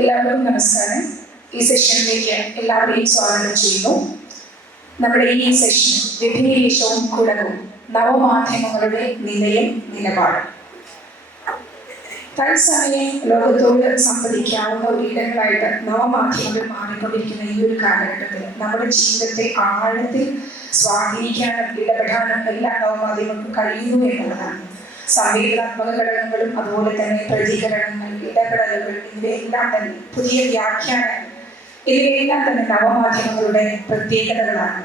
എല്ലാവർക്കും നമസ്കാരം. ഈ സെഷനിലേക്ക് എല്ലാവരെയും സ്വാഗതം ചെയ്യുന്നു. നമ്മുടെ ഈ സെഷൻ വിഭിന്നേഷവും ഘടകവും നവമാധ്യമങ്ങളുടെ നിലയും നിലപാടും. തത്സമയം ലോകത്തോട് സംവദിക്കാവുന്ന ഒരിടങ്ങളായിട്ട് നവമാധ്യമങ്ങൾ മാറിക്കൊണ്ടിരിക്കുന്ന ഈ ഒരു കാലഘട്ടത്തിൽ നമ്മുടെ ജീവിതത്തെ ആഴത്തിൽ സ്വാധീനിക്കാനും ഇടപെടാനും എല്ലാ നവമാധ്യമങ്ങൾക്കും കഴിയുന്നു എന്നുള്ളതാണ്. സംവേദനാത്മക ഘടകങ്ങളും അതുപോലെ തന്നെ പ്രതികരണങ്ങൾ, ഇടപെടലുകൾ എന്നിവയെല്ലാം തന്നെ പുതിയ വ്യാഖ്യാനങ്ങൾ ഇവയെല്ലാം തന്നെ നവമാധ്യമങ്ങളുടെ പ്രത്യേകതകളാണ്.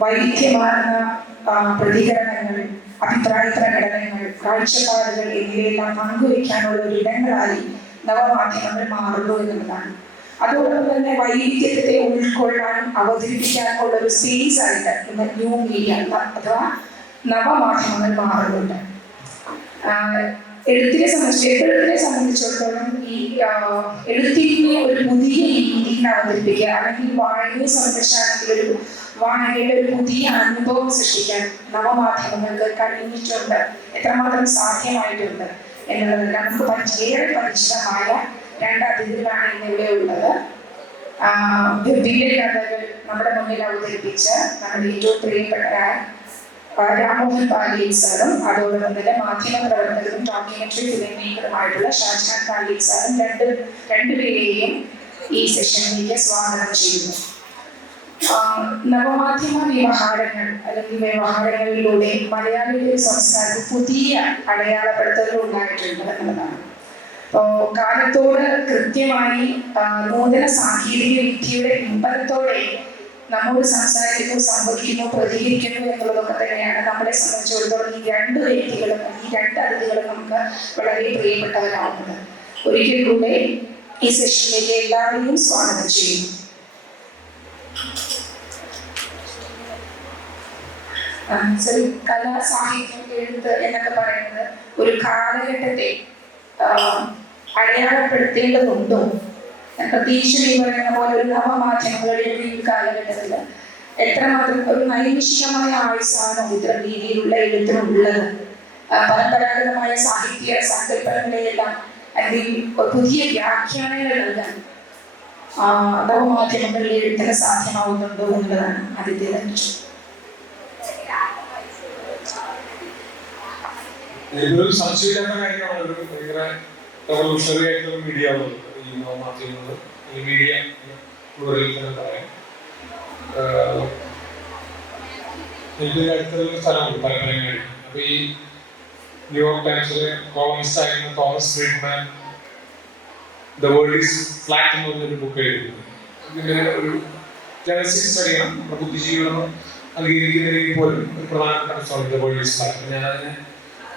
വൈവിധ്യമാർന്ന പ്രതികരണങ്ങൾ, അഭിപ്രായ പ്രകടനങ്ങൾ, കാഴ്ചപ്പാടുകൾ എന്നിവയെല്ലാം പങ്കുവയ്ക്കാനുള്ള ഒരിടങ്ങളായി നവമാധ്യമങ്ങൾ മാറുന്നു എന്നുള്ളതാണ്. അതോടൊപ്പം തന്നെ വൈവിധ്യത്തെ ഉൾക്കൊള്ളാനും അവതരിപ്പിക്കാനുമുള്ള ഒരു സ്പേസ് ആയിട്ട് ഇന്ന് ന്യൂ മീഡിയ അഥവാ നവമാധ്യമങ്ങൾ മാറുന്നുണ്ട്. എഴുത്തിനെ സംബന്ധിച്ചിടത്തോളം ഈ എഴുത്തിനെ ഒരു പുതിയ രീതിയിൽ അവതരിപ്പിക്കുക, അല്ലെങ്കിൽ വായനയെ സംബന്ധിച്ചാണെങ്കിൽ ഒരു വായനയുടെ ഒരു പുതിയ അനുഭവം സൃഷ്ടിക്കാൻ നവമാധ്യമങ്ങൾക്ക് കഴിഞ്ഞിട്ടുണ്ട്, എത്രമാത്രം സാധ്യമായിട്ടുണ്ട് എന്നുള്ളത് നമുക്ക് ഏറെ പരിചിതമായ രണ്ട് അതിഥികളാണ് ഇന്നിവിടെ ഉള്ളത്. കഥകൾ നമ്മുടെ മുന്നിൽ അവതരിപ്പിച്ച് നമ്മുടെ ഏറ്റവും പ്രിയപ്പെട്ട രാമോഹൻ പാലിയൻ സാറും അതോടൊപ്പം തന്നെ മാധ്യമ പ്രവർത്തകരും ഡോക്യുമെന്ററി ഫിലിം മേക്കറുമായിട്ടുള്ള ഷാജഹാൻ പാലിയൻ സാറും രണ്ടുപേരെയും ഈ സെഷനിലേക്ക് സ്വാഗതം ചെയ്യുന്നു. നവമാധ്യമ വ്യവഹാരങ്ങൾ അല്ലെങ്കിൽ വ്യവഹാരങ്ങളിലൂടെ മലയാളിയുടെ സംസ്കാരത്തിൽ പുതിയ അടയാളപ്പെടുത്തലുകൾ ഉണ്ടായിട്ടുണ്ട് എന്നുള്ളതാണ്. കാലത്തോട് കൃത്യമായി നൂതന സാങ്കേതിക വിദ്യയുടെ പിൻബലത്തോടെ നമ്മോട് സംസാരിക്കുന്നു, സംവദിക്കുന്നു, പ്രതികരിക്കുന്നു എന്നുള്ളതൊക്കെ തന്നെയാണ് നമ്മളെ സംബന്ധിച്ചിടത്തോളം ഈ രണ്ട് വ്യക്തികളും ഈ രണ്ട് അതിഥികളും നമുക്ക് വളരെ പ്രിയപ്പെട്ടവരാവുന്നത്. ഒരിക്കൽ കൂടെ ഈ സെഷനിലേക്ക് എല്ലാവരെയും സ്വാഗതം ചെയ്യുന്നു. കല, സാഹിത്യം, എഴുത്ത് എന്നൊക്കെ പറയുന്നത് ഒരു കാലഘട്ടത്തെ അടയാളപ്പെടുത്തേണ്ടതുണ്ടോ? പ്രത്യേകിച്ചും ഈ പറയുന്ന പോലെ ഒരു നവമാധ്യമങ്ങളുടെ ഈ കാലഘട്ടത്തിൽ എത്രമാത്രം ഒരു നൈമിഷികമായ ആയുസാണ് ഇത്തരം രീതിയിലുള്ള എഴുത്തിനുള്ളത്? പരമ്പരാഗതമായ സാഹിത്യ സങ്കല്പങ്ങളെയെല്ലാം അല്ലെങ്കിൽ പുതിയ വ്യാഖ്യാനങ്ങൾ നൽകാൻ നവമാധ്യമങ്ങളിലെ എഴുത്തിന് സാധ്യമാവുന്നുണ്ടോ എന്നുള്ളതാണ് ആദ്യത്തെ ലക്ഷ്യം. ഇതൊരു സംശയിക്കാത്ത കാര്യമാണ്. ഒരു ഭയങ്കര റവല്യൂഷണറി ആയിട്ടുള്ള മീഡിയ ഈ നവമാധ്യമങ്ങൾ, ഈ മീഡിയ പ്ലൂറലിസം പറയാം. എനിക്ക് അടുത്തൊരു സ്ഥലമുണ്ട് പരമ്പരങ്ങാടി. അപ്പൊ ഈ ന്യൂയോർക്ക് ടൈംസിലെ കോളമിസ്റ്റ് ആയിരുന്ന Thomas Friedman the world is flat എന്ന് പറഞ്ഞൊരു ബുക്ക് എഴുതുന്നത്. ഇതിന്റെ ഒരു ജേർണലിസ്റ്റിക് സ്റ്റഡിയാണ്. നമ്മുടെ ബുദ്ധിജീവികളും അംഗീകരിക്കുന്നതിൽ പോലും ഒരു പ്രധാനപ്പെട്ട പുസ്തകമാണ് ദ വേൾഡ് ഈസ് ഫ്ലാറ്റ്. ഞാനതിനെ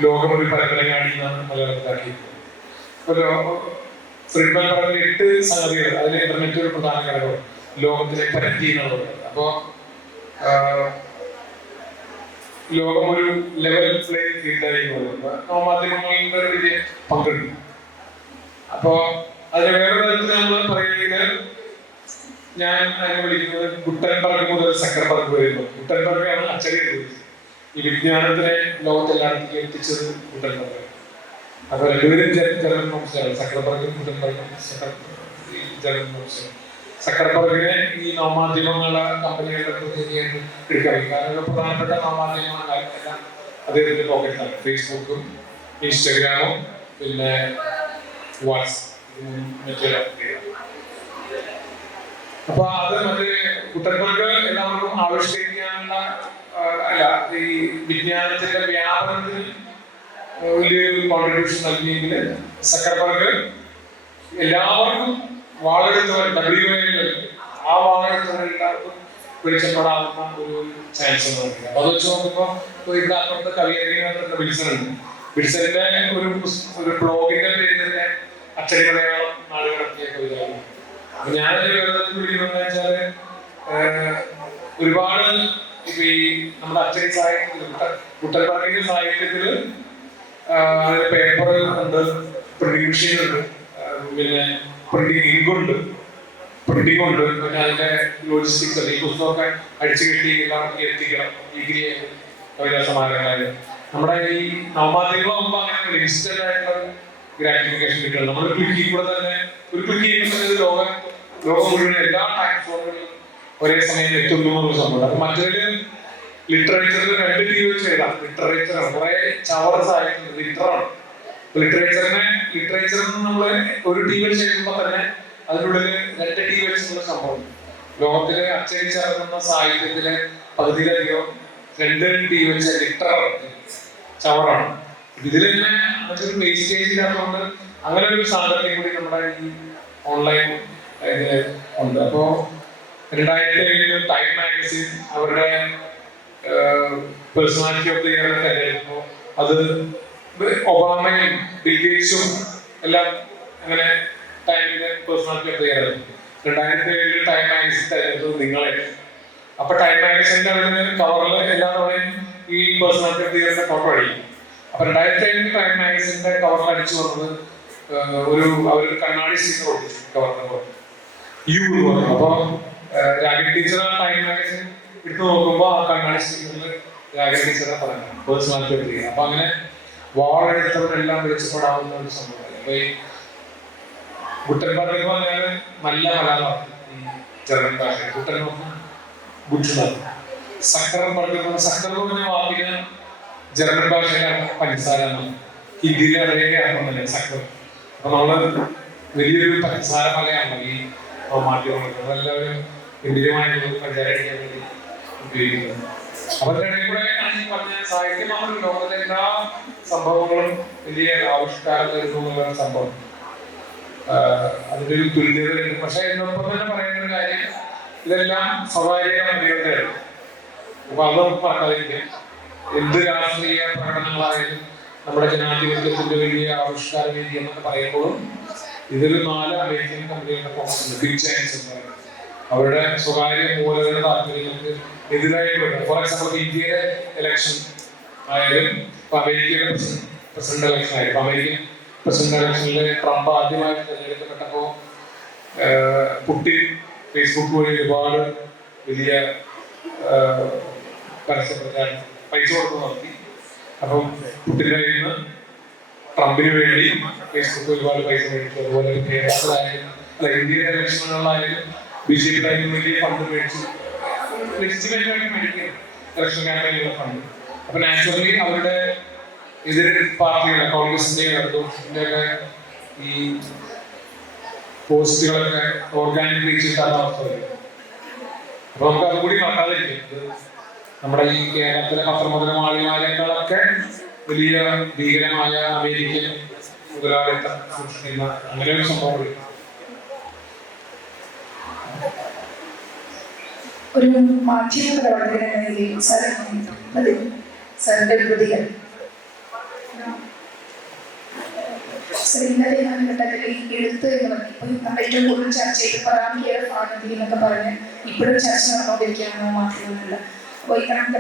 ലോകമൊരു പരമ്പരങ്ങാടി എന്നാണ് മലയാളത്തിലാക്കിയിരിക്കുന്നത്. ഫ്രീഡ്മാൻ പറഞ്ഞ 8 സംഗതികൾ, അതിൽ ഇന്റർനെറ്റ് ഒരു പ്രധാന ഘടകമാണ്, ലോകത്തിലെ പരിധി എന്നുള്ളത്. അപ്പോ ലോകം ഒരു ലെവൽ പ്ലേയിങ് ഫീൽഡായി നവമാധ്യമങ്ങളുടെ ഒരു വലിയ പങ്കുണ്ട്. അപ്പോ അതിന് വേറൊരു തരത്തിൽ നമ്മൾ പറയുകയാണെങ്കിൽ ഞാൻ അതിനെ വിളിക്കുന്നത് ഗുട്ടൻബർഗ് മുതൽ സക്കർബർഗ് വരുന്നു. ഗുട്ടൻബർഗാണ് അച്ചടി എഴുതുന്നത്. ഈ വിജ്ഞാനത്തിനെ ലോകത്തെല്ലായിടത്തേക്ക് എത്തിച്ചത് ഗുട്ടൻബർഗ്. അപ്പൊ രണ്ടുപേരും ജർമ്മൻ വംശജരാണ്. സക്കർബർഗും ഗുട്ടൻബർഗും ജർമ്മൻ വംശജരാണ്. സക്കർബർഗിനെ ഈ നവമാധ്യമങ്ങളെ കമ്പനികളുടെ പ്രതിനിധിയായിട്ട് എടുക്കാൻ, കാരണം പ്രധാനപ്പെട്ട നവമാധ്യമങ്ങളെല്ലാം അദ്ദേഹത്തിന്റെ പോക്കറ്റിലാണ്. ഫേസ്ബുക്കും ഇൻസ്റ്റഗ്രാമും പിന്നെ അപ്പൊ അത് മറ്റേ ഗുട്ടൻബർഗ് എല്ലാവർക്കും ആവിഷ്കരിക്കാനുള്ള അല്ല, ഈ വിജ്ഞാനത്തിന്റെ വ്യാപനത്തിന് വലിയൊരു കോൺട്രിബ്യൂഷൻ നൽകിയെങ്കിൽ സക്കർബർഗ് എല്ലാവർക്കും വാളെടുത്തവർ ആ വാളെടുത്തവരെല്ലാവർക്കും വെളിച്ചപ്പെടാവുന്ന ഒരു ചാൻസ് എന്ന് പറയുന്നത്. അപ്പൊ അത് വെച്ച് നോക്കുമ്പോൾ ഇവിടെ അപ്പുറത്തെ കവിയറിയുന്ന വിൽസനുണ്ട്. വിൽസന്റെ ഒരു ബ്ലോഗിന്റെ പേര് തന്നെ അച്ചടി മലയാളം നാടുകൾ നടത്തിയ കവിതകളാണ്. അപ്പൊ ഞാനൊരു വിവരത്തിൽ വിളിക്കുന്നത് വെച്ചാല് ഒരുപാട് ഇപ്പൊ ഈ നമ്മുടെ അച്ചടി സാഹിത്യത്തിൽ ഗുട്ടൻബർഗിന്റെ സാഹിത്യത്തില് പേപ്പർ ഉണ്ട്, പ്രിന്റിംഗ് മെഷീൻ ഉണ്ട്, പിന്നെ പ്രിന്റിംഗ് ഇങ്കുണ്ട്, പ്രിന്റിംഗ് ഉണ്ട്, പിന്നെ അതിന്റെ ലോജിസ്റ്റിക്സ് ഈ പുസ്തകമൊക്കെ അടിച്ചു കെട്ടി എല്ലാവർക്കും എത്തിക്കണം. ഡിഗ്രി കവിതാ സമാരങ്ങളായാലും നമ്മുടെ ഈ നവമാധ്യമങ്ങളാകുമ്പോൾ അങ്ങനെ ഇൻസ്റ്റന്റ് ആയിട്ടുള്ള ഗ്രാറ്റിഫിക്കേഷൻ കിട്ടുന്നത്. നമ്മൾ ക്ലിക്കിൽ കൂടെ തന്നെ ഒരു ക്ലിക്ക് ചെയ്യുന്നത് ലോകം മുഴുവൻ എല്ലാ ടൈം സോണുകളിലും ഒരേ സമയം എത്തുന്നു എന്നുള്ള സംഭവം. അപ്പൊ മറ്റൊരു ലിറ്ററേച്ചറിൽ 2 ടി വെച്ച് എഴുതാം. ലിറ്ററേച്ചറാണ് കുറെ ചവർസ് ആയിട്ടുണ്ട്. ലിറ്ററേച്ചറിൽ നമ്മൾ ഒരു ടി വെച്ച് എഴുതുമ്പോൾ തന്നെ അതിനുള്ളിൽ 2 ടി വെച്ചുള്ള സംഭവം. ലോകത്തിലെ അച്ചടിച്ചിറങ്ങുന്ന സാഹിത്യത്തിലെ പകുതിയിലധികം 2 ടി വെച്ച ചവറാണ്. ഇതിൽ തന്നെ മറ്റൊരു വേസ്റ്റേജ് ഇല്ലാത്തതുകൊണ്ട് അങ്ങനെ ഒരു സാധനം കൂടി നമ്മുടെ ഈ ഓൺലൈൻ ഉണ്ട്. അപ്പോ 2007 ടൈം മാഗസിൻ അവരുടെ പേഴ്സണാലിറ്റി ഓഫ് ദി ഇയർ തെരഞ്ഞെടുപ്പോ അത് ഒബാമയും ബിൽഗേറ്റ്സും എല്ലാം അങ്ങനെ ടൈമിന്റെ personality of the year 2007 time magazine തെരഞ്ഞെടുത്തത് നിങ്ങളെ. അപ്പൊ ടൈം മാഗസിന്റെ അതിന് കവറിൽ എല്ലാ തവണയും ഈ പേഴ്സണാലിറ്റി ഓഫ് ദി ഇയറിന്റെ ഫോട്ടോ അടിക്കും. അപ്പൊ 2007 ടൈം മാഗസിന്റെ കവറിൽ അടിച്ചു വന്നത് അവരൊരു കണ്ണാടി സ്റ്റിക്കർ ഒട്ടിച്ചു കവറിന്റെ പോലെ യു എന്ന് പറഞ്ഞു. അപ്പൊ രാഗ ടീച്ചർ ടൈം മാഗസിൻ എടുത്തു നോക്കുമ്പോൾ ആ കണ്ണാടി സ്റ്റിക്കറിൽ രാഗ ടീച്ചറെ പറഞ്ഞു പേഴ്സണാലിറ്റി ഓഫ് ദി ഇയർ. അപ്പൊ അങ്ങനെ വാളെടുത്തവരെല്ലാം വിളിച്ചപ്പെടാവുന്ന ഒരു സംഭവം. അപ്പൊ ഈ ഗുട്ടൻബർഗ് എന്ന് പറഞ്ഞാൽ നല്ല മലയാളമാണ് ഈ ജർമ്മൻ ഭാഷ. ഗുട്ടൻബർഗ് സക്കർബർഗ് എന്ന് പറഞ്ഞ വാക്കിന് ജർമ്മൻ ഭാഷയിലാണ് പഞ്ചസാര, ഹിന്ദിയിലെ അതേ അർത്ഥം തന്നെ സക്കർ. അപ്പൊ നമ്മള് വലിയൊരു പഞ്ചസാര മലയാണ് ഈ മാധ്യമങ്ങൾ അതെല്ലാവരും ഗംഭീരമായിട്ടുള്ള പഞ്ചസാര അടിക്കാൻ വേണ്ടി ഉപയോഗിക്കുന്നത്. അപ്പൊ അതിനിടയിൽ കൂടെ ഈ പറഞ്ഞ സാഹിത്യമാണ് ലോകത്തിലെ എല്ലാ സംഭവങ്ങളും വലിയ ആവിഷ്കാരം വരുന്ന സംഭവം. അതിന്റെ ഒരു തുല്യതയുണ്ട്. പക്ഷെ എന്നൊപ്പം തന്നെ പറയുന്ന ഒരു കാര്യം ഇതെല്ലാം സ്വകാര്യ കമ്പനികളുടെയാണ്. അപ്പൊ അത് നമുക്ക് പറയാതിരിക്കാം. എന്ത് രാഷ്ട്രീയ പ്രകടനങ്ങളായാലും നമ്മുടെ ജനാധിപത്യത്തിന്റെ വലിയ ആവിഷ്കാര രീതി എന്നൊക്കെ പറയുമ്പോഴും ഇതൊരു 4 അമേരിക്കൻ കമ്പനികളുടെ പുറത്തുണ്ട്. ബിഗ് ചൈൻസ് എന്ന് പറയുന്നത് അവരുടെ സ്വകാര്യ മൂലധന താല്പര്യങ്ങൾക്ക് എതിരായിട്ട് വരും. ഫോർ എക്സാമ്പിൾ ഇന്ത്യയിലെ ഇലക്ഷൻ ആയാലും ഇപ്പൊ അമേരിക്കയുടെ പ്രസിഡന്റ് ഇലക്ഷൻ ആയാലും അമേരിക്കൻ പ്രസിഡന്റ് ഇലക്ഷനിൽ ട്രംപ് ആദ്യമായിട്ട് തിരഞ്ഞെടുക്കപ്പെട്ടപ്പോ പുടിൻ ഫേസ്ബുക്ക് വഴി ഒരുപാട് വലിയ പരസ്യ പ്രചാരണം പൈസ കൊടുത്ത് നടത്തി. അപ്പം പുടിന്റെ കയ്യിൽ നിന്ന് ട്രംപിന് വേണ്ടി ഫേസ്ബുക്ക് ഒരുപാട് പൈസ മേടിച്ചു. അതുപോലെ കേരളത്തിലായാലും ഇന്ത്യയിലെ ഇലക്ഷനുകളിലായാലും BJP വലിയ ഫണ്ട് മേടിച്ചു ലെജിറ്റിമേറ്റ് മേടിക്കുന്നു ഇലക്ഷൻ ക്യാമ്പയിനുള്ള ഫണ്ട്. അപ്പൊ നാച്ചുറലി അവരുടെ എതിർ പാർട്ടികളെ കോൺഗ്രസിന്റെയും ഇടതുപക്ഷത്തിന്റെ ഒക്കെ ഈ പോസ്റ്റുകളൊക്കെ ഓർഗാനിക് റീച്ച് കിട്ടാത്ത അവസ്ഥ വരും. അപ്പൊ നമുക്ക് അതുകൂടി മറക്കാതിരിക്കും. നമ്മുടെ ഈ കേരളത്തിലെ പത്രമുതലാളിമാരെക്കാളൊക്കെ വലിയ ഭീകരമായ അമേരിക്കൻ മുതലാളിത്തം സൃഷ്ടിക്കുന്ന അങ്ങനെ ഒരു സംഭവം വരും. ഒരു മാധ്യമ പ്രവർത്തകൻ എന്ന നിലയിൽ സാറിന്റെ കൃതികൾ ഇന്നത്തെ കാലഘട്ടത്തിൽ ഈ എഴുത്ത് എന്ന് പറഞ്ഞാൽ ഇപ്പൊ നമ്മൾ ഏറ്റവും കൂടുതൽ ചർച്ച ചെയ്ത് പരാമീയർ ഭാഗത്തിൽ എന്നൊക്കെ പറഞ്ഞ് ഇപ്പോഴും ചർച്ച നടന്നുകൊണ്ടിരിക്കുകയാണ് മാധ്യമങ്ങളിൽ. അപ്പോൾ ഈ കണക്കിന്റെ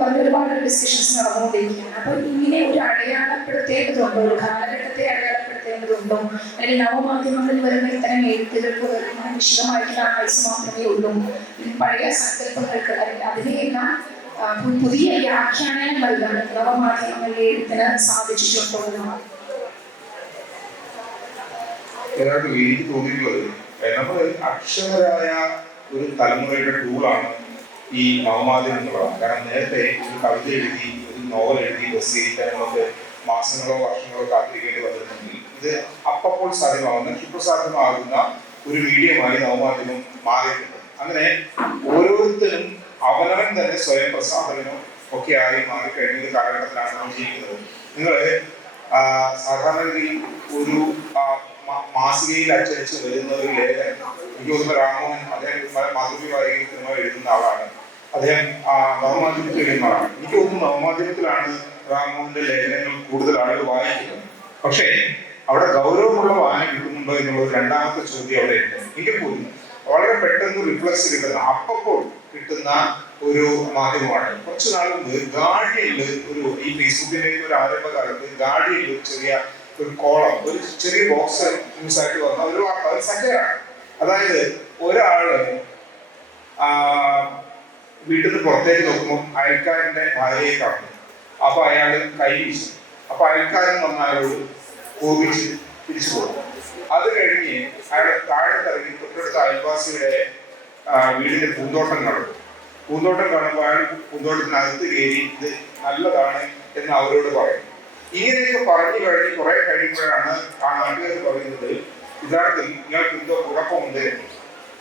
പറഞ്ഞ ഒരുപാട് ഡിസ്കഷൻസ് നടന്നുകൊണ്ടിരിക്കുകയാണ്. അപ്പൊ ഇങ്ങനെ ഒരു അടയാളപ്പെടുത്തേണ്ടതുണ്ടോ, ഒരു കാലഘട്ടത്തെ അടയാളപ്പെടുത്തേണ്ടതുണ്ടോ, അല്ലെങ്കിൽ നവമാധ്യമങ്ങളിൽ വരുന്ന ഇത്തരം എഴുത്തുകൾക്ക് വരുന്ന വിശദമായിട്ടുള്ള ആയുസ് മാത്രമേ ഉള്ളൂ, പഴയ സങ്കല്പങ്ങൾക്ക് അല്ലെങ്കിൽ അതിനെയെല്ലാം പുതിയ വ്യാഖ്യാനം നൽകാൻ നവമാധ്യമങ്ങളിലെ എഴുത്തിന് സാധിച്ചിട്ടുണ്ടോ എന്നാണ് ഏതാണ്ട് എനിക്ക് തോന്നിയിട്ടുള്ളത്. നമ്മൾ അക്ഷരരായ ഒരു തലമുറയുടെ ടൂളാണ് ഈ നവമാധ്യമം എന്നുള്ളതാണ്. കാരണം നേരത്തെ ഒരു കവിത എഴുതി ഒരു നോവൽ എഴുതി പ്രസിദ്ധീകരിക്കാൻ നമുക്ക് മാസങ്ങളോ വർഷങ്ങളോ കാത്തിരിക്കേണ്ടി വന്നിട്ടുണ്ടെങ്കിൽ ഇത് അപ്പോൾ സാധ്യമാകുന്ന ക്ഷിപ്രസാധ്യമാകുന്ന ഒരു മീഡിയമായി നവമാധ്യമം മാറിയിട്ടുണ്ട്. അങ്ങനെ ഓരോരുത്തരും അവനവൻ തന്നെ സ്വയം പ്രസാധകനോ ഒക്കെ ആയി മാറിക്കഴിഞ്ഞ ഒരു കാലഘട്ടത്തിലാണ് നമ്മൾ ജീവിക്കുന്നത്. നിങ്ങൾ സാധാരണഗതിയിൽ ഒരു മാസികയിൽ അച്ചടിച്ച് വരുന്ന ഒരു ലേഖനം എനിക്ക് തോന്നുന്ന രാമോഹൻ, അദ്ദേഹം മാതൃഭൂമി വാരികയിൽ എഴുതുന്ന ആളാണ്. അദ്ദേഹം നവമാധ്യമത്തിൽ എഴുതുന്ന ആളാണ്. എനിക്ക് തോന്നുന്നു നവമാധ്യമത്തിലാണ് രാമോഹന്റെ ലേഖനങ്ങൾ കൂടുതൽ ആളുകൾ വായിക്കുന്നത്. പക്ഷേ അവിടെ ഗൗരവമുള്ള വായന കിട്ടുന്നുണ്ടോ എന്നുള്ളത് രണ്ടാമത്തെ ചോദ്യം അവിടെ ഉണ്ട്. എങ്കിൽ പോലും വളരെ പെട്ടെന്ന് റിഫ്ലക്സ് കിട്ടുന്ന അപ്പോൾ കിട്ടുന്ന ഒരു മാധ്യമമാണ്. കുറച്ചു നാൾ മുമ്പ് ഗാർഡിയനിൽ ഈ ഫേസ്ബുക്കിന്റെ ഒരു ആരംഭകാലത്ത് ഗാർഡിയനിൽ ചെറിയ ഒരു കോളം, ഒരു ചെറിയ ബോക്സ് ന്യൂസ് ആയിട്ട് വന്ന ഒരു വാർത്ത, ഒരു സംഖ്യയാണ്. അതായത് ഒരാള് വീട്ടിൽ നിന്ന് പുറത്തേക്ക് നോക്കുമ്പോൾ അയൽക്കാരന്റെ ഭാര്യയെ കാണുന്നു. അപ്പൊ അയാൾ കൈ വീശു. അപ്പൊ അയൽക്കാരൻ വന്ന അയാളോട് കോപിച്ച് തിരിച്ചു പോകും. അത് കഴിഞ്ഞ് അയാൾ താഴെ ഇറങ്ങി തൊട്ടടുത്ത അയൽവാസിയുടെ വീടിന്റെ പൂന്തോട്ടം കാണും. പൂന്തോട്ടം കാണുമ്പോൾ അയാൾ പൂന്തോട്ടത്തിനകത്ത് കയറി ഇത് നല്ലതാണ് എന്ന് അവരോട് പറയും. ഇങ്ങനെയൊക്കെ പറഞ്ഞു കഴിഞ്ഞ് കുറെ കഴിയുമ്പോഴാണ് ആ നാട്ടുകാർ പറയുന്നത് യഥാർത്ഥത്തിൽ ഇയാൾക്ക് എന്തോ കുഴപ്പമുണ്ട് എന്ന്.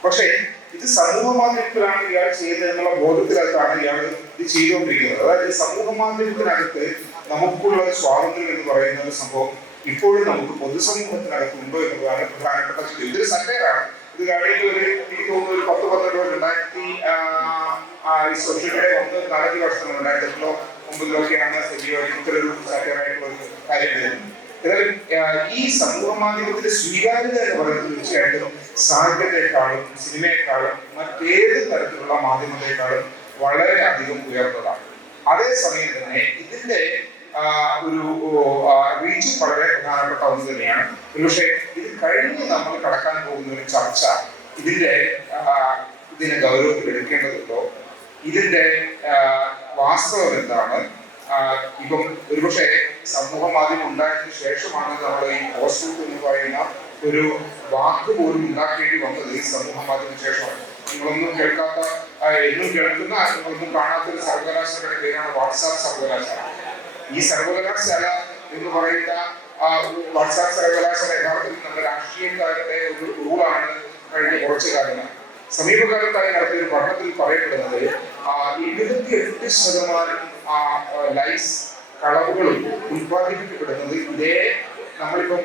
പക്ഷേ ഇത് സമൂഹ മാധ്യമത്തിലാണ് ഇയാൾ ചെയ്യുന്നത് എന്നുള്ള ബോധത്തിനകത്താണ് ഇയാൾ ഇത് ചെയ്തുകൊണ്ടിരിക്കുന്നത്. അതായത് സമൂഹ മാധ്യമത്തിനകത്ത് നമുക്കുള്ള സ്വാതന്ത്ര്യം എന്ന് പറയുന്ന ഒരു സംഭവം ഇപ്പോഴും നമുക്ക് പൊതുസമൂഹത്തിനകത്ത് ഉണ്ടോ എന്നുള്ളതാണ് പ്രധാനപ്പെട്ട ചോദ്യം. ഇതൊരു സർവേയാണ്. ഇത് കഴിഞ്ഞ എനിക്ക് തോന്നുന്നു ഒരു 10-12 സോഷ്യൽ മീഡിയ വന്ന് 4 വർഷങ്ങൾ 2008-ലോ 2009-ലൊക്കെയാണ് ഇത്തരൊരു സർവേയായിട്ടുള്ള ഒരു കാര്യം വരുന്നത്. ഏതായാലും ഈ സമൂഹ മാധ്യമത്തിന്റെ സ്വീകാര്യത എന്ന് പറയുന്നത് തീർച്ചയായിട്ടും സാഹിത്യത്തെക്കാളും സിനിമയെക്കാളും മറ്റേത് തരത്തിലുള്ള മാധ്യമത്തെക്കാളും വളരെ അധികം ഉയർന്നതാണ്. അതേസമയം തന്നെ ഇതിന്റെ ഒരു റീച്ചും വളരെ പ്രധാനപ്പെട്ട ഒന്ന് തന്നെയാണ്. പക്ഷേ ഇത് കഴിഞ്ഞ് നമ്മൾ കടക്കാൻ പോകുന്ന ഒരു ചർച്ച ഇതിനെ ഗൗരവത്തിൽ എടുക്കേണ്ടതുണ്ടോ, ഇതിന്റെ വാസ്തവം എന്താണ്? ഇപ്പം ഒരുപക്ഷെ സമൂഹ മാധ്യമം ഉണ്ടായതിനു ശേഷമാണ് നമ്മൾ ഈ പോസ്റ്റ് എന്ന് പറയുന്ന ഒരു വാക്ക് പോലും ഉണ്ടാക്കേണ്ടി വന്നത് ഈ സമൂഹ മാധ്യമത്തിന് ശേഷമാണ്. നിങ്ങളൊന്നും കേൾക്കാത്ത എന്നും കേൾക്കുന്ന നിങ്ങളൊന്നും കാണാത്ത ഒരു സർവകലാശാലയുടെ പേരാണ് വാട്സാപ്പ് സർവകലാശാല. ഈ സർവകലാശാല എന്ന് പറയുന്ന വാട്സാപ്പ് സർവകലാശാല യഥാർത്ഥത്തിൽ നമ്മുടെ രാഷ്ട്രീയക്കാരുടെ ഒരു റൂളാണ് കഴിഞ്ഞ കുറച്ചു കാലമായി. സമീപകാലത്തായി നടത്തിയ ഒരു പഠനത്തിൽ പറയപ്പെടുന്നത് 78% ലൈസ് കളവുകളും ഉത്പാദിപ്പിക്കപ്പെടുന്നത് ഇതേ നമ്മളിപ്പം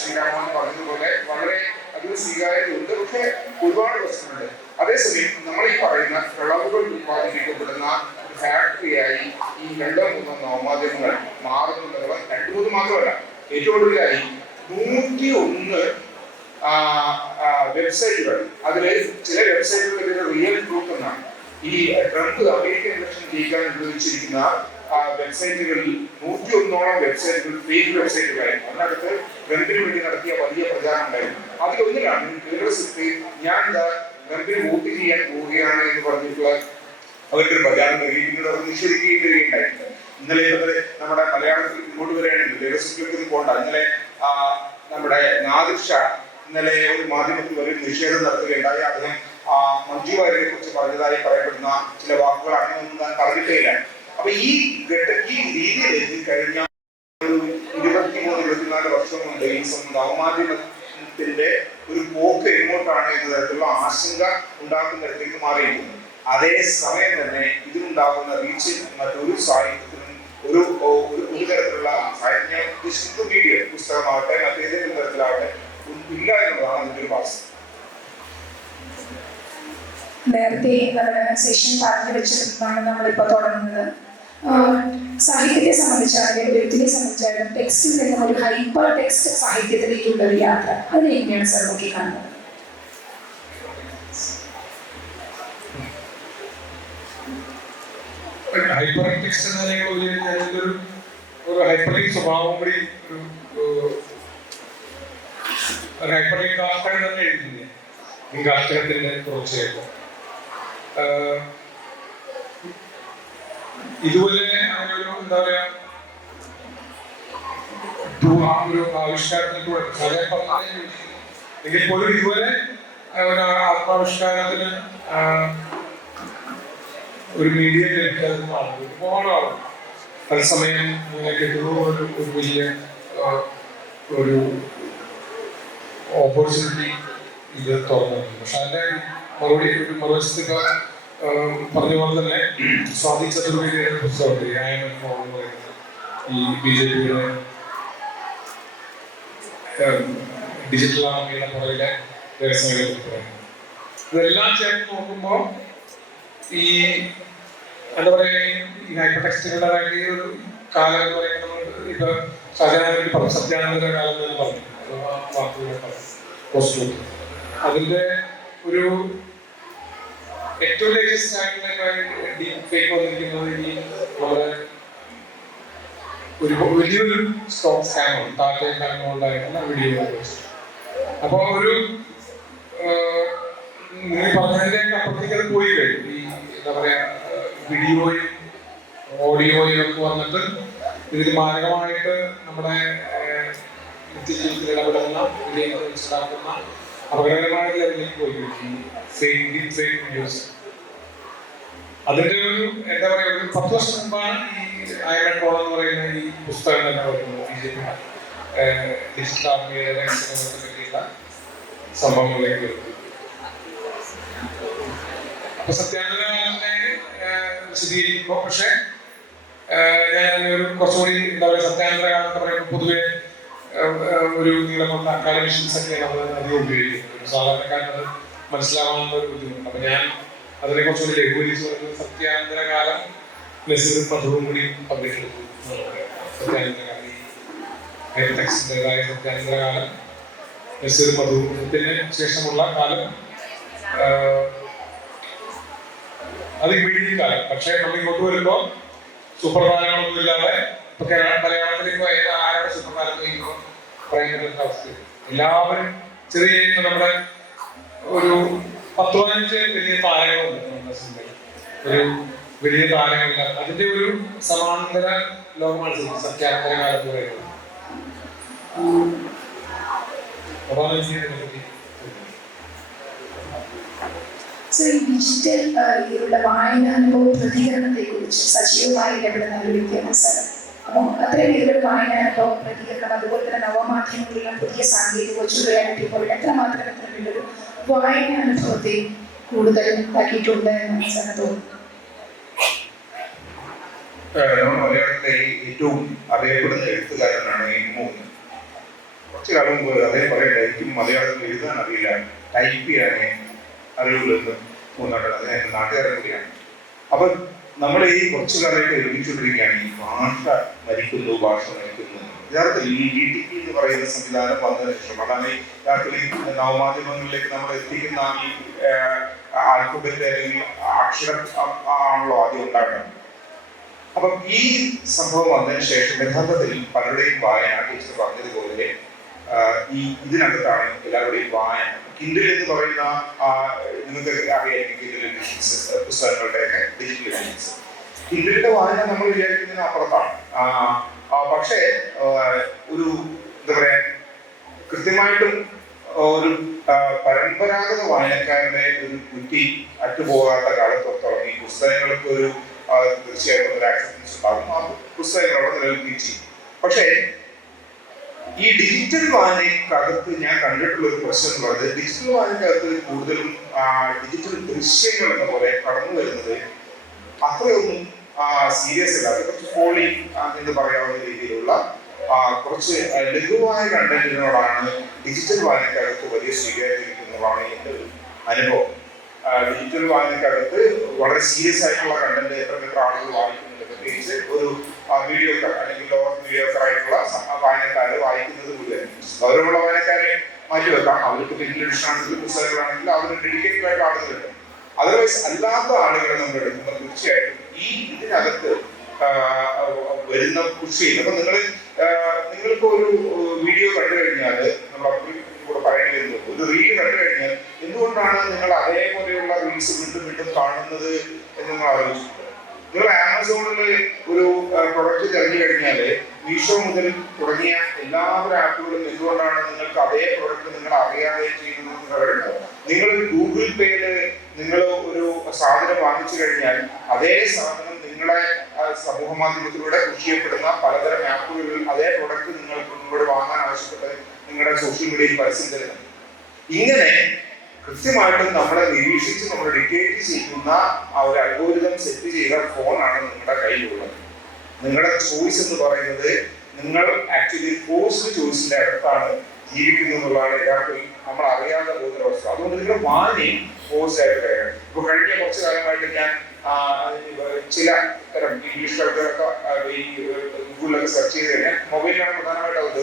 ശ്രീരാമൻ പറഞ്ഞതുപോലെ വളരെ അധികം സ്വീകാര്യതയുണ്ട്. പക്ഷെ ഒരുപാട് പ്രശ്നമുണ്ട്. അതേസമയം നമ്മൾ ഈ പറയുന്ന കളവുകൾ ഉത്പാദിപ്പിക്കപ്പെടുന്ന ഫാക്ടറിയായി ഈ 2-3 നവമാധ്യമങ്ങൾ മാറുന്നുണ്ടെന്നുള്ള 2-3 മാത്രമല്ല, ഏറ്റവും കൂടുതലായി 101 വെബ്സൈറ്റുകൾ. അതില് ചില വെബ്സൈറ്റുകൾ റിയൽ ട്രൂത്ത് എന്നാണ്. ഈ ട്രംപ് അമേരിക്കൻ ഇലക്ഷൻ ജയിക്കാൻ ഉപയോഗിച്ചിരിക്കുന്ന വെബ്സൈറ്റുകളിൽ 101ഓളം വെബ്സൈറ്റുകൾ ഫേക്ക് വെബ്സൈറ്റുകളായിരുന്നു. അതിനകത്ത് ട്രംപിന് വേണ്ടി നടത്തിയ വലിയ പ്രചാരണം ഉണ്ടായിരുന്നു. അതിലൊന്നിലാണ് കേരളത്തിൽ ഞാൻ ട്രംപിന് വോട്ട് ചെയ്യാൻ പോവുകയാണ് എന്ന് പറഞ്ഞിട്ടുള്ള അവർക്കൊരു പ്രചാരണം പിന്നീട് അവർ നിഷേധിക്കുകയും വരികയുണ്ടായിട്ടുണ്ട്. ഇന്നലെ നമ്മുടെ മലയാളത്തിൽ ഇങ്ങോട്ട് വരികയാണെങ്കിൽ ദേവസ്വത്തിലേക്ക് പോകണ്ട. ഇന്നലെ നമ്മുടെ നാദിർ ഷാ ഇന്നലെ ഒരു മാധ്യമത്തിൽ ഒരു നിഷേധം നടത്തുകയുണ്ടായി. അദ്ദേഹം മഞ്ജു വാര്യരെ കുറിച്ച് പറഞ്ഞതായി പറയപ്പെടുന്ന ചില വാക്കുകൾ അങ്ങനെയൊന്നും ഞാൻ പറഞ്ഞിട്ടേയില്ല. അപ്പൊ ഈ രീതിയിലേക്ക് കഴിഞ്ഞ 23-24 വർഷം കൊണ്ട് ഈ നവമാധ്യമത്തിന്റെ ഒരു പോക്ക് എങ്ങോട്ടാണ് എന്ന തരത്തിലുള്ള ആശങ്ക ഉണ്ടാക്കുന്ന തരത്തിലേക്ക് മാറിയിരിക്കുന്നു. അതേസമയം തന്നെ ഇതിനുണ്ടാകുന്ന റീച്ച് മറ്റൊരു സാഹിത്യത്തിനും ഒരു തരത്തിലുള്ള സാഹിത്യ മീഡിയ പുസ്തകമാവട്ടെ മറ്റേതെങ്കിലും തരത്തിലാവട്ടെ ഇല്ല എന്നുള്ളതാണ് അതിന്റെ ഒരു വാസ്തവം. നേരത്തെ നമ്മുടെ സെഷൻ പറഞ്ഞു വെച്ചിട്ടാണ് നമ്മളിപ്പോൾ തുടങ്ങുന്നത്. സാഹിത്യത്തെ സംബന്ധിച്ചാണെങ്കിലും വ്യക്തിയെ സംബന്ധിച്ചാലും ടെക്സ്റ്റിൽ നിന്നും ഒരു ഹൈപ്പർ ടെക്സ്റ്റ് സാഹിത്യത്തിലേക്കുള്ള ഒരു യാത്ര അതിനെ എങ്ങനെയാണ് സാർ നോക്കി കാണുന്നത്? ഹൈപ്പർ ടെക്സ്റ്റ് എന്നതിനൊരു ഹൈപ്പർലിങ്ക് സ്വഭാവം കൂടി ഒരു ഹൈപ്പർലിങ്ക് ആൾക്കാർ തന്നെ എഴുതുന്നില്ല. ലിംഗാഷ്ടകത്തിന്റെ കുറച്ചായിട്ട് ഇതുപോലെ അങ്ങനെ ഒരു എന്താ പറയാ ഒരു ആവിഷ്കാരത്തിലൂടെ എങ്കിൽ പോലും ഇതുപോലെ ഒരു ആത്മാവിഷ്കാരത്തിന് ഒരു മീഡിയ ലഭിക്കാതെ ഒരുപാട് ആളുകൾ തത്സമയം ഇങ്ങനെ കിട്ടുന്ന ഒരു വലിയ ഒരു ഓപ്പർച്യൂണിറ്റി ഇത് തുറന്നിട്ടുണ്ട്. പക്ഷെ അതിന്റെ മറുവശത്ത് പറഞ്ഞ പോലെ തന്നെ സ്വാതി ചതുർവേദിയുടെ പുസ്തകമുണ്ട് ഈ BJP-യുടെ ഡിജിറ്റൽ ആർമിയുടെ പുറകിലെ രഹസ്യങ്ങളെ പറയുന്നത്. ഇതെല്ലാം ചേർത്ത് നോക്കുമ്പോൾ ഈ എന്താ പറയുക ഈ ഹൈപ്പർ ടെക്സ്റ്റുകളുടെ ഒരു കാലം എന്ന് പറയുന്നത് ഇപ്പൊ സത്യാനന്ദന്റെ കാലം എന്ന് പറഞ്ഞു വാക്കുകളെ പറഞ്ഞു. അതിന്റെ ഒരു ഏറ്റവും ലേറ്റസ്റ്റ് ആയിട്ടുള്ള ഡീപ് ഫേക്ക് വന്നിരിക്കുന്നത് ഈ നമ്മുടെ ഒരു വലിയൊരു സ്റ്റോക്ക് സ്കാമാണ് ടാറ്റയുണ്ടായിരുന്ന വീഡിയോ. അപ്പൊ ഒരു നിങ്ങൾ പറഞ്ഞതിന്റെ അപ്പുറത്തേക്ക് അത് പോയി കഴിഞ്ഞു. ഈ എന്താ പറയാ വീഡിയോയും ഓഡിയോയും ഒക്കെ വന്നിട്ട് ഇതിൽ മാരകമായിട്ട് നമ്മുടെ നിത്യജീവിതത്തിൽ ഇടപെടുന്ന വിജയങ്ങൾ മനസ്സിലാക്കുന്ന അപകടകരമായ ലെവലിലേക്ക് പോയിരിക്കും ഫേക്ക് വീഡിയോസ്. അതിന്റെ ഒരു എന്താ പറയുക, ഒരു 10 വർഷം മുമ്പാണ് ഈ അയമെട്രോൾ എന്ന് പറയുന്ന ഈ പുസ്തകം തന്നെ വരുന്നത്. BJP ഡിജിറ്റൽ ആർമിയുടെ രഹസ്യങ്ങളെ പറ്റിയുള്ള സംഭവങ്ങളിലേക്ക് വരുന്നത്. അപ്പൊ സത്യാഗ്രഹനെ വിശദീകരിക്കുമ്പോൾ പക്ഷെ ഞാൻ ഒരു കുറച്ചുകൂടി എന്താ പറയുക, സത്യാഗ്രഹം എന്ന് പറയുമ്പോൾ പൊതുവെ ഒരു നീളമുള്ള അക്കാഡമിഷ്യൻസ് ഒക്കെയാണ് അത് അധികം ഉപയോഗിക്കുന്നത്. സാധാരണക്കാരനത് മനസ്സിലാവാനുള്ള ഒരു ബുദ്ധിമുട്ടുണ്ട്. അപ്പൊ ഞാൻ അതിനെ കുറച്ചുകൂടി ലഘൂകരിച്ച് പറയുന്നത് സത്യാന്തരകാലം നസീർ മധുവും കൂടി പബ്ലിഷെടുത്തു. സത്യാന്തരകാലം ഈ ഹൈടെക്സിൻ്റെതായ സത്യാന്തരകാലം നസീർ മധുവിന് ശേഷമുള്ള കാലം അത് ഇമ്മീഡിയറ്റ് കാലം. പക്ഷെ നമ്മൾ ഇങ്ങോട്ട് വരുമ്പോൾ സുപ്രധാനങ്ങളൊന്നും ഇല്ലാതെ ഇപ്പൊ മലയാളത്തിലേക്ക് ആരുടെ സുപ്രധാനം ചെയ്യുമ്പോൾ പറയാൻ പറ്റുന്ന അവസ്ഥ. എല്ലാവരും ചെറിയ നമ്മുടെ ഒരു 10-15 വലിയ താരങ്ങളുണ്ട് നമ്മുടെ സിനിമയിൽ. ഒരു വലിയ താരങ്ങളില്ല. അതിന്റെ ഒരു സമാന്തര ലോകമാണ് സത്യാന്തര കാലം എന്ന് പറയുന്നത്. അതാണ് ഇതിനെപ്പറ്റി. ഡിജിറ്റൽ രീതിയിലുള്ള വായനാനുഭവ പ്രതികരണത്തെ കുറിച്ച് സജീവമായി ഇടപെടുന്ന ഒരു വ്യക്തിയാണ് സാർ. അപ്പോൾ അത്രയും രീതിയിലുള്ള വായനാനുഭവ പ്രതികരണം, അതുപോലെ തന്നെ നവമാധ്യമങ്ങളിലുള്ള പുതിയ സാങ്കേതിക റിയാലിറ്റി പോലെ എത്രമാത്രം ഒരു വായനാനുഭവത്തെ കൂടുതൽ ഉണ്ടാക്കിയിട്ടുണ്ട് എന്നാണ് സാർ തോന്നുന്നത്. മലയാളത്തിലെ ഏറ്റവും അറിയപ്പെടുന്ന എഴുത്തുകാരനാണ് മൂന്ന്. കുറച്ചു കാലം മുമ്പ് അദ്ദേഹം പറയട്ടെ, എനിക്കും മലയാളത്തിൽ എഴുതാൻ അറിയില്ല, ടൈപ്പ് ചെയ്യാനേ അറിവുള്ളൂ മൂന്നാണ്. അദ്ദേഹം നാട്ടുകാരൻ കൂടിയാണ്. അപ്പൊ നമ്മൾ ഈ കുറച്ചു കാലമായിട്ട് ഒരുമിച്ചുകൊണ്ടിരിക്കുകയാണ് ഈ ഭാഷ മരിക്കുന്നു, ഭാഷ മരിക്കുന്നു. യഥാർത്ഥത്തിൽ ഈ DTP എന്ന് പറയുന്ന സംവിധാനം വന്നതിന് ശേഷം, അതാണ് യഥാർത്ഥത്തിൽ നവമാധ്യമങ്ങളിലേക്ക് നമ്മൾ എത്തിക്കുന്ന ഈ ആൽഫബറ്റ് അല്ലെങ്കിൽ അക്ഷരം ആണല്ലോ ആദ്യം ഉണ്ടാകുന്നത്. അപ്പം ഈ സംഭവം വന്നതിന് ശേഷം യഥാർത്ഥത്തിൽ പലരുടെയും വായന, ടീച്ചർ പറഞ്ഞതുപോലെ ഈ ഇതിനകത്താണ് എല്ലാവരുടെയും വായന. കിൻഡിൽ എന്ന് പറയുന്ന നിങ്ങൾക്ക് അറിയായിരിക്കും, കിൻഡിൽ എഡിഷൻസ്, പുസ്തകങ്ങളുടെയൊക്കെ ഡിജിറ്റൽ എഡിഷൻസ്. കിൻഡിലിന്റെ വായന നമ്മൾ വിചാരിക്കുന്നതിന് അപ്പുറത്താണ്. പക്ഷേ ഒരു എന്താ പറയാ, കൃത്യമായിട്ടും ഒരു പരമ്പരാഗത വായനക്കാരുടെ ഒരു കുറ്റി അറ്റുപോകാത്ത കാലത്തോളം ഈ പുസ്തകങ്ങൾക്ക് ഒരു തീർച്ചയായിട്ടും ഒരു ആക്സെപ്റ്റൻസ് ഉണ്ടാകും. ആ പുസ്തകങ്ങളോട് നിലനിൽക്കുകയും ചെയ്യും. പക്ഷേ ഈ ഡിജിറ്റൽ വായനക്കകത്ത് ഞാൻ കണ്ടിട്ടുള്ള ഒരു പ്രശ്നം എന്ന് പറയുന്നത്, ഡിജിറ്റൽ വായനക്കകത്ത് കൂടുതലും ഡിജിറ്റൽ ദൃശ്യങ്ങൾ എന്ന പോലെ കടന്നു വരുന്നത് അത്രയൊന്നും സീരിയസ് അല്ല. കുറച്ച് ഫോളി എന്ന് പറയാവുന്ന രീതിയിലുള്ള കുറച്ച് ലഘുവായ കണ്ടന്റിനോടാണ് ഡിജിറ്റൽ വായനക്കകത്ത് വലിയ സ്വീകാര്യത കിട്ടുന്നതാണ് എൻ്റെ ഒരു അനുഭവം. ഡിജിറ്റൽ വായനക്കകത്ത് വളരെ സീരിയസ് ആയിട്ടുള്ള കണ്ടന്റ് എത്ര ആളുകൾ വായിക്കുന്നുണ്ട്, പ്രത്യേകിച്ച് ഒരു മീഡിയോക്കർ അല്ലെങ്കിൽ ലോവർ മീഡിയോക്കർ ആയിട്ടുള്ള വായനക്കാരെ വായിക്കുന്നത് മുഴുവൻ ഗൗരവമുള്ള വായനക്കാരെ മാറ്റി വെക്കാം. അവർക്ക് ഡിജിറ്റൽ എഡിഷനാണെങ്കിൽ പുസ്തകങ്ങളാണെങ്കിൽ അവർ ഡെഡിക്കേറ്റഡ് ആയിട്ട് ആളുകളുണ്ട്. അതർവൈസ് അല്ലാത്ത ആളുകളെ നമ്മൾ എടുക്കുമ്പോൾ തീർച്ചയായിട്ടും ഈ ഇതിനകത്ത് വരുന്ന പുഷ് ചെയ്യുന്നത്. അപ്പൊ നിങ്ങൾക്ക് ഒരു വീഡിയോ കണ്ടു കഴിഞ്ഞാൽ, നമ്മൾ കൂടെ പറയേണ്ടി വരുന്നത്, ഒരു റീൽ കണ്ടു കഴിഞ്ഞാൽ എന്തുകൊണ്ടാണ് നിങ്ങൾ അതേപോലെയുള്ള റീൽസ് വീണ്ടും വീണ്ടും കാണുന്നത് എന്ന് നിങ്ങൾ ആലോചിച്ചിട്ടുണ്ട്? നിങ്ങൾ ആമസോണിൽ ഒരു പ്രൊഡക്റ്റ് തിരഞ്ഞു കഴിഞ്ഞാൽ മീഷോ മുതൽ തുടങ്ങിയ എല്ലാവരും ആപ്പുകളും എന്തുകൊണ്ടാണ് നിങ്ങൾക്ക് അതേ പ്രൊഡക്റ്റ് നിങ്ങൾ അറിയാതെ ചെയ്യുന്നത്? നിങ്ങൾ ഗൂഗിൾ പേയില് നിങ്ങൾ ഒരു സാധനം വാങ്ങിച്ചു കഴിഞ്ഞാൽ അതേ സാധനം നിങ്ങളെ സമൂഹ മാധ്യമത്തിലൂടെ പുഷ് ചെയ്യപ്പെടുന്ന പലതരം ആപ്പുകളിൽ അതേ പ്രൊഡക്റ്റ് നിങ്ങളോട് വാങ്ങാൻ ആവശ്യപ്പെട്ട് നിങ്ങളുടെ സോഷ്യൽ മീഡിയയിൽ പരസ്യം തരുന്നത്. ഇങ്ങനെ കൃത്യമായിട്ടും നമ്മളെ നിരീക്ഷിച്ച് നമ്മൾ ഡിറ്റക്ട് ചെയ്യുന്ന ആ ഒരു അൽഗോരിതം സെറ്റ് ചെയ്ത ഫോണാണ് നിങ്ങളുടെ കയ്യിലുള്ളത്. നിങ്ങളുടെ ചോയ്സ് എന്ന് പറയുന്നത് നിങ്ങൾ ആക്ച്വലി ഫോഴ്സ്ഡ് ചോയ്സിന്റെ അടുത്താണ് ജീവിക്കുന്നു എന്നുള്ളതാണ് യഥാർത്ഥത്തിൽ നമ്മൾ അറിയാതെ പോകുന്ന അവസ്ഥ. അതുകൊണ്ട് നിങ്ങളുടെ വായനയും ഫോഴ്സ് ആയിട്ട് കഴിയണം. ഇപ്പൊ കഴിഞ്ഞ കുറച്ചു കാലമായിട്ട് ഞാൻ ചില തരം ഇംഗ്ലീഷ് കവിതകളൊക്കെ ഈ ഗൂഗിളിലൊക്കെ സെർച്ച് ചെയ്ത് കഴിഞ്ഞാൽ, മൊബൈലിലാണ് പ്രധാനമായിട്ട് അത്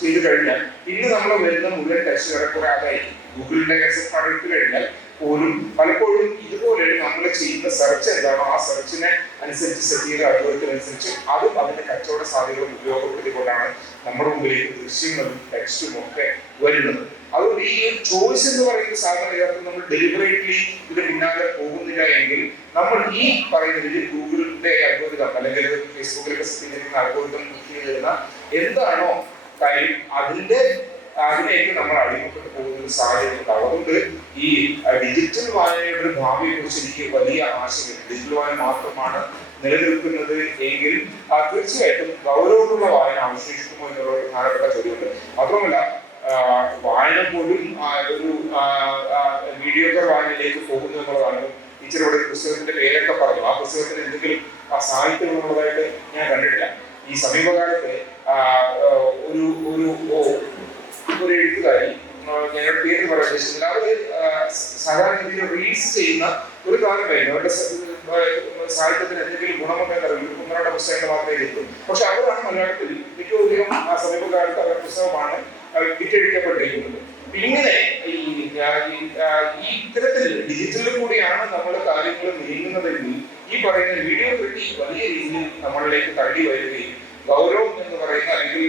ചെയ്ത് കഴിഞ്ഞാൽ ഇന്ന് നമ്മൾ വരുന്ന മുഴുവൻ ടെസ്റ്റ് കുറെ അതായിരിക്കും. ഗൂഗിളിന്റെ എക്സെപ്റ്റ് എടുത്തു കഴിഞ്ഞാൽ പോലും പലപ്പോഴും ഇതുപോലെ നമ്മൾ ചെയ്യുന്ന സെർച്ച് എന്താണോ ആ സെർച്ചിനെ അനുസരിച്ച് സെറ്റ് ചെയ്ത അൽഗോരിതമനുസരിച്ച് അതും അതിന്റെ കച്ചവട സാധ്യതകളും ഉപയോഗപ്പെടുത്തിക്കൊണ്ടാണ് നമ്മുടെ മുമ്പിലേക്ക് ദൃശ്യങ്ങളും ടെക്സ്റ്റും ഒക്കെ വരുന്നത്. അതുകൊണ്ട് ഈ ചോയ്സ് എന്ന് പറയുന്ന സാധനം നമ്മൾ ഡെലിബറേറ്റ്ലി ഇതിന് പിന്നാലെ പോകുന്നില്ല എങ്കിൽ നമ്മൾ ഈ പറയുന്നതിൽ ഗൂഗിളിന്റെ അൽഗോരിതം അല്ലെങ്കിൽ ഫേസ്ബുക്കിലൊക്കെ സെറ്റ് ചെയ്തിരിക്കുന്ന അൽഗോരിതം ക്ലിക്ക് ചെയ്തിരുന്ന എന്താണോ കാര്യം അതിലേക്ക് നമ്മൾ അടിമപ്പെട്ടു പോകുന്ന ഒരു സാഹചര്യം ഉണ്ടാവും. അതുകൊണ്ട് ഈ ഡിജിറ്റൽ വായനയുടെ ഒരു ഭാവിയെ കുറിച്ച് എനിക്ക് വലിയ ആശങ്കയുണ്ട്. ഡിജിറ്റൽ വായന മാത്രമാണ് നിലനിൽക്കുന്നത് എങ്കിൽ തീർച്ചയായിട്ടും ഗൗരവമുള്ള വായന അവശേഷിക്കുമോ എന്നുള്ള ഒരു പ്രധാനപ്പെട്ട ചോദ്യമുണ്ട്. മാത്രമല്ല വായന പോലും ഒരു മീഡിയോക്കർ വായനയിലേക്ക് പോകുന്നു എന്നുള്ളതാണ്. ടീച്ചറുടെ പുസ്തകത്തിന്റെ പേരൊക്കെ പറഞ്ഞു. ആ പുസ്തകത്തിന് എന്തെങ്കിലും സാഹിത്യമുള്ളതായിട്ട് ഞാൻ കണ്ടിട്ടില്ല. ഈ സമീപകാലത്ത് ഒരു എഴുത്തുകാരി, ഞങ്ങളുടെ പേര് പറയാൻ ഉദ്ദേശിച്ചില്ല, അവര് സാധാരണ രീതിയിൽ റീൽസ് ചെയ്യുന്ന ഒരു കാലമായിരുന്നു. അവരുടെ സാഹിത്യത്തിന് എന്തെങ്കിലും ഗുണമുണ്ടെന്ന് അറിയില്ല. കുന്നരുടെ പുസ്തകങ്ങൾ മാത്രമേ എഴുതും. പക്ഷെ അവരാണ് മലയാളത്തിൽ ഏറ്റവും അധികം സമീപകാലത്ത് അവരുടെ പുസ്തകമാണ് വിറ്റഴിക്കപ്പെട്ടിരിക്കുന്നത്. ഇങ്ങനെ ഈ ഇത്തരത്തിൽ ഡിജിറ്റലിൽ കൂടിയാണ് നമ്മൾ കാര്യങ്ങൾ നീങ്ങുന്നതെങ്കിൽ ഈ പറയുന്ന വീഡിയോ ക്രിട്ടിക് വലിയ രീതിയിൽ നമ്മളിലേക്ക് തള്ളി വരികയും ഗൗരവം എന്ന് പറയുന്ന അല്ലെങ്കിൽ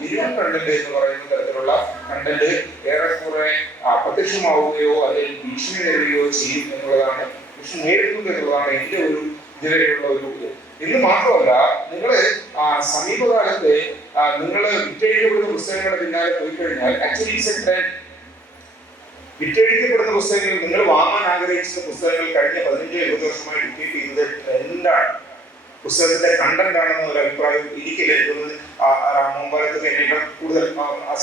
ജെന്യുവൻ കണ്ടന്റ് എന്ന് പറയുന്ന തരത്തിലുള്ള കണ്ടന്റ് ഏറെക്കുറെ അപ്രത്യക്ഷമാവുകയോ അല്ലെങ്കിൽ ഭീഷണി നേരിടുകയോ ചെയ്യും എന്നുള്ളതാണ്, ഭീഷണി നേരിടുന്നത് എന്നുള്ളതാണ് എന്റെ ഒരു ഇതുവരെയുള്ള ഒരു ഇത്. എന്ന് മാത്രമല്ല, നിങ്ങള് സമീപകാലത്ത് നിങ്ങൾ വിറ്റഴിക്കപ്പെടുന്ന പുസ്തകങ്ങളുടെ പിന്നാലെ പോയി കഴിഞ്ഞാൽ ആക്ച്വലി വിറ്റഴിക്കപ്പെടുന്ന പുസ്തകങ്ങൾ, നിങ്ങൾ വാങ്ങാൻ ആഗ്രഹിച്ച പുസ്തകങ്ങൾ കഴിഞ്ഞ 15-20 വർഷമായി ഡിക്റ്റേറ്റ് ചെയ്യുന്നത് ട്രെൻഡാണ്, പുസ്തകത്തിന്റെ കണ്ടന്റ് ആണെന്ന ഒരു അഭിപ്രായം എനിക്കില്ല. മുമ്പാലത്തൊക്കെ എന്നെ കൂടുതൽ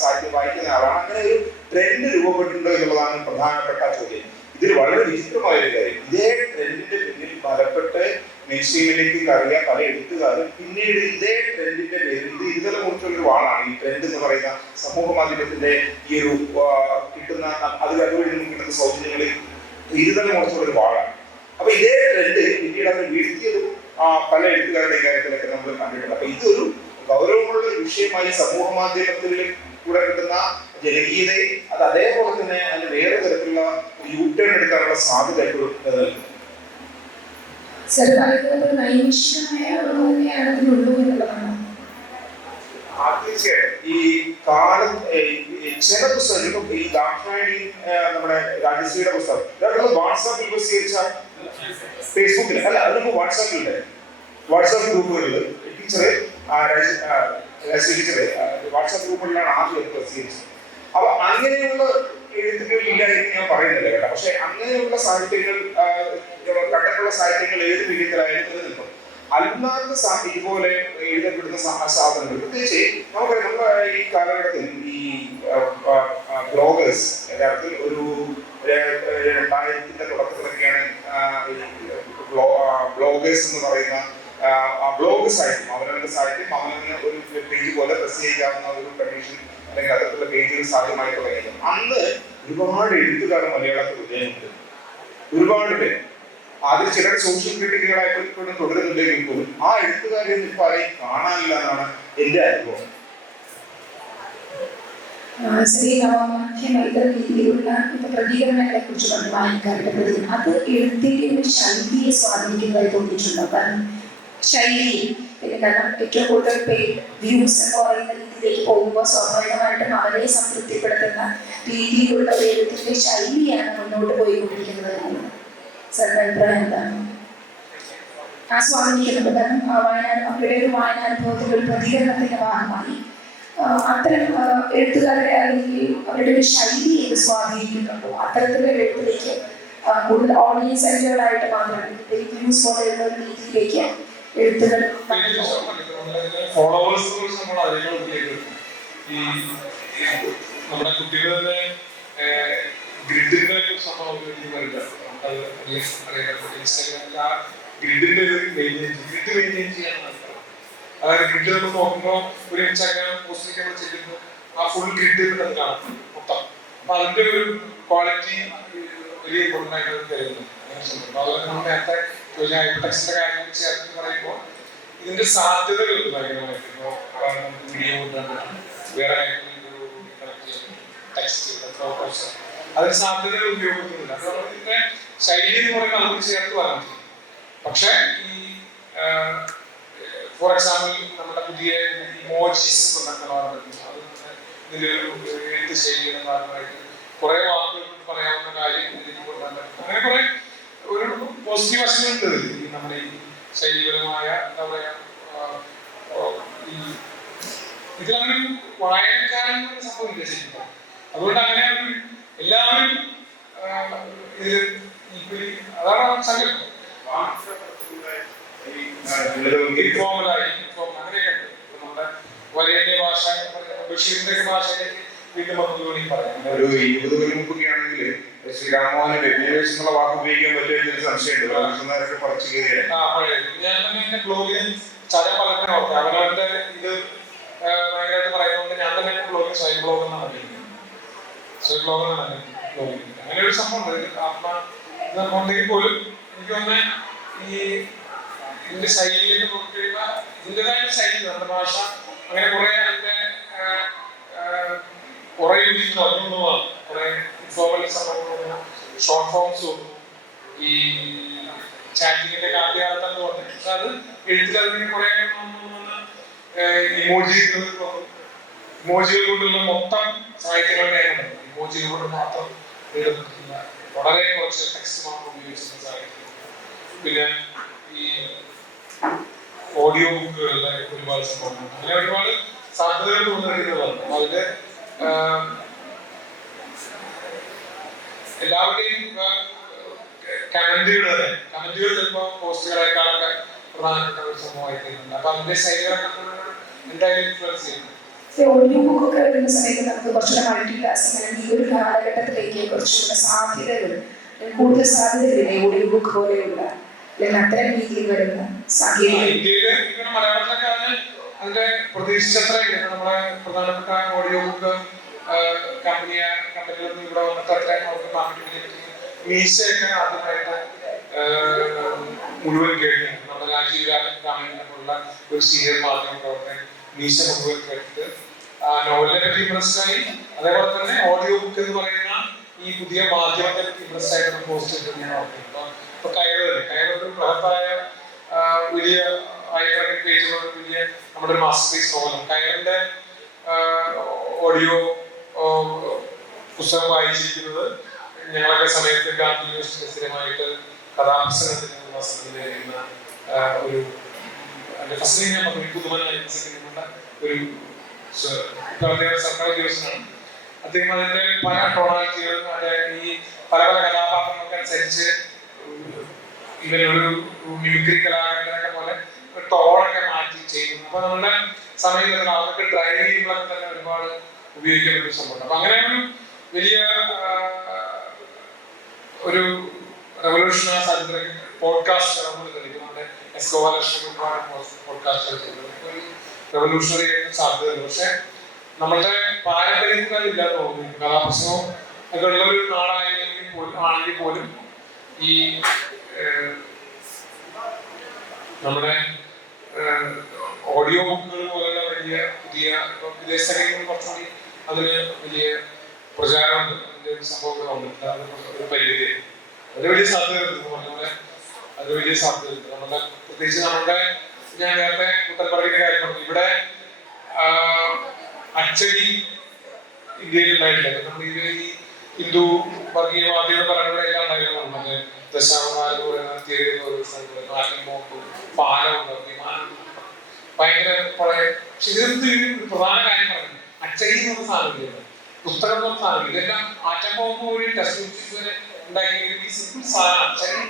സാഹിത്യം വായിക്കുന്ന ആളാണ്. അങ്ങനെ ഒരു ട്രെൻഡ് രൂപപ്പെട്ടിട്ടുണ്ടോ എന്നുള്ളതാണ് പ്രധാനപ്പെട്ട ചോദ്യം. ഇതിൽ വളരെ വിചിത്രമായ ഒരു കാര്യം, ഇതേ ട്രെൻഡിന്റെ പിന്നിൽ ബലപ്പെട്ട് മെയിൻസ്ട്രീമിലേക്ക് കയറിയ പല എഴുത്തുകാരും പിന്നീട് ഇതേ ട്രെൻഡിന്റെ പേരിൽ ഇത് ഇതുതന്നെ കുറിച്ചുള്ളൊരു വാളാണ്. ഈ ട്രെൻഡ് എന്ന് പറയുന്ന സമൂഹ മാധ്യമത്തിന്റെ ഈ ഒരു കിട്ടുന്ന അതുവഴി നിന്ന് കിട്ടുന്ന സൗജന്യങ്ങളിൽ ഇതുതന്നെ കുറിച്ചുള്ളൊരു വാളാണ്. അപ്പൊ ഇതേ ട്രെൻഡ് പിന്നീട് അവർ വീഴ്ത്തിയതും പല എഴുത്തുകാരുടെ കാര്യത്തിലൊക്കെ നമ്മൾ കണ്ടിട്ടുണ്ട്. അപ്പൊ ഇതൊരു ഗൗരവമുള്ള ഒരു വിഷയമായി സമൂഹ മാധ്യമത്തിൽ കൂടെ കിട്ടുന്ന ജനകീയതയെ അത് അതേപോലെ തന്നെ അതിന് വേറെ തരത്തിലുള്ള യൂട്ടേൺ എടുക്കാനുള്ള സാധ്യത എപ്പോഴും നിലനിൽക്കുന്നു. തീർച്ചയായിട്ടും ഈ കാലം ചില പുസ്തകം ഈ ദാക്ഷായണി നമ്മുടെ രാജശ്രീയുടെ പുസ്തകം വാട്സാപ്പിൽ പ്രസിദ്ധീകരിച്ച ഫേസ്ബുക്കിൽ അല്ല, അതിനൊക്കെ വാട്സാപ്പിലുണ്ട്. വാട്സാപ്പ് ഗ്രൂപ്പുകളിൽ ടീച്ചറ് ടീച്ചറ് വാട്സാപ്പ് ഗ്രൂപ്പുകളിലാണ് ആദ്യം പ്രസിദ്ധീകരിച്ചത്. അപ്പൊ അങ്ങനെയുള്ള എഴുത്തുകൾ ഇല്ല എന്ന് ഞാൻ പറയുന്നില്ല കേട്ടോ. പക്ഷെ അങ്ങനെയുള്ള സാഹിത്യങ്ങൾ, കണ്ടിട്ടുള്ള സാഹിത്യങ്ങൾ ഏത് വിധത്തിലായാലും നിലനിൽക്കും. അല്ലാത്ത ഇതുപോലെ എഴുതപ്പെടുന്ന സാധനങ്ങൾ, പ്രത്യേകിച്ച് നമുക്കറിയാം, നമ്മുടെ ഈ കാലഘട്ടത്തിൽ ഈ ബ്ലോഗേഴ്സ് യഥാർത്ഥത്തിൽ ഒരു 2000-ന്റെ തുടക്കത്തിലൊക്കെയാണ് ബ്ലോഗേഴ്സ് എന്ന് പറയുന്ന ബ്ലോഗ് സാഹിത്യം, അവനവന്റെ സാഹിത്യം അവനവന് ഒരു പേജ് പോലെ പ്രസിദ്ധീകരിക്കാവുന്ന ഒരു കണ്ടീഷൻ അല്ലെങ്കിൽ അത്തരത്തിലുള്ള പേജുകൾ സാധ്യമായി തുടങ്ങിയത്. അന്ന് ഒരുപാട് എഴുത്തുകാർ മലയാളത്തിൽ ഉദയമുണ്ട്, ഒരുപാട് പേര്. അതിൽ ചിലർ സോഷ്യൽ ക്രിട്ടിക്കുകളായിട്ട് തുടരുന്നുണ്ടെങ്കിൽ പോലും ആ എഴുത്തുകാരെ ഇപ്പൊ ആരെയും കാണാനില്ല എന്നാണ് എന്റെ അനുഭവം. രീതിയിലുള്ള പ്രതികരണങ്ങളെ കുറിച്ച് പറഞ്ഞു, വായനക്കാരുടെ പ്രതികരണം അത് എഴുത്തിന്റെ ഒരു ശൈലിയെ സ്വാധീനിക്കുന്നതായി തോന്നിയിട്ടുണ്ടോ? കാരണം ശൈലി, കാരണം ഏറ്റവും കൂടുതൽ വ്യൂസ് എന്ന് പറയുന്ന രീതിയിലേക്ക് പോകുമ്പോൾ സ്വാഭാവികമായിട്ടും അവരെ സംതൃപ്തിപ്പെടുത്തുന്ന രീതിയിലുള്ള എഴുത്തിന്റെ ശൈലിയാണ് മുന്നോട്ട് പോയിക്കൊണ്ടിരിക്കുന്നത്. സാറിന്റെ അഭിപ്രായം എന്താണ്? സ്വാധീനിക്കുന്നുണ്ട്. കാരണം അവരുടെ ഒരു വായനാനുഭവത്തിന്റെ ഒരു പ്രതികരണത്തിന്റെ ഭാഗമായി അത്തരം എഴുത്തുകാരുടെ അല്ലെങ്കിൽ അവരുടെ ഒരു ശൈലി ഇത് സ്വാധീനിക്കുന്നുണ്ടോ? അത്തരത്തിലുള്ള എഴുത്തിലേക്ക് കൂടുതൽ ഓഡിയൻസ് സെൻറ്റേർഡായിട്ട് മാത്രമല്ല വ്യൂസ് പോലെയുള്ള ഒരു രീതിയിലേക്ക് എഴുത്തുകൾ നമ്മുടെ കുട്ടികളുടെ ഗ്രിഡിന്റെ സംഭവം ഇൻസ്റ്റാഗ്രാമിൽ ആ ഗ്രിഡിന്റെ ഗ്രിഡ് മെയിൻറ്റെയിൻ ചെയ്യാൻ. അതായത് ഗ്രിഡ് നമ്മൾ നോക്കുമ്പോൾ ഒരു ഇൻസ്റ്റാഗ്രാം പോസ്റ്റിലേക്ക് നമ്മൾ ചെല്ലുമ്പോൾ ആ ഫുൾ ഗ്രിഡ് നമുക്ക് കാണാം മൊത്തം. അപ്പൊ അതിന്റെ ഒരു ക്വാളിറ്റി വലിയ ഇമ്പോർട്ടൻ്റ് ആയിട്ട് തരുന്നു. അതുപോലെ നമ്മൾ നേരത്തെ ടെക്സ്റ്റിന്റെ കാര്യങ്ങൾ ചേർത്ത് പറയുമ്പോൾ ഇതിന്റെ സാധ്യതകൾ ഭയങ്കരമായിട്ട് വീഡിയോ വേറെ ടെക്സ്റ്റ് അതിന് സാധ്യതകൾ ഉപയോഗപ്പെടുത്തുന്നില്ല. ഇതിന്റെ ശൈലി എന്ന് പറയുമ്പോൾ നമുക്ക് ചേർത്ത് പറയാൻ പറ്റും. പക്ഷെ ഈ ഫോർ എക്സാമ്പിൾ നമ്മുടെ പുതിയ ഇമോജീസ് ഉണ്ടാക്കാൻ പറ്റും. അത് ഇതിലൊരു എഴുത്ത് ശൈലിയുടെ ഭാഗമായിട്ട് കുറെ വാക്കുകൾ പറയാവുന്ന കാര്യം ഇതിലേക്ക് കൊണ്ടുവരാൻ പറ്റും. അങ്ങനെ കുറെ ഒരു പോസിറ്റീവ് വശങ്ങളുണ്ട് ഈ നമ്മുടെ ഈ ശൈലിപരമായ എന്താ പറയാ ഈ ഇതിലങ്ങനെ വായനക്കാരൻ സംഭവിക്കില്ല ശരിക്കും. അതുകൊണ്ട് അങ്ങനെ ഒരു എല്ലാവരും ഇത് അതാണ് സങ്കല്പം. ഇൻഫോർമലായി അങ്ങനെയൊക്കെ നമ്മുടെ വരേണ്യ ഭാഷ ബഷീറിന്റെ ഭാഷയിലേക്ക് വീണ്ടും വന്നു വേണമെങ്കിൽ പറയാം. ഒരു 20 കൊല്ലം മുമ്പൊക്കെ ആണെങ്കിൽ ശ്രീരാമോഹന് വെബിനേഴ്സ് എന്നുള്ള വാക്ക് ഉപയോഗിക്കാൻ പറ്റുമെന്നൊരു സംശയമുണ്ട്. കൃഷ്ണനാരൊക്കെ പറിച്ചു കയറിയാണ്. ഞാൻ തന്നെ ബ്ലോഗിൽ ചാരം പറഞ്ഞ ഓർക്കാം. അവനവന്റെ ഇത് ഭയങ്കരമായിട്ട് പറയുന്നതുകൊണ്ട് ഞാൻ തന്നെ ബ്ലോഗിൽ സ്വയം ബ്ലോഗ് എന്നാണ് അറിയുന്നത്. സ്വയം ബ്ലോഗ് എന്നാണ് ബ്ലോഗിൽ. അങ്ങനെ ഒരു സംഭവം ഉണ്ടെങ്കിൽ പോലും എനിക്ക് തോന്നുന്നത് ഈ ഇതിന്റെ ശൈലിയൊക്കെ നോക്കിക്കഴിയുമ്പോൾ ഇതിൻ്റെതായ ശൈലി നമ്മുടെ ഭാഷ അങ്ങനെ കുറെ അതിന്റെ കുറെ യൂണിറ്റ് അറിഞ്ഞുകൊണ്ടുമാണ്. കുറെ ഇൻഫോർമൽ സംഭവങ്ങളും ഷോർട്ട് ഫോംസും ഈ ചാറ്റിങ്ങിന്റെ ആദ്യകാലത്താണ് തോന്നുന്നത്. പക്ഷെ അത് എഴുത്തിലതിന് കുറെ ഇമോജികൾ കൊണ്ടുള്ള മൊത്തം സാഹിത്യങ്ങളുടെ ഇമോജികൾ കൊണ്ട് മാത്രം എഴുതുന്നില്ല. വളരെ കുറച്ച് ടെക്സ്റ്റ് മാത്രം ഉപയോഗിച്ചിരുന്ന സാഹിത്യം. പിന്നെ ഈ ഓഡിയോ ബുക്കുകളിലെ ഒരുപാട് സംഭവങ്ങൾ അങ്ങനെ ഒരുപാട് സാധ്യതകൾ തോന്നിയിരിക്കുന്നതാണ്. അപ്പൊ അതിന്റെ എല്ലാവരുടെയും കമന്റുകൾ ചിലപ്പോൾ പോസ്റ്റുകളെക്കാളൊക്കെ പ്രധാനപ്പെട്ട ഒരു സംഭവമായി തീരുന്നുണ്ട്. അപ്പൊ അതിന്റെ ശൈലികളൊക്കെ എന്തായാലും ഇൻഫ്ലുവൻസ് ചെയ്യുന്നു. ഓഡിയോ ബുക്കൊക്കെ വരുന്ന സമയത്ത് നമുക്ക് കുറച്ചുകൂടെ മൾട്ടി ടാസ്കിംഗ് അല്ലെങ്കിൽ ഈ ഒരു കാലഘട്ടത്തിലേക്ക് കുറച്ചുകൂടെ സാധ്യതകൾ കൂടുതൽ സാധ്യതകളില്ലേ ഓഡിയോ ബുക്ക് പോലെയുള്ള അല്ലെങ്കിൽ അത്തരം രീതിയിൽ വരുന്ന സാങ്കേതിക ഇന്ത്യയില് മലയാളത്തിലൊക്കെ അതിന്റെ പ്രതീക്ഷിച്ചത്ര നമ്മളെ പ്രധാനപ്പെട്ട ഓഡിയോ ബുക്ക് കമ്പനികളൊന്നും ഇവിടെ വന്നിട്ട് അത്രയും അവർക്ക് മാർക്കറ്റിംഗ് മീശയൊക്കെ ആദ്യമായിട്ട് മുഴുവൻ കേട്ടു. നമ്മുടെ രാജീവ് രാമനെ പോലുള്ള ഒരു സീനിയർ മാധ്യമ പ്രവർത്തകൻ മീശ മുഴുവൻ കേട്ടിട്ട് നോവലിനെ പറ്റി ഇൻട്രസ്റ്റ് ആയി. അതേപോലെ തന്നെ ഓഡിയോ ബുക്ക് എന്ന് പറയുന്ന ഈ പുതിയ മാധ്യമത്തെ പറ്റി ഇൻട്രസ്റ്റ് ആയിട്ട് പോസ്റ്റ് ചെയ്തിട്ട് ഞാൻ ഓർക്കുന്നു. ഇപ്പൊ കയറൊരു ബൃഹത്തായ വലിയ 1000 പേജുകൾ വലിയ നമ്മുടെ ഒരു മാസ്റ്റർ പീസ് നോവൽ കയറിന്റെ ഓഡിയോ പുസ്തകം വായിച്ചിരിക്കുന്നത് ഞങ്ങളൊക്കെ സമയത്ത് ഗാന്ധി യൂണിവേഴ്സിറ്റി സ്ഥിരമായിട്ട് കഥാപ്രസംഗത്തിന് ഒരു ഫസ്റ്റ് ഞാൻ പറഞ്ഞു പുതുമനായ ഒരു സർക്കാർ ഉദ്യോഗസ്ഥനാണ് അദ്ദേഹം. അതിന്റെ പല ടോണാലിറ്റികളും ഈ പല പല കഥാപാത്രങ്ങൾക്ക് അനുസരിച്ച് ഇവരൊരു മിമിക്രി കലാകാരനൊക്കെ പോലെ ഒരു ടോണൊക്കെ മാറ്റി ചെയ്യുന്നു. അപ്പൊ നമ്മുടെ സമയത്ത് അവർക്ക് ഡ്രൈവ് ചെയ്യുമ്പോഴൊക്കെ തന്നെ ഒരുപാട് ഉപയോഗിക്കാൻ പറ്റിയ സംഭവം. അപ്പൊ അങ്ങനെ ഒരു വലിയ ഒരു റെവല്യൂഷൻ ആ സാധ്യത പോഡ്കാസ്റ്റ് നമ്മുടെ എസ്കോവാലക്ഷ്മി ഒരുപാട് പോഡ്കാസ്റ്റുകൾ ചെയ്യുന്നത് ഒരു റെവല്യൂഷണറി സാധ്യതയുണ്ട്. പക്ഷെ നമ്മളുടെ പാരമ്പര്യത്തിൽ ഇല്ലാതെ തോന്നുന്നു. കഥാപ്രസംഗം ഒക്കെ ഉള്ള ഒരു ആണെങ്കിൽ പോലും ഈ നമ്മുടെ ഓഡിയോ ബുക്കുകൾ പോലുള്ള വലിയ പുതിയ വിദേശങ്ങളിൽ കുറച്ചുകൂടി അതിന് വലിയ പ്രചാരമുണ്ട്. അതിന്റെ സംഭവങ്ങൾ വന്നിട്ട് ഒരു പരിധി അത് വലിയ സാധ്യതയുണ്ട്. പറഞ്ഞ അത് വലിയ സാധ്യതയുണ്ട്. നമ്മുടെ പ്രത്യേകിച്ച് നമ്മുടെ ഞാൻ നേരത്തെ കുട്ടൻപറയുടെ കാര്യം പറഞ്ഞു. ഇവിടെ അച്ചടി ഇന്ത്യയിൽ ഉണ്ടായിട്ടില്ല. നമ്മൾ ഈ ഹിന്ദു വർഗീയവാദിയുടെ ഭരണകൂടെല്ലാം ഉണ്ടായിരുന്നു. ദശാവതാരം ഭയങ്കര പഴയ. പക്ഷെ ഇതിനകത്ത് ഒരു പ്രധാന കാര്യം പറഞ്ഞു അച്ചടി എന്നുള്ള സാധനമില്ല, പുസ്തകം എന്നുള്ള സാധനം. ഇതെല്ലാം ആറ്റം ബോംബ് വഴി ടെസ്റ്റ് ഉണ്ടാക്കി സിമ്പിൾ സാധനം അച്ചടി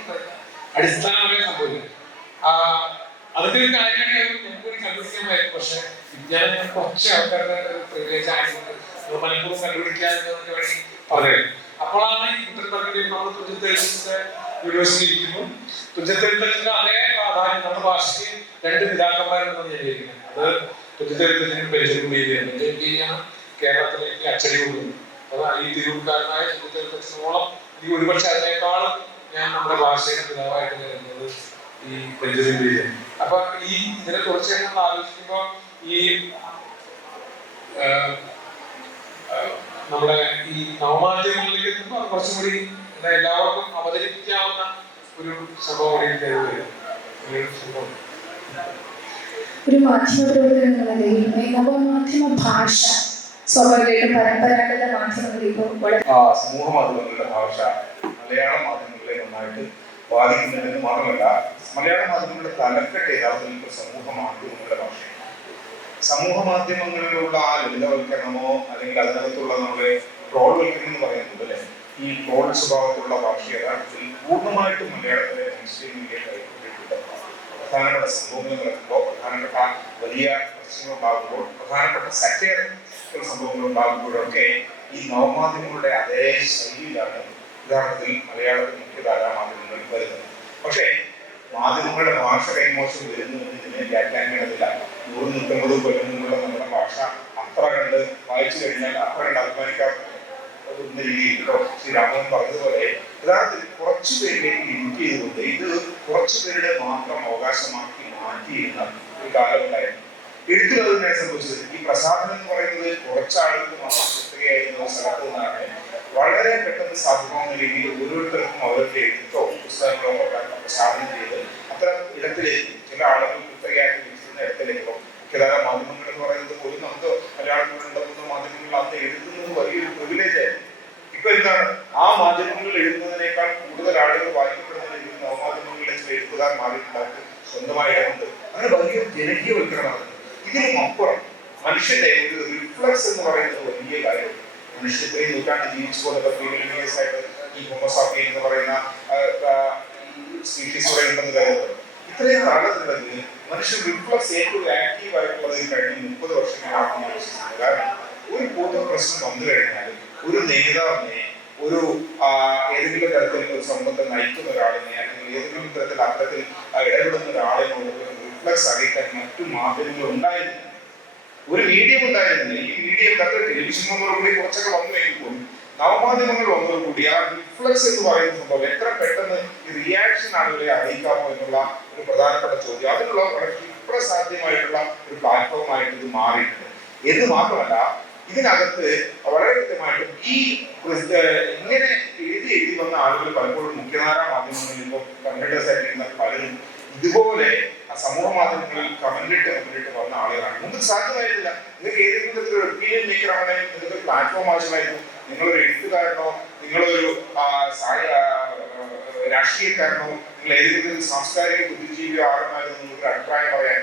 അടിസ്ഥാനമായ സംഭവിക്കും. അതിന്റെ ഒരു കാര്യമാണ് നമുക്കൊരു കണ്ടുപിടിക്കാമായിരുന്നു. പക്ഷെ വിജ്ഞാനം കുറച്ച് ആൾക്കാരുടെ പ്രിവിലേജ് ആയതുകൊണ്ട് മനഃപൂർവ്വം കണ്ടുപിടിക്കാതിരുന്നതിന് വേണ്ടി പറയാം. അപ്പോഴാണ് ഈ കുട്ടൻപറമ്പിന്റെ നമ്മൾ തുഞ്ചത്തെഴുത്തിന്റെ യൂണിവേഴ്സിറ്റി ഇരിക്കുന്നു. തുഞ്ചത്തെഴുത്തിന്റെ അതേ പ്രാധാന്യം നമ്മുടെ ഭാഷയ്ക്ക് 2 പിതാക്കന്മാരുണ്ടെന്ന് ഞാൻ വിചാരിക്കുന്നത്. അത് തുഞ്ചത്തെഴുത്തിന്റെ പരിചയം കേരളത്തിലേക്ക് അച്ചടി കൊണ്ടുവന്നു. അത് ഈ തിരൂർക്കാരനായ തുഞ്ചത്തെഴുത്തോളം ഈ ഒരുപക്ഷെ അതിനേക്കാളും ഞാൻ നമ്മുടെ ഭാഷയുടെ പിതാവായിട്ട് കരുതുന്നത് ഈ പരിചയം. അപ്പൊ ഈ ഇതിനെ കുറിച്ച് നമ്മൾ ആലോചിക്കുമ്പോ ഈ നമ്മുടെ ഈ നവമാധ്യമങ്ങളിലേക്ക് എത്തുമ്പോൾ അത് കുറച്ചും കൂടി എല്ലാവർക്കും അവതരിപ്പിക്കാവുന്ന ഒരു സംഭവം കൂടി തരുകയാണ്. ഒരു മാധ്യമപ്രവർത്തകൻ എന്ന നിലയിൽ നവമാധ്യമ ഭാഷ സ്വാഭാവികമായിട്ടും പരമ്പരാഗത മാധ്യമങ്ങളിൽ സമൂഹ മാധ്യമങ്ങളുടെ ഭാഷ മലയാള മാധ്യമങ്ങളെ നന്നായിട്ട് ബാധിക്കുന്നുണ്ടെന്ന് മാത്രമല്ല മലയാള മാധ്യമങ്ങളുടെ തലക്കെട്ട് യഥാർത്ഥത്തിൽ സമൂഹ മാധ്യമങ്ങളുടെ ഭാഷയാണ്. സമൂഹ മാധ്യമങ്ങളിലുള്ള ആ ലളിതവൽക്കരണമോ അല്ലെങ്കിൽ അതിനകത്തുള്ള നമ്മുടെ ട്രോൾവൽക്കരണം എന്ന് പറയുന്നത് അല്ലെ, ഈ ട്രോൾ സ്വഭാവത്തിലുള്ള ഭാഷ യഥാർത്ഥത്തിൽ പൂർണ്ണമായിട്ടും മലയാളത്തിലെ മുസ്ലിം മീഡിയ കൈക്കൊണ്ടിട്ടുണ്ട്. പ്രധാനപ്പെട്ട സംഭവങ്ങൾ നടക്കുമ്പോൾ, പ്രധാനപ്പെട്ട വലിയ പ്രശ്നങ്ങൾ ഉണ്ടാകുമ്പോൾ, പ്രധാനപ്പെട്ട സറ്റയർ സംഭവങ്ങൾ ഉണ്ടാകുമ്പോഴൊക്കെ ഈ നവമാധ്യമങ്ങളുടെ അതേ ശൈലിയിലാണ് യഥാർത്ഥത്തിൽ മലയാളത്തിൽ മുഖ്യധാരാ മാധ്യമങ്ങൾ വരുന്നത്. പക്ഷേ മാധ്യമങ്ങളുടെ ഭാഷ കൈമോശം വരുന്നു എന്നതിനെ വ്യാഖ്യാനിക്കേണ്ടതില്ല. 100-150 കൊല്ലം മുമ്പുള്ള നമ്മുടെ ഭാഷ അത്ര കണ്ട് വായിച്ചു കഴിഞ്ഞാൽ അത്ര കണ്ട് അഭിമാനിക്കാവുന്ന രീതിയിൽ ഇപ്പോൾ ശ്രീ രാമൻ പറഞ്ഞതുപോലെ യഥാർത്ഥത്തിൽ കുറച്ചു പേരിലേക്ക് ലിങ്ക് ചെയ്തുകൊണ്ട് ഇത് കുറച്ചു പേരുടെ മാത്രം അവകാശമാക്കി മാറ്റിയിരുന്ന ഒരു കാലമുണ്ടായിരുന്നു. എഴുത്തിൽ അത് തന്നെ സംഭവിച്ചത്. ഈ പ്രസാദം എന്ന് പറയുന്നത് കുറച്ചാളുകൾക്ക് മാത്രം പുസ്തകമായിരുന്ന സ്ഥലത്ത് നിന്നാണ് വളരെ പെട്ടെന്ന് സാധ്യമാകുന്ന രീതിയിൽ ഓരോരുത്തർക്കും അവരുടെ എഴുത്തോ പുസ്തകങ്ങളോ പ്രസാദനം ചെയ്ത് അത്തരം ഇടത്തിലേക്ക് ചില ആളുകൾ പുസ്തകമാക്കി വിളിച്ചിരുന്ന ഇടത്തിലേക്ക് മുഖ്യധാര മാധ്യമങ്ങൾ എന്ന് പറയുന്നത് പോലും നമുക്ക് മലയാളത്തിൽ ഉണ്ടാകുന്ന മാധ്യമങ്ങൾ അന്ന് എഴുതുന്നത് വലിയൊരു പ്രിവിലേജ് ആയിരുന്നു. ഇപ്പൊ എന്താണ്, ആ മാധ്യമങ്ങളിൽ എഴുതുന്നതിനേക്കാൾ കൂടുതൽ ആളുകൾ വായിക്കപ്പെടുന്ന രീതിയിൽ നവമാധ്യമങ്ങളിലെ ചില എഴുത്തുകാർ മാറിയിട്ടുണ്ടാക്കി സ്വന്തമായ ഇടമുണ്ട്. അങ്ങനെ വലിയൊരു ജനകീയവൽക്കരണമാണ്. ഇതിനും അപ്പുറം മനുഷ്യന്റെ ഒരു റിഫ്ലക്സ് എന്ന് പറയുന്നത് വലിയ കാര്യമാണ്. മനുഷ്യ ഇത്രയും നൂറ്റാണ്ട് ജീവിച്ചു പോകുന്ന പ്രീമിയസ് ആയിട്ട് ഈ ഹോമോസാപ്പി എന്ന് പറയുന്ന സ്പീഷീസ് കൂടെ ഉണ്ടെന്ന് കരുതുന്നത്. ഇത്രയും കാലത്തിലേക്ക് മനുഷ്യൻ റിഫ്ലക്സ് ഏറ്റവും ആക്റ്റീവ് ആയിട്ടുള്ളത് കഴിഞ്ഞ 30 വർഷങ്ങളാണെന്ന് വിശ്വസിക്കുന്നത്. കാരണം ഒരു പൊതു പ്രശ്നം വന്നു കഴിഞ്ഞാൽ ഒരു നേതാവിനെ, ഒരു ഏതെങ്കിലും തരത്തിൽ ഒരു സമൂഹത്തെ നയിക്കുന്ന ഒരാളിനെ, അല്ലെങ്കിൽ ഏതെങ്കിലും തരത്തിൽ അത്തരത്തിൽ ഇടപെടുന്ന ഒരാളിനോട് റിഫ്ലക്സ് അറിയിക്കാൻ മറ്റു മാധ്യമങ്ങൾ ഉണ്ടായിരുന്നു, ഒരു മീഡിയം ഉണ്ടായിരുന്നില്ല. ഈ മീഡിയം ടെലിവിഷൻ വന്നതോടുകൂടി കുറച്ചൊക്കെ വന്നുവെങ്കിൽ പോലും നവമാധ്യമങ്ങൾ വന്നതോടുകൂടി ആ റിഫ്ലക്സ് എന്ന് പറയുന്ന സംഭവം എത്ര പെട്ടെന്ന് ഈ റിയാക്ഷൻ ആളുകളെ അറിയിക്കാമോ എന്നുള്ള ഒരു പ്രധാനപ്പെട്ട ചോദ്യം, അതിനുള്ള വളരെ ഇപ്രസാധ്യമായിട്ടുള്ള ഒരു പ്ലാറ്റ്ഫോമായിട്ട് ഇത് മാറിയിട്ടുണ്ട്. എന്ന് മാത്രമല്ല, ഇതിനകത്ത് വളരെ കൃത്യമായിട്ടും ഈ ഇങ്ങനെ എഴുതി വന്ന ആളുകൾ പലപ്പോഴും മുഖ്യധാരാ മാധ്യമങ്ങളിൽ ഇപ്പോൾ കമന്റേഴ്സ് ആയിരിക്കുന്ന പലരും ഇതുപോലെ സമൂഹ മാധ്യമങ്ങളിൽ കമന്റിട്ട് വന്ന ആളുകളാണ്. മുമ്പ് സാധ്യമായിരുന്നില്ല. നിങ്ങൾക്ക് ഏതെങ്കിലും തരത്തിലൊരു ഒപ്പീനിയൻ മേക്കർ ആണെങ്കിൽ നിങ്ങൾക്ക് പ്ലാറ്റ്ഫോം ആവശ്യമായിരുന്നു. നിങ്ങളൊരു എഴുത്തുകാരനോ, നിങ്ങളൊരു രാഷ്ട്രീയക്കാരനോ, നിങ്ങൾ ഏതെങ്കിലും സാംസ്കാരിക ബുദ്ധിജീവിയോ ആണെന്നായിരുന്നു നിങ്ങൾക്ക് അഭിപ്രായം പറയാൻ.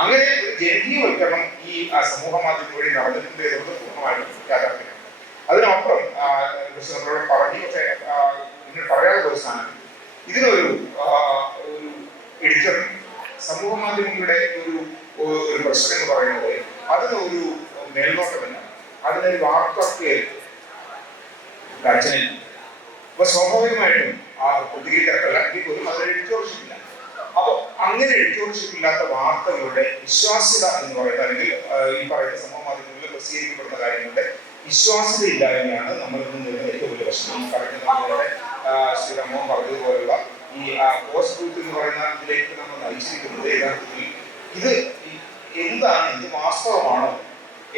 അങ്ങനെ ഒരു ജനകീയവൽക്കരണം ഈ സമൂഹ മാധ്യമം വഴി നടന്നിട്ടുണ്ട് എന്നുള്ളത് പൂർണ്ണമായിട്ടും യാഥാർത്ഥ്യമാണ്. അതിനപ്പുറം നമ്മളോട് പറഞ്ഞു, പക്ഷേ ഇങ്ങനെ പറയാതെ ഒരു സ്ഥാനം, ഇതിനൊരു എഡിറ്റർ, സമൂഹ മാധ്യമങ്ങളുടെ ഒരു പ്രശ്നം എന്ന് പറയുന്നത് അതിനൊരു മേൽനോട്ടമല്ല, അതിനൊരു വാർത്തക്ക് രചനയില്ല. അപ്പൊ സ്വാഭാവികമായിട്ടും ആ പൊതുകെ തിരക്കല്ല എങ്കിൽ പോലും അതിന് എഡിറ്റോർഷിപ്പ് ഇല്ല. അപ്പൊ അങ്ങനെ എഡിറ്റോർഷിപ്പ് ഇല്ലാത്ത വാർത്തകളുടെ വിശ്വാസ്യത എന്ന് പറയുന്നത്, അല്ലെങ്കിൽ ഈ പറയുന്ന സമൂഹ മാധ്യമങ്ങളിൽ പ്രസിദ്ധീകരിക്കപ്പെടുന്ന കാര്യങ്ങളുടെ വിശ്വാസ്യത ഇല്ലായ്മയാണ് നമ്മൾ ഇന്ന് നേരിടുന്ന ഏറ്റവും വലിയ പ്രശ്നം. പറയുന്ന നമ്മളുടെ ശ്രീരാമോഹൻ പറഞ്ഞതുപോലുള്ള ഈ പോസ്റ്റ് ട്രൂത്ത് എന്ന് പറയുന്ന ഇതിലേക്ക് നമ്മൾ നയിച്ചിരിക്കുന്നത് യഥാർത്ഥത്തിൽ ഇത് എന്താണ്, ഇത് വാസ്തവമാണോ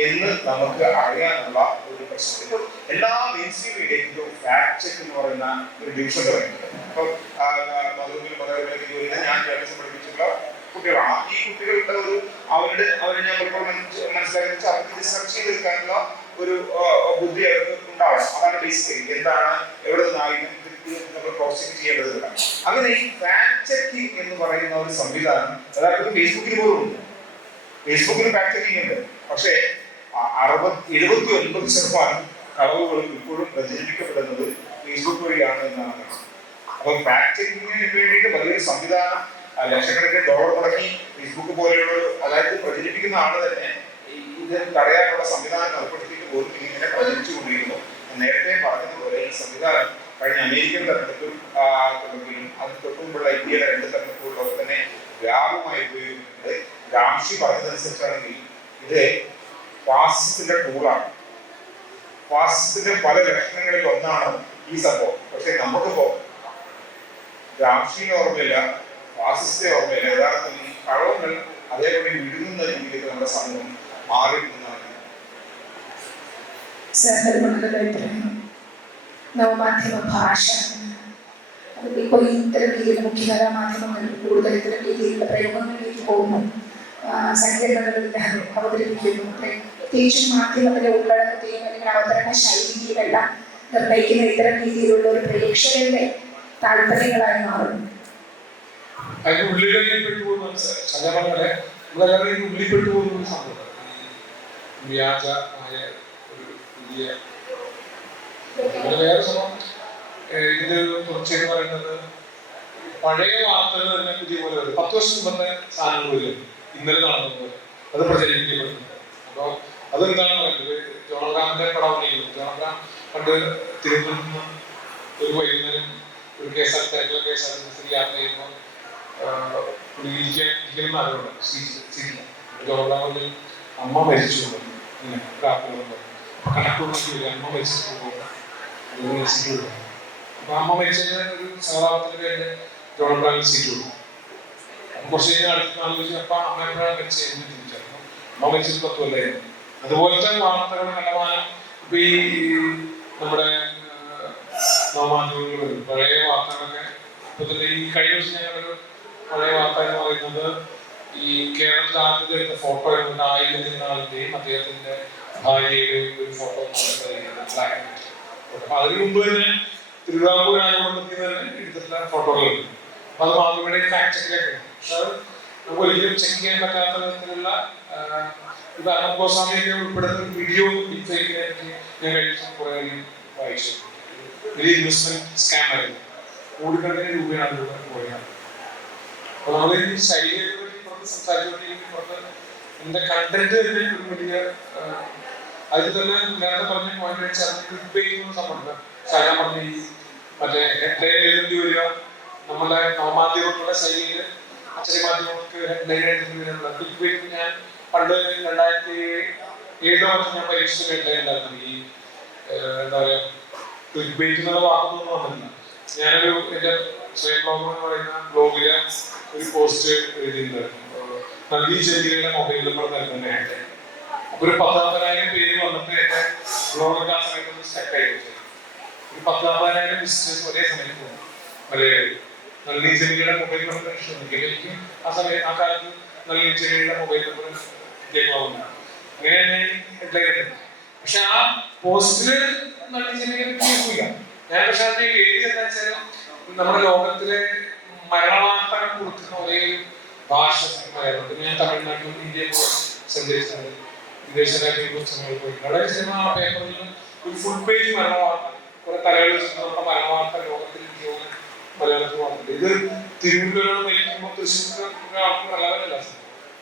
എന്ന് നമുക്ക് അറിയാനുള്ള ഒരു പ്രശ്നം. ഇപ്പോൾ എല്ലാ മെയിൻസ്ട്രീം മീഡിയയ്ക്കും ഫാക്ട് ചെക്ക് എന്ന് പറയുന്ന ഒരു ഡിവിഷൻ തുടങ്ങിയിട്ടുണ്ട്. ഇപ്പം ഞാൻ ജേർണലിസം പഠിപ്പിച്ചിട്ടുള്ള കുട്ടികളാണ്. ഈ കുട്ടികളുടെ അവരെ ഞാൻ പലപ്പോഴും മനസ്സിലാക്കി അവർക്ക് സെർച്ച് ചെയ്തെടുക്കാനുള്ള ഒരു ബുദ്ധി അവർക്ക് ഉണ്ടാവണം. അതാണ് ബേസിക്കലി എന്താണ്, എവിടെ നിന്നായിരുന്നു നമ്മൾ ക്രോസ് ചെക്ക് ചെയ്യേണ്ടത്. അങ്ങനെ ഈ ഫാക്ട് ചെക്കിംഗ് എന്ന് പറയുന്ന ഒരു സംവിധാനം യഥാർത്ഥത്തിൽ ഫേസ്ബുക്കിൽ പോലും ഉണ്ട്. ഫേസ്ബുക്കിൽ ഫാക്ട് ചെക്കിംഗ് ഉണ്ട്. പക്ഷേ 79% കളവുകളും ഇപ്പോഴും പ്രചരിപ്പിക്കപ്പെടുന്നത് ഫേസ്ബുക്ക് വഴിയാണ് എന്നാണ്. അപ്പം ഫാക്ട് ചെക്കിങ്ങിന് വേണ്ടിയിട്ട് വലിയൊരു സംവിധാനം ലക്ഷക്കണക്കിന് ഡോളർ മുടക്കി ഫേസ്ബുക്ക് പോലെയുള്ള, അതായത് പ്രചരിപ്പിക്കുന്ന ആള് തന്നെ ഇത് തടയാനുള്ള സംവിധാനം ഏർപ്പെടുത്തിയിട്ട് പോലും ഇങ്ങനെ പ്രചരിച്ചുകൊണ്ടിരിക്കുന്നു. നേരത്തെ പറഞ്ഞതുപോലെ ഈ സംവിധാനം കഴിഞ്ഞ അമേരിക്കൻ തെരഞ്ഞെടുപ്പിലും അതിന് തൊട്ടുമുമ്പുള്ള ഇന്ത്യയുടെ 2 തെരഞ്ഞെടുപ്പുകളിലൊക്കെ തന്നെ വ്യാപകമായി ഉപയോഗിക്കുന്നത്. ഗാംഷി പറഞ്ഞതനുസരിച്ചാണെങ്കിൽ ഇത് ഫാസിസത്തിന്റെ ടൂളാണ്. ഫാസിസത്തിന്റെ പല ലക്ഷണങ്ങളിൽ ഒന്നാണ് ഈ സംഭവം. പക്ഷെ നമുക്കിപ്പോ ഗാംഷിനെ ഓർമ്മയില്ല, ഫാസിസത്തെ ഓർമ്മയില്ല. യഥാർത്ഥത്തിൽ ഈ കളവുകൾ അതേപോലെ വിഴുങ്ങുന്ന രീതിയിലേക്ക് നമ്മുടെ സമൂഹം മാറിയിട്ടുണ്ടെന്നാണ്. നവമാധ്യമ ഭാഷ ഇപ്പോൾ ഇത്തരം രീതിയിലുള്ള മുഖ്യധാരാ മാധ്യമങ്ങൾ കൂടുതൽ ഇത്തരം രീതിയിലുള്ള പ്രയോഗങ്ങളിലേക്ക് പോകുന്നു, സങ്കീർണതകളില്ലാതെ അവതരിപ്പിക്കുന്നു. പ്രത്യേകിച്ചും മാധ്യമത്തിലെ ഉള്ളടക്കത്തെയും അല്ലെങ്കിൽ അവതരണ ശൈലിയിലെല്ലാം നിർണ്ണയിക്കുന്ന ഇത്തരം രീതിയിലുള്ള ഒരു പ്രേക്ഷകരുടെ താല്പര്യങ്ങളായി മാറുന്നു. അതിന്റെ ഉള്ളിലേക്ക് പെട്ടുപോകുന്ന നമ്മളെല്ലാവരും ഈ ഉള്ളിപ്പെട്ടു പോകുന്ന ഒരു സംഭവം, ഈ വ്യാജമായ ഒരു പുതിയ വേറെ സംഭവം. ഇതിന്റെ തുടർച്ചയെന്ന് പറയുന്നത് പഴയ വാർത്തകൾ തന്നെ പുതിയ പോലെ വരും. 10 വർഷം മുമ്പത്തെ സാധനങ്ങൾ വരും, ഇന്നലെ നടന്ന പോലെ അത് പ്രചരിപ്പിക്കപ്പെടുന്നുണ്ട്. അപ്പോൾ അതെന്താണെന്ന് പറയുന്നത്, ജോണഗ്രാമിന്റെ പടം ജോണഗ്രാം പണ്ട് തിരുവനന്തപുരത്ത് ഒരു വൈകുന്നേരം ഒരു കേസാർട്ടിൽ യാത്ര ചെയ്യുമ്പോൾ ഇരിക്കണം അറിവുണ്ട് സീറ്റില്ല. ജോണഗ്രാമിൽ അമ്മ മരിച്ചു കണക്കൂടി അമ്മ മരിച്ചിട്ട് അപ്പൊ അമ്മ മരിച്ചതിന് ഒരു സഹതാപത്തിന്റെ പേരിൽ ജോണഗ്രാമിൽ സീറ്റ് കൊടുക്കും. കുറച്ച് കഴിഞ്ഞാൽ അടുത്ത ആലോചിച്ച് അപ്പൊ അമ്മ എപ്പോഴാണ് മരിച്ചതെന്ന് ചോദിച്ചായിരുന്നു. അമ്മ മരിച്ചത് 10 കൊല്ലമായിരുന്നു. അതുപോലത്തെ വാർത്തകൾ കണ്ടമാനം ഇപ്പൊ ഈ നമ്മുടെ നവമാധ്യമങ്ങൾ പഴയ വാർത്തകളൊക്കെ ഇപ്പൊ തന്നെ ഈ കഴിഞ്ഞ ദിവസം ഞങ്ങളൊരു പഴയ വാർത്ത എന്ന് പറയുന്നത് ഈ കേരളത്തിൽ ആദ്യത്തെ എടുത്ത ഫോട്ടോ എടുക്കുന്ന ആയിരത്തിനാളിന്റെയും അദ്ദേഹത്തിന്റെ ഭാര്യയുടെയും ഒരു ഫോട്ടോ. അപ്പൊ അതിനു മുമ്പ് തന്നെ തിരുവിതാംകൂർ രാജകുടുംബത്തിൽ തന്നെ എടുത്തിട്ടുള്ള ഫോട്ടോകളുണ്ട്. അപ്പൊ അത് മാധ്യമയുടെ ഫാക്ട് ചെക്കിലൊക്കെ ഉണ്ട്. പക്ഷെ അത് നമുക്ക് ഒരിക്കലും ചെക്ക് ചെയ്യാൻ പറ്റാത്ത വിധത്തിലുള്ള അർണബ് ഗോസ്വാമിയൊക്കെ ഉൾപ്പെടുന്ന വീഡിയോ ഡിഫേക്കിനെ പറ്റി ഞാൻ കഴിഞ്ഞ കുറെ വായിച്ചു. വലിയ ഇൻവെസ്റ്റ്മെന്റ് സ്കാം ആയിരുന്നു, കോടിക്കണക്കിന് രൂപയാണ് അതിലൂടെ പോയത്. അപ്പൊ നമ്മൾ ഈ ശൈലിയെ പറ്റി പുറത്ത് സംസാരിച്ചുകൊണ്ടിരിക്കുന്ന എന്റെ കണ്ടന്റ് തന്നെ ഒരു വലിയ അതിൽ തന്നെ നേരത്തെ പറഞ്ഞ പോയിന്റ് വെച്ചാൽ സംബന്ധം ഞാൻ പറഞ്ഞ ഈ മറ്റേ ഹെഡ്ലൈൻ എഴുതേണ്ടി വരിക, നമ്മളെ നവമാധ്യമങ്ങളുടെ ശൈലിയിൽ അച്ചടി മാധ്യമങ്ങൾക്ക് ഹെഡ്ലൈൻ എഴുതേണ്ടി വരിക. ക്ലിക്ക് ബൈറ്റ് ഞാൻ പണ്ട് 2007 ഞാൻ പരീക്ഷിച്ച ഹെഡ്ലൈൻ ഉണ്ടായിരുന്നു. ഈ എന്താ പറയാ ക്ലിക്ക് ബൈറ്റ് എന്നുള്ള വാക്കൊന്നും വന്നില്ല. ഞാനൊരു എന്റെ സ്വയം ബ്ലോഗ് എന്ന് പറയുന്ന ബ്ലോഗില് ഒരു പോസ്റ്റ് എഴുതിയിട്ടുണ്ടായിരുന്നു. നന്ദി ചെല്ലിയുടെ മൊബൈൽ നമ്പർ നൽകുന്ന ഹെഡ്ലൈൻ. അപ്പൊ ഒരു 10,000 പേര് വന്നിട്ട് എന്റെ ബ്ലോഗൊക്കെ ആ സമയത്ത് സ്റ്റക്ക് ആയിട്ട് ഒരു 10,000 വിസിറ്റേഴ്സ് ഒരേ സമയത്ത് പോകും. മലയാളി നന്ദി ചെല്ലിയുടെ മൊബൈൽ നമ്പർ ശ്രമിക്കുക. എനിക്ക് ആ സമയത്ത് ആ കാലത്ത് നന്ദി ചെല്ലിയുടെ മൊബൈൽ നമ്പർ കേൾക്കാവുന്ന അങ്ങനെ തന്നെ ഹെഡ്ലൈൻ. പക്ഷെ ആ പോസ്റ്റില് നന്ദി ചെല്ലിയെ കേൾക്കില്ല ഞാൻ. പക്ഷെ അതിനെ എഴുതി എന്താ വെച്ചാൽ നമ്മുടെ ലോകത്തിലെ മരണവാർത്തകൾ കൊടുക്കുന്ന ഒരേ ഭാഷ മലയാളം. ഞാൻ തമിഴ്നാട്ടിലും ഇന്ത്യയിൽ സഞ്ചരിച്ചത്, വിദേശ രാജ്യങ്ങളിൽ പോയിട്ട് അവിടെ സിനിമ പേപ്പറിൽ ഒരു ഫുൾ പേജ് മരണവാർത്ത, കുറെ തലകളിൽ മരണവാർത്ത ലോകത്തിൽ മലയാളത്തിൽ വാർത്തയുണ്ട്. ഇത് തിരുവനന്തപുരം മരിക്കുമ്പോൾ തൃശ്ശൂർ ആൾക്ക് നല്ലതല്ല.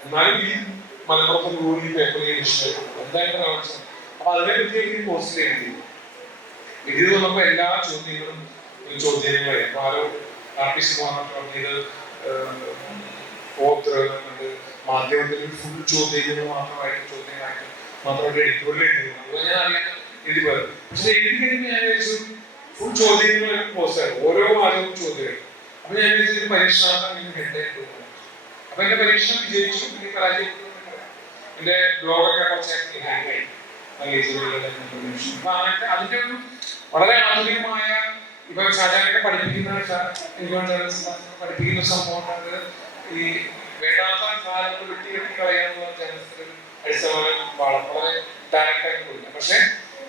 എന്നാലും ഈ മലപ്പുറത്ത് കൂടുതൽ പേപ്പറിൽ ഇഷ്ടമായിട്ടുള്ളൂ. എന്തായാലും ആവശ്യം. അപ്പൊ അതിനെ പറ്റി എനിക്ക് പോസ്റ്റ് എഴുതി വന്നപ്പോ എല്ലാ ചോദ്യങ്ങളും ചോദ്യങ്ങളായി. അപ്പൊ ആരോ ആർട്ടിസ്റ്റ് പറഞ്ഞത് ഓത്തറുണ്ട് മാധ്യമത്തിൽ ഫുൾ ചോദ്യങ്ങൾ മാത്രമായിട്ട് മാത്രമായിട്ട് എഡിറ്റോറിയൽ എഴുതുന്നു. ഞാൻ അറിയാൻ എഴുതി പോയത്. പക്ഷെ എഴുതി കഴിഞ്ഞ് ഞാൻ വിചാരിച്ചു ഫുൾ ചോദ്യങ്ങൾ പോസ്റ്റാണ്, ഓരോ മാധ്യമവും ചോദ്യങ്ങൾ. അപ്പൊ ഞാൻ വിചാരിച്ചത് പരീക്ഷണാർത്ഥം ഹെഡ്ലൈൻ കൊടുക്കണം. അപ്പൊ എന്റെ പരീക്ഷണം വിജയിച്ചു. എനിക്ക് പരാജയപ്പെട്ടു. എന്റെ ബ്ലോഗൊക്കെ കുറച്ച് ഹാങ്ങായി. അപ്പൊ അതിന്റെ ഒരു വളരെ ആധുനികമായ ഇപ്പൊ ഷാജാനൊക്കെ പഠിപ്പിക്കുന്ന സംഭവം ഈ വേണ്ടാത്ത സാധനങ്ങൾ വെട്ടി കളയാനുള്ള ജനത്തിൽ അടിസ്ഥാനം വളരെ ഡയറക്റ്റ് ആയിട്ട് കൊടുക്കുക. പക്ഷെ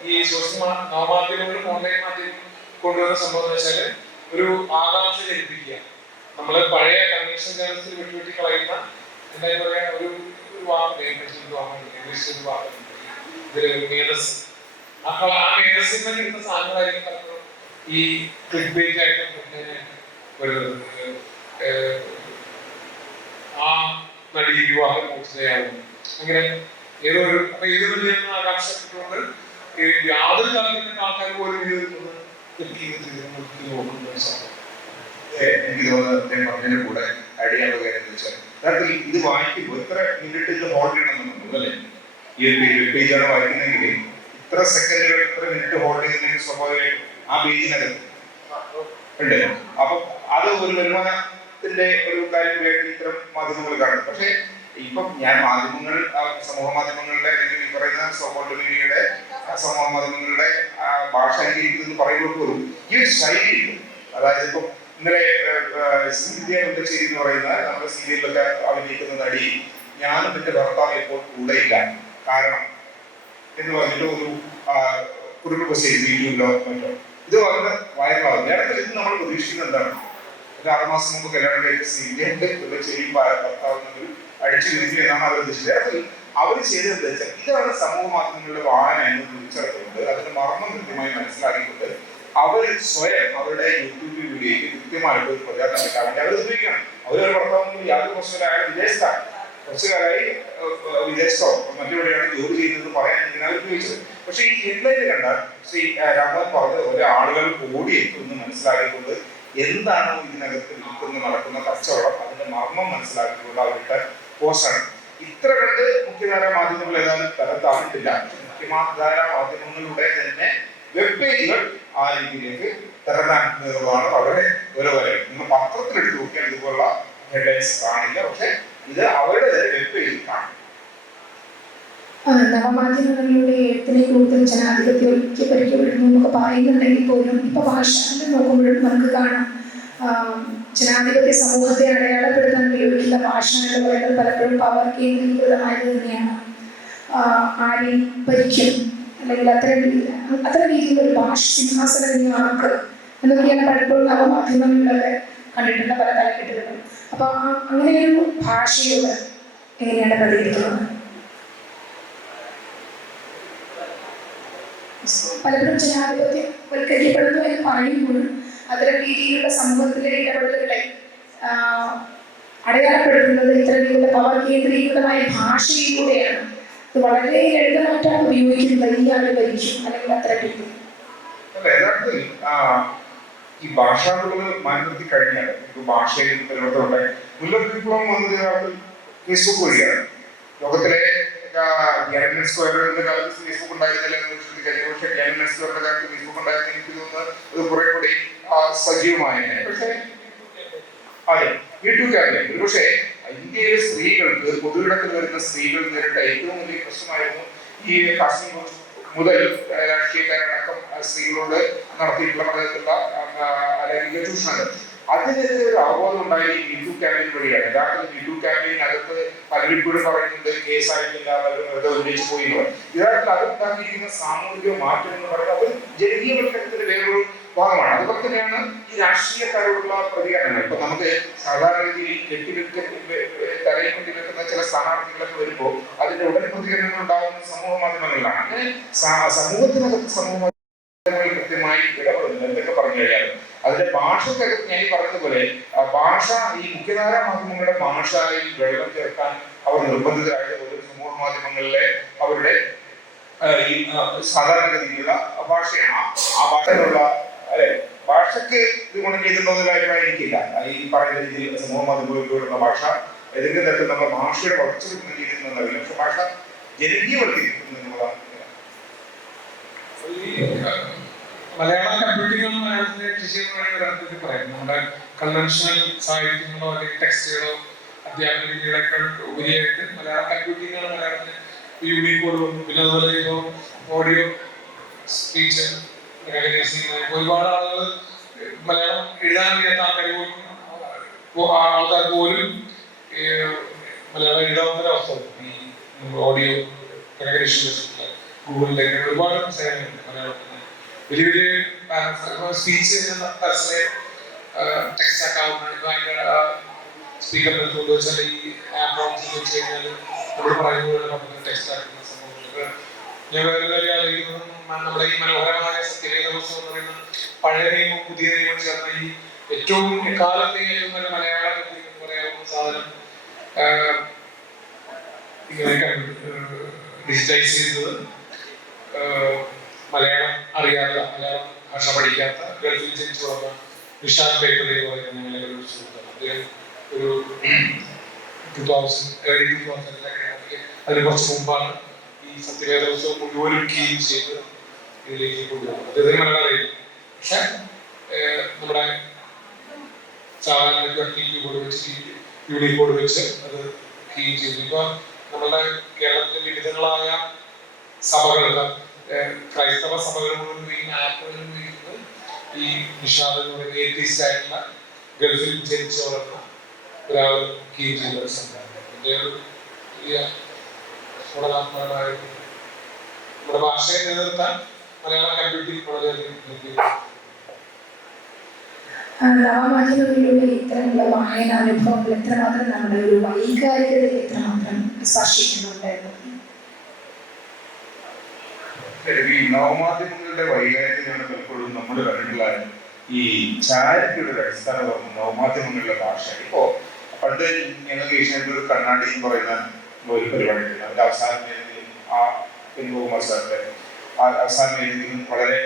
ഈ സോഷ്യൽ നവമാധ്യമങ്ങളും ഓൺലൈൻ മാധ്യമങ്ങളും കൊണ്ടുവരുന്ന സംഭവം എന്ന് വെച്ചാല് ഒരു ആകാംക്ഷ ജനിപ്പിക്കുക. നമ്മള് പഴയ കൺവെൻഷൻ ജനത്തിൽ വെട്ടി കളയുന്ന എന്താ പറയാ ഒരു വാക്ക് ഇംഗ്ലീഷിൽ വാക്കുണ്ട് ഇതില് മേധസ്. ആ മേധസ്സിൽ നിന്ന് കിട്ടുന്ന സാധനങ്ങളായിരിക്കും പലപ്പോഴും ഈ ക്ലിക്ക് ബൈറ്റ് ആയിട്ടും വരുന്നത്. ആ നടി വിവാഹം മോചിതയാകുന്നു അങ്ങനെ ഏതോ ഒരു അപ്പൊ ഇത് വലിയ ആകാംക്ഷപ്പെട്ടുകൊണ്ട് യാതൊരു തരത്തിലുള്ള ആൾക്കാർ പോലും എനിക്ക് തോന്നുന്നത് കൂടെ ആഡ് ചെയ്യാനുള്ള കാര്യം എന്ന് വെച്ചാൽ യഥാർത്ഥത്തിൽ ഇത് വായിക്കുമ്പോൾ ഇത്ര മിനിറ്റ് ഇത് ഹോൾഡ് ചെയ്യണമെന്നുണ്ടോ അല്ലേ? ഈ ഒരു വെബ് പേജാണ് വായിക്കുന്നെങ്കിൽ ഇത്ര സെക്കൻഡുകൾ ഇത്ര മിനിറ്റ് ഹോൾഡ് ചെയ്യുന്നെങ്കിൽ സ്വാഭാവികമായിട്ടും ആ പേജിനകത്ത് ഉണ്ട്. അപ്പൊ അത് ഒരു വരുമാനത്തിന്റെ ഒരു കാര്യമായിട്ട് ഇത്തരം മാധ്യമങ്ങൾ കാണുന്നത്. പക്ഷെ ഇപ്പം ഞാൻ മാധ്യമങ്ങൾ സമൂഹ മാധ്യമങ്ങളുടെ അല്ലെങ്കിൽ ഈ പറയുന്ന സോഷ്യൽ മീഡിയയുടെ സമൂഹ മാധ്യമങ്ങളുടെ ഭാഷ അനുകരിക്കുന്നു പറയുമ്പോൾ പോലും ഈ ഒരു ശൈലി, അതായത് ഇപ്പം ഇന്നലെ സീരിയ മുണ്ടശ്ശേരി എന്ന് പറയുന്ന നമ്മുടെ സീരിയലിലൊക്കെ അഭിനയിക്കുന്ന നടി ഞാനും എന്റെ ഭർത്താവ് ഇപ്പോൾ കൂടെയില്ല കാരണം എന്ന് പറഞ്ഞിട്ട് ഒരു കുടുംബശ്ശേരി വീഡിയോയിലോ മറ്റോ ഇത് വളരെ വൈറലാകും. നേരത്തെ ഇത് നമ്മൾ പ്രതീക്ഷിക്കുന്നത് എന്താണ്? ഒരു 6 മാസം മുമ്പ് കല്യാണം കഴിച്ച സീരിയലിന്റെ മുണ്ടശ്ശേരി ഭർത്താവ് അടിച്ചു വിരിച്ചു എന്നാണ് അവർ ഉദ്ദേശിച്ചത്. അപ്പോൾ അവർ ചെയ്തത് വെച്ചാൽ ഇതാണ് സമൂഹ മാധ്യമങ്ങളുടെ വായന എന്ന് തിരിച്ചറിഞ്ഞുകൊണ്ട് അതിന്റെ മർമ്മം കൃത്യമായി മനസ്സിലാക്കിക്കൊണ്ട് അവർ സ്വയം അവരുടെ യൂട്യൂബ് വീഡിയോയ്ക്ക് കൃത്യമായിട്ട് ഒരു പ്രചാരണം കിട്ടാൻ വേണ്ടി അവർ ഉപയോഗിക്കണം. അവരൊരു ഭർത്താവ് യാതൊരു പ്രശ്നമില്ല, അയാൾ വിദേശത്താണ്, കുറച്ചു കാലമായി വിദേശത്തോ മറ്റെവിടെയാണ് ജോലി ചെയ്യുന്നത് പറയാൻ അവർ ഉപയോഗിച്ചത്. പക്ഷെ ഈ ഹെഡ്ലൈൻ കണ്ടാൽ ശ്രീ രാമൻ പറഞ്ഞതുപോലെ ആളുകൾ ഓടിയെത്തുമെന്ന് മനസ്സിലാക്കിക്കൊണ്ട് എന്താണോ ഇതിനകത്ത് നടക്കുന്ന കച്ചവടം അതിന്റെ മർമ്മം മനസ്സിലാക്കിക്കൊണ്ട് അവരുടെ പോസ്റ്റാണ്. ഇത്ര കണ്ട് മുഖ്യധാര മാധ്യമങ്ങൾ ഏതായാലും തരത്താണിട്ടില്ല. മുഖ്യധാര മാധ്യമങ്ങളുടെ തന്നെ വെബ് പേജുകൾ ആ രീതിയിലേക്ക് തരത്താനുള്ളതാണ് വളരെ ഓരോവരെ. നിങ്ങൾ പത്രത്തിൽ എടുത്ത് നോക്കിയാൽ ഇതുപോലുള്ള ഹെഡ്ലൈൻസ് കാണില്ല. പക്ഷെ ഇത് അവരുടെ തന്നെ വെബ് പേജിൽ കാണും. നവമാധ്യമങ്ങളിലൂടെ എഴുത്തിനെ കൂടുതൽ ജനാധിപത്യവൽക്കരിക്കപ്പെടുന്നു എന്നൊക്കെ പറയുന്നുണ്ടെങ്കിൽ പോലും ഇപ്പൊ ഭാഷ നോക്കുമ്പോഴും നമുക്ക് കാണാം ജനാധിപത്യ സമൂഹത്തെ അടയാളപ്പെടുത്താൻ ഉപയോഗിക്കുന്ന ഭാഷ എന്ന് പറയുന്നത് പലപ്പോഴും പവർ കേന്ദ്രീകൃതമായത് തന്നെയാണ്. ആരെയും ഭരിക്കും അല്ലെങ്കിൽ അത്ര രീതിയിലൊരു ഭാഷ സിംഹാസനം ആർക്ക് എന്നൊക്കെയാണ് പലപ്പോഴും നവമാധ്യമങ്ങളിലൊക്കെ കണ്ടിട്ടുള്ള പല തലക്കെട്ടുകളും. അപ്പൊ അങ്ങനെയൊരു ഭാഷയോട് എങ്ങനെയാണ് പ്രതികരിക്കുന്നത്? പലപ്പോഴും ജനാധിപത്യവൽക്കരിക്കപ്പെടുന്നു എന്ന് പറയുമ്പോഴും അത്തരം രീതിയിലുള്ള സമൂഹത്തിലെ ഇടപെടലുകളെ അടയാളപ്പെടുത്തുന്നത് ഇത്തരം രീതിയിലുള്ള പവർ കേന്ദ്രീകൃതമായ ഭാഷയിലൂടെയാണ്. ഇത് വളരെ ലളിതമായിട്ടാണ് ഉപയോഗിക്കുന്നത്. ഈ ആള് ഭരിക്കും അല്ലെങ്കിൽ അത്ര രീതി. യഥാർത്ഥത്തിൽ ഈ ഭാഷകൾ മാറ്റി കഴിഞ്ഞാൽ ഭാഷയിൽ പരിവർത്തനം മുല്ലപ്പൂ വിപ്ലവം വന്നത് ഫേസ്ബുക്ക് വഴിയാണ്. ലോകത്തിലെ സ്ക്വയറിന്റെ കാലത്ത് ഫേസ്ബുക്ക് ഉണ്ടായിരുന്നില്ല എന്ന് ചിന്തിക്കാൻ. പക്ഷേ സ്ക്വയറിന്റെ കാലത്ത് ഫേസ്ബുക്ക് ഉണ്ടായിരുന്നു എനിക്ക് തോന്നുന്നത് അത് കുറെ കൂടി സജീവമായതിനെ. പക്ഷേ അതെ യൂട്യൂബ് ക്യാമ്പയിൻ പക്ഷേ ഇന്ത്യയിലെ സ്ത്രീകൾക്ക് പൊതുവിടത്തിൽ വരുന്ന സ്ത്രീകൾ നേരിട്ട ഏറ്റവും വലിയ പ്രശ്നമായിരുന്നു ഈ കാശ്മീർ മുതൽ രാഷ്ട്രീയക്കാരടക്കം സ്ത്രീകളോട് നടത്തിയിട്ടുള്ള പലതരത്തിലുള്ള ലൈംഗിക ചൂഷണങ്ങൾ. അതിനെതിരെ ഒരു അവബോധം ഉണ്ടായി യൂട്യൂബ് ക്യാമ്പയിൻ വഴിയാണ്. യഥാർത്ഥത്തിൽ യൂട്യൂബ് ക്യാമ്പയിൻ അകത്ത് പലരും ഇപ്പോഴും പറയുന്നത് കേസായിട്ടില്ല, വെറുതെ ഉന്നയിച്ചു പോയി. യഥാർത്ഥത്തിൽ അതുണ്ടാക്കിയിരിക്കുന്ന സാമൂഹിക മാറ്റം എന്ന് പറയുന്നത് അവർ ജനകീയവൽക്കരണത്തിന്റെ വേറൊരു ഭാഗമാണ്. അതുപോലെ തന്നെയാണ് ഈ രാഷ്ട്രീയക്കാരോടുള്ള പ്രതികരണങ്ങൾ. ഇപ്പൊ നമുക്ക് സാധാരണ രീതിയിൽ തലയിൽ കെട്ടിവെക്കുന്ന ചില സ്ഥാനാർത്ഥികളൊക്കെ വരുമ്പോൾ അതിന്റെ ഉടൻ പ്രതികരണങ്ങൾ ഉണ്ടാകുന്ന സമൂഹ മാധ്യമങ്ങളിലാണ്. അങ്ങനെ സമൂഹത്തിനകത്ത് സമൂഹ മാധ്യമങ്ങൾ കൃത്യമായി ഇടപെടുന്നു. എന്തൊക്കെ പറഞ്ഞു കഴിഞ്ഞാലും അതിന്റെ ഭാഷക്കകത്ത് ഞാൻ ഈ പറഞ്ഞതുപോലെ ഭാഷ ഈ മുഖ്യധാര മാധ്യമങ്ങളുടെ ഭാഷയിൽ വെള്ളം ചേർക്കാൻ അവർ നിർബന്ധിതരായതുപോലെ സമൂഹ മാധ്യമങ്ങളിലെ അവരുടെ ഈ സാധാരണഗതിയിലുള്ള ഭാഷയാണ്. ആ ഭാഷയിലുള്ള ഭാഷക്ക് ഇത് ഗുണം ചെയ്തിട്ടുള്ള അഭിപ്രായമായിരിക്കില്ല. ഈ പറയുന്ന രീതിയിൽ സമൂഹ മാധ്യമങ്ങളിലുള്ള ഭാഷ ഏതെങ്കിലും തരത്തിൽ നമ്മുടെ ഭാഷയുടെ വളർച്ച ഗുണം ചെയ്തിട്ടുണ്ടെന്നറിയില്ല. പക്ഷെ ഭാഷ ജനകീയവൽക്കരിക്കുന്നു എന്നുള്ളതാണ്. മലയാളം കമ്പ്യൂട്ടിംഗ് മലയാളത്തിലെ കൃഷി എന്ന് പറയുന്നത് പറയാം. നമ്മുടെ കൺവെൻഷണൽ സാഹിത്യങ്ങളോ അല്ലെങ്കിൽ ടെക്സ്റ്റുകളോ അധ്യാപന രീതികളൊക്കെ ഉപരിയായിട്ട് മലയാളം കമ്പ്യൂട്ടിംഗ് മലയാളത്തിന് യൂണിക് കോഡ് വന്നു. പിന്നെ അതുപോലെ ഇപ്പോൾ ഓഡിയോ സ്പീച്ച് ഒരുപാട് ആളുകൾ മലയാളം എഴുതാൻ അറിയാത്ത ആൾക്കാർ പോലും മലയാളം എഴുതാവുന്ന അവസ്ഥ. ഈ ഓഡിയോ ഗൂഗിളിലെ ഒരുപാട് സേവനങ്ങളുണ്ട് മലയാളത്തിന്. വലിയ വലിയ സ്പീച്ച് ടെക്സ്റ്റ് ആക്കാവുന്ന സ്പീക്കറിനെ കൊണ്ടുവച്ചാൽ ഈ ആപ്പ് വെച്ച് കഴിഞ്ഞാൽ നമ്മൾ പറയുന്നത് നമുക്ക് ടെക്സ്റ്റ് ആക്കുന്ന സംഭവങ്ങൾ. ഞാൻ വേറെ കാര്യം ആലോചിക്കുന്നത് നമ്മുടെ ഈ മനോഹരമായ സത്യവേദ പുസ്തകം എന്ന് പറയുന്ന പഴയ നിയമവും പുതിയ നിയമവും ചേർന്ന ഈ ഏറ്റവും എക്കാലത്തെ ഏറ്റവും നല്ല മലയാള എന്ന് പറയാവുന്ന സാധനം ഇങ്ങനെ ഡിജിറ്റൈസ് ചെയ്തത് മലയാളം അറിയാത്ത, മലയാളം ഭാഷ പഠിക്കാത്ത, ഗൾഫിൽ ജനിച്ചു വളർന്ന നിഷാൻ പേപ്പറി ഞങ്ങളെ ഒരു സുഹൃത്താണ്. അദ്ദേഹം ഒരു 2000 അതിന് കുറച്ച് മുമ്പാണ് ഈ സത്യവേദ പുസ്തകം മുഴുവനും കീം ചെയ്ത് ഇതിലേക്ക് കൊണ്ടുവന്നത്. അദ്ദേഹത്തിന് മലയാളം അറിയില്ല. പക്ഷെ നമ്മുടെ സാധാരണ കോഡ് വെച്ച് യൂണിക് കോഡ് വെച്ച് അത് കീം ചെയ്തു. ഇപ്പൊ നമ്മളുടെ കേരളത്തിലെ വിവിധങ്ങളായ സഭകൾക്ക് ക്രൈസ്തവ സഭകൾ മുഴുവൻ ഉപയോഗിക്കുന്ന ആപ്പുകൾ ഉപയോഗിക്കുന്നത് ഈ നിഷാദ് എന്ന് പറയുന്ന ഏത്തീസ്റ്റ് ആയിട്ടുള്ള ഗൾഫിൽ ജനിച്ചു വളർന്ന ഒരാൾ കീം ചെയ്ത ഒരു സംഭവം. എൻ്റെ ഒരു വലിയ സ്ഫുടനാത്മകമായ നമ്മുടെ ഭാഷയെ നിലനിർത്താൻ മലയാള കമ്പ്യൂട്ടിംഗ് വളരെയധികം നവമാധ്യമങ്ങളിലൂടെ ഇത്തരമുള്ള വായനാനുഭവങ്ങൾ എത്രമാത്രം നമ്മുടെ ഒരു വൈകാരികതയെ എത്രമാത്രം സ്പർശിക്കുന്നുണ്ടായിരുന്നു? ഈ നവമാധ്യമങ്ങളുടെ വൈകാരികതയാണ് പലപ്പോഴും നമ്മൾ കണ്ടിട്ടുള്ള ഈ ചാരിറ്റിയുടെ ഒരു അടിസ്ഥാനം നവമാധ്യമങ്ങളുടെ ഭാഷ. ഇപ്പോ പണ്ട് ഞങ്ങൾക്ക് ഏഷ്യാനെറ്റിൽ ഒരു കണ്ണാടി എന്ന് പറയുന്ന ഒരു പരിപാടി ഉണ്ട്. അതിന്റെ അവസാനം ആ കുമാർ സാറിന്റെ അവസാനം എഴുതിയും വളരെ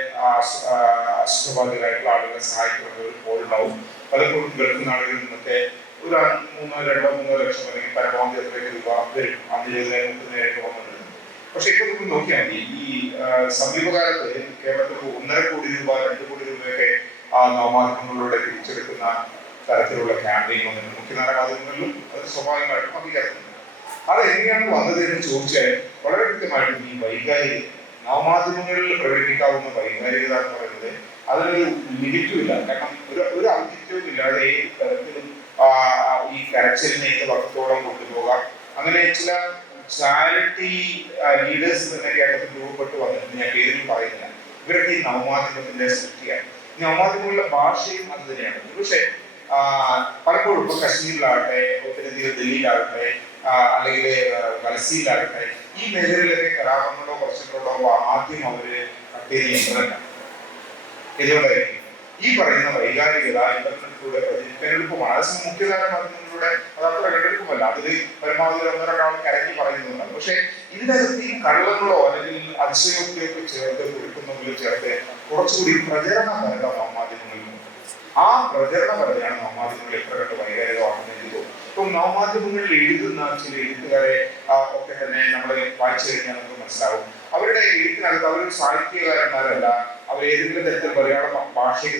അസുഖബാധിതരായിട്ടുള്ള ആളുകളെ സഹായിക്കുന്ന ഒരു പോലുണ്ടാവും. പലപ്പോഴും ഗൾഫ് നാടുകളിൽ നിന്നൊക്കെ ഒരു 2-3 ലക്ഷം അല്ലെങ്കിൽ പരമാവധി എത്രയൊക്കെ രൂപ വരും. 50,000-30,000 വന്നിട്ടുണ്ട്. പക്ഷെ ഇപ്പൊ നമുക്ക് നോക്കിയാൽ മതി, ഈ സമീപകാലത്ത് കേരളത്തിൽ 1.5 കോടി രൂപ 2 കോടി രൂപയൊക്കെ ആ നവമാധ്യമങ്ങളിലൂടെ തിരിച്ചെടുക്കുന്ന തരത്തിലുള്ള ക്യാമ്പയിൻ വന്നിട്ടുണ്ട്. മുഖ്യധാര മാധ്യമങ്ങളിലും അത് സ്വാഭാവികമായിട്ടും അഭികേറുന്നുണ്ട്. അത് എങ്ങനെയാണ് വന്നത് എന്ന് ചോദിച്ചാൽ വളരെ കൃത്യമായിട്ടും ഈ വൈകാരിക നവമാധ്യമങ്ങളിൽ പ്രകടിപ്പിക്കാവുന്ന വൈകാരികത എന്ന് പറയുന്നത് അതിനൊരു ലിമിറ്റും ഇല്ല. കാരണം ഒരു ഔചിത്യവും ഇല്ലാതെ ഏത് തരത്തിലും ഈ കരച്ചിലിനെ വർഷത്തോളം കൊണ്ടുപോകാം. അങ്ങനെ ചില ചാരിറ്റി ലീഡേഴ്സ് തന്നെ കേരളത്തിൽ രൂപപ്പെട്ടു വന്നിട്ടുണ്ട്. ഞാൻ പേരിൽ പറയുന്നില്ല. ഇവരൊക്കെ ഈ നവമാധ്യമത്തിന്റെ സൃഷ്ടിയാണ്. നവമാധ്യമങ്ങളുടെ ഭാഷയും അത് തന്നെയാണ്. പക്ഷേ പലപ്പോഴും ഇപ്പൊ കശ്മീരിലാകട്ടെ, ഉത്തരേന്ത്യയിൽ ഡൽഹിയിലാകട്ടെ, അല്ലെങ്കിൽ ഗൾഫിലാകട്ടെ, ഈ മേഖലയിലൊക്കെ കലാപങ്ങളോ പ്രശ്നങ്ങളോ ആദ്യം അവര് കട്ടേറിയ ഇതുകൊണ്ടായിരിക്കും ഈ പറയുന്ന വൈകാരികത ഇന്റർനെറ്റിലൂടെ പ്രചരിക്കാൻ എളുപ്പമാണ്. അത് മുഖ്യധാര മാധ്യമങ്ങളിലൂടെ അത് അത്ര എളുപ്പമല്ല. അതിൽ പരമാവധി 1-2 കരഞ്ഞു പറയുന്നതാണ്. പക്ഷെ ഇതിനകത്ത് ഈ കള്ളങ്ങളോ അല്ലെങ്കിൽ അതിശയോക്തിയൊക്കെ ചേർത്ത് കൊടുക്കുന്നതിൽ ചേർത്ത് കുറച്ചുകൂടി പ്രചരണപരത നവമാധ്യമങ്ങളിലുണ്ട്. ആ പ്രചരണപരതയാണ് നവമാധ്യമങ്ങൾ എത്ര കണ്ട് വൈകാരികമാണെന്ന് എനിക്ക് തോന്നുന്നു. ഇപ്പം നവമാധ്യമങ്ങളിൽ എഴുതുന്ന ചില എഴുത്തുകാരെ ഒക്കെ തന്നെ നമ്മൾ വായിച്ചു കഴിഞ്ഞാൽ നമുക്ക് മനസ്സിലാവും. അവരുടെ എഴുത്തിനകത്ത് അവർ സാഹിത്യകാരന്മാരല്ല, അവർ ഏതെങ്കിലും തരത്തിൽ മലയാള ഭാഷയ്ക്ക്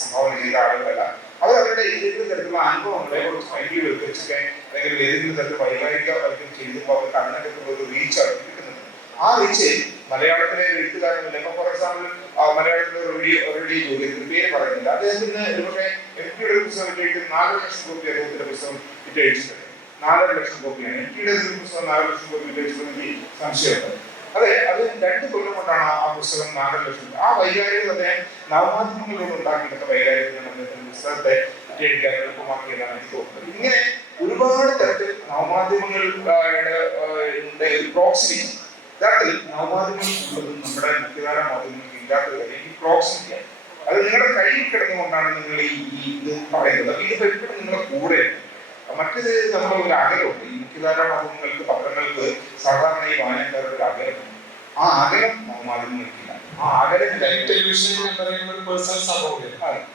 സംഭാവന ചെയ്ത ആളുകളല്ല. അവർ അവരുടെ ഏതെങ്കിലും തരത്തിലുള്ള അനുഭവങ്ങളെ കുറച്ച് മൈൻഡിൽ വെച്ചൊക്കെ അല്ലെങ്കിൽ ഏതെങ്കിലും തരത്തിൽ വൈകാരിക വർഗം ചെയ്തപ്പോൾ അവർക്ക് അതിനകത്തുള്ള ഒരു റീച്ചാണ് കിട്ടുന്നത്. ആ റീച്ച് മലയാളത്തിലെ എഴുത്തുകാരനില്ല. ഇപ്പൊ ഫോർ എക്സാമ്പിൾ മലയാളത്തിലെ റേഡിയോ ജോലി പേര് പറയുന്നില്ല. അദ്ദേഹത്തിന് ഒരുപക്ഷെ എംപിയുടെ ഒരു പുസ്തകം ഇട്ട് 4 ലക്ഷം കോപ്പി അദ്ദേഹത്തിന്റെ പുസ്തകം ഇട്ട് അയച്ചിട്ടുണ്ട്. 4 ലക്ഷം കോപ്പിയാണ് എംപിയുടെ പുസ്തകം. 4 ലക്ഷം കോപ്പി ഇട്ട് അയച്ചിട്ടുണ്ടെങ്കിൽ സംശയമുണ്ട്. അതെ, അത് 2 കൊല്ലം കൊണ്ടാണ് ആ പുസ്തകം 4 ലക്ഷം. ആ വൈകാരികത അദ്ദേഹം നവമാധ്യമങ്ങളോട് ഉണ്ടാക്കിയിട്ട് വൈകാരികതയാണ് അദ്ദേഹത്തിന്റെ പുസ്തകത്തെ എഴുതാൻ എളുപ്പമാക്കിയതാണ് എനിക്ക് തോന്നുന്നത്. ഇങ്ങനെ ഒരുപാട് തരത്തിൽ നവമാധ്യമങ്ങളുടെ പ്രോക്സിമിറ്റി, യഥാർത്ഥത്തിൽ നവമാധ്യമങ്ങൾ നമ്മുടെ മുഖ്യധാര മാധ്യമങ്ങൾക്ക് ഇല്ലാത്ത ഈ പ്രോക്സിമിറ്റിയാണ്. അത് നിങ്ങളുടെ കയ്യിൽ കിടന്നുകൊണ്ടാണ് നിങ്ങൾ ഈ ഇത് പറയുന്നത്. ഇതിപ്പോ എപ്പോഴും നിങ്ങളുടെ കൂടെ. മറ്റേത് നമ്മൾ ഒരു അകലമുണ്ട്. ഈ മുഖ്യധാര മാധ്യമങ്ങൾക്ക്, പത്രങ്ങൾക്ക് സാധാരണ ഈ വായനക്കാരുടെ ഒരു അകലമുണ്ട്. ആ അകലം നവമാധ്യമങ്ങൾക്കില്ല. ആ അകലം ടെലിവിഷൻ പറയുന്നത് പേഴ്സണൽ സംഭവം.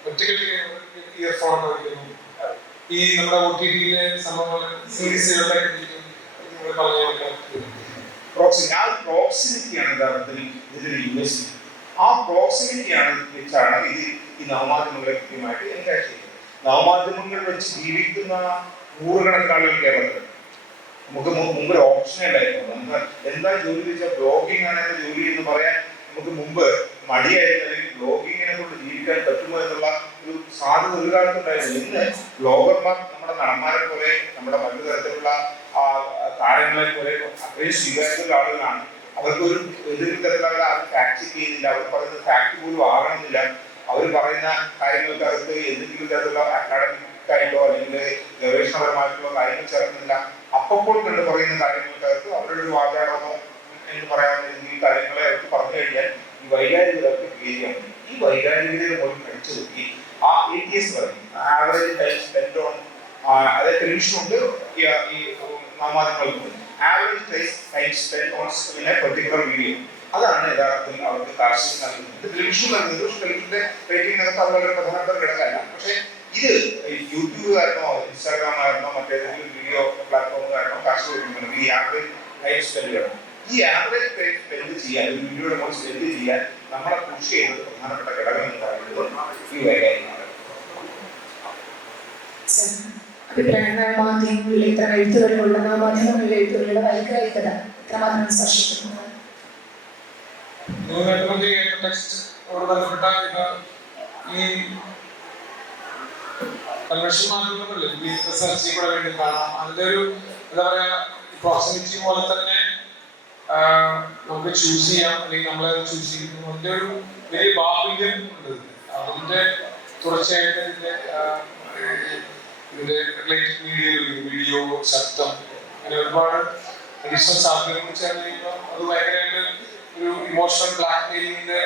ഒറ്റയ്ക്ക് ഇയർഫോൺ വയ്ക്കുന്നു. ഈ നമ്മുടെ OTT-യിലെ സംഭവങ്ങൾ സീരീസുകളുടെ പ്രോക്സിമിറ്റിയാണ് യഥാർത്ഥത്തിൽ ഇതിന്റെ ഇൻവെസ്റ്റ്മെന്റ്. ആ പ്രോക്സിമിറ്റിയാണ് വെച്ചാണ് ഇത് ഈ നവമാധ്യമങ്ങളെ കൃത്യമായിട്ട് എൻകറേജ് ചെയ്യുന്നത്. നവമാധ്യമങ്ങൾ വെച്ച് ജീവിക്കുന്ന നൂറുകണക്കിന് ആളുകൾ കേരളത്തിൽ. നമുക്ക് മുമ്പ് ഒരു ഓപ്ഷനേ ഉണ്ടായിരുന്നു. നമുക്ക് എന്താ ജോലി വെച്ചാൽ ബ്ലോഗിംഗ് ആണ് എന്റെ ജോലി എന്ന് പറയാൻ നമുക്ക് മുമ്പ് മടിയായിരുന്നു. അല്ലെങ്കിൽ ബ്ലോഗിങ്ങിനെ കൊണ്ട് ജീവിക്കാൻ പറ്റുമോ എന്നുള്ള ഒരു സാധ്യത ഒരു കാലത്തുണ്ടായിരുന്നു. ഇന്ന് ബ്ലോഗർമാർ നമ്മുടെ നടന്മാരെ പോലെ, നമ്മുടെ മറ്റു തരത്തിലുള്ള താരങ്ങളെ പോലെ അത്രയും സ്വീകാര്യമുള്ള ആളുകളാണ്. അവർക്ക് ഒരു ഏതെങ്കിലും തരത്തിലുള്ള ഫാക്ട് ചെക്ക് ചെയ്യുന്നില്ല. അവർ പറയുന്നത് ഫാക്ട് പോലും ആകണമെന്നില്ല. അവർ പറയുന്ന കാര്യങ്ങൾക്കകത്ത് എന്തെങ്കിലും തരത്തിലുള്ള അക്കാഡമിക് ആയിട്ടോ അല്ലെങ്കിൽ ഗവേഷണപരമായിട്ടുള്ള കാര്യങ്ങൾ ചേർക്കുന്നില്ല. അപ്പോൾ കണ്ട് പറയുന്ന കാര്യങ്ങൾക്കകത്ത് അവരുടെ ഒരു വാചാടമോ എന്ന് പറയാവുന്ന രീതിയിൽ കാര്യങ്ങളെ അവർക്ക് പറഞ്ഞു കഴിഞ്ഞാൽ ഈ വൈകാരികതയ്ക്ക് ഏരിയാണ്. ഈ വൈകാരികതയെ പോലും കഴിച്ചു നോക്കി ആ ATS പറയും, ആവറേജ് ടൈം സ്പെൻഡ് ഓൺ, അതായത് ടെലിവിഷനുണ്ട്, ഈ നവമാധ്യമങ്ങളുണ്ട്. Average time spend on particular video. അതാണ് യഥാർത്ഥത്തിൽ അവർക്ക് കാർഷിക നൽകുന്നത്. ടെലിവിഷൻ നൽകുന്നത്. പക്ഷെ ടെലിവിഷന്റെ റേറ്റിംഗിനകത്ത് അത് വളരെ പ്രധാനപ്പെട്ട ഘടകമല്ല. പക്ഷെ ഇത് യൂട്യൂബുകാരനോ ഇൻസ്റ്റാഗ്രാമായിരുന്നോ മറ്റേതെങ്കിലും വീഡിയോ പ്ലാറ്റ്ഫോമുകാരനോ കാർഷിക കൊടുക്കുന്നത് ഈ ആവറേജ് ടൈം സ്പെൻഡ് ചെയ്യണം. ഈ ആവറേജ് ടൈം സ്പെൻഡ് ചെയ്യാൻ, ഒരു വീഡിയോയുടെ മുകളിൽ സ്പെൻഡ് ചെയ്യാൻ നമ്മളെ പുഷ് ചെയ്യുന്നത് പ്രധാനപ്പെട്ട ഘടകം എന്ന് പറയുന്നത് ഈ വൈകാരികമാണ്. നവമാധ്യമങ്ങളിലെ ഇത്ര എഴുത്തുകളിലുള്ള നവമാധ്യമങ്ങളിലെ എഴുത്തുകളുടെ വൈകാരികത എത്രമാത്രം സ്പർശിക്കുന്നത്? ഈ കൺവെൻഷൻ മാധ്യമങ്ങളിൽ ഈ റിസർച്ചിൽ കൂടെ വേണ്ടി കാണാം. അതിന്റെ ഒരു എന്താ പറയാ പ്രോക്സിമിറ്റി പോലെ തന്നെ നമുക്ക് ചൂസ് ചെയ്യാം, അല്ലെങ്കിൽ നമ്മളെ ചൂസ് ചെയ്യുന്നു. അതിന്റെ ഒരു വലിയ ബാഹുല്യം ഉണ്ട്. അതിന്റെ തുടർച്ചയായിട്ട് ഇതിന്റെ റിലേറ്റഡ് വീഡിയോ, ശബ്ദം, അങ്ങനെ ഒരുപാട് അഡീഷണൽ സാധ്യതകൾ ചേർന്ന് കഴിയുമ്പോൾ അത് ഭയങ്കരമായിട്ട് ഒരു ഇമോഷണൽ ബ്ലാക്ക് മെയിലിങ്ങിന്റെ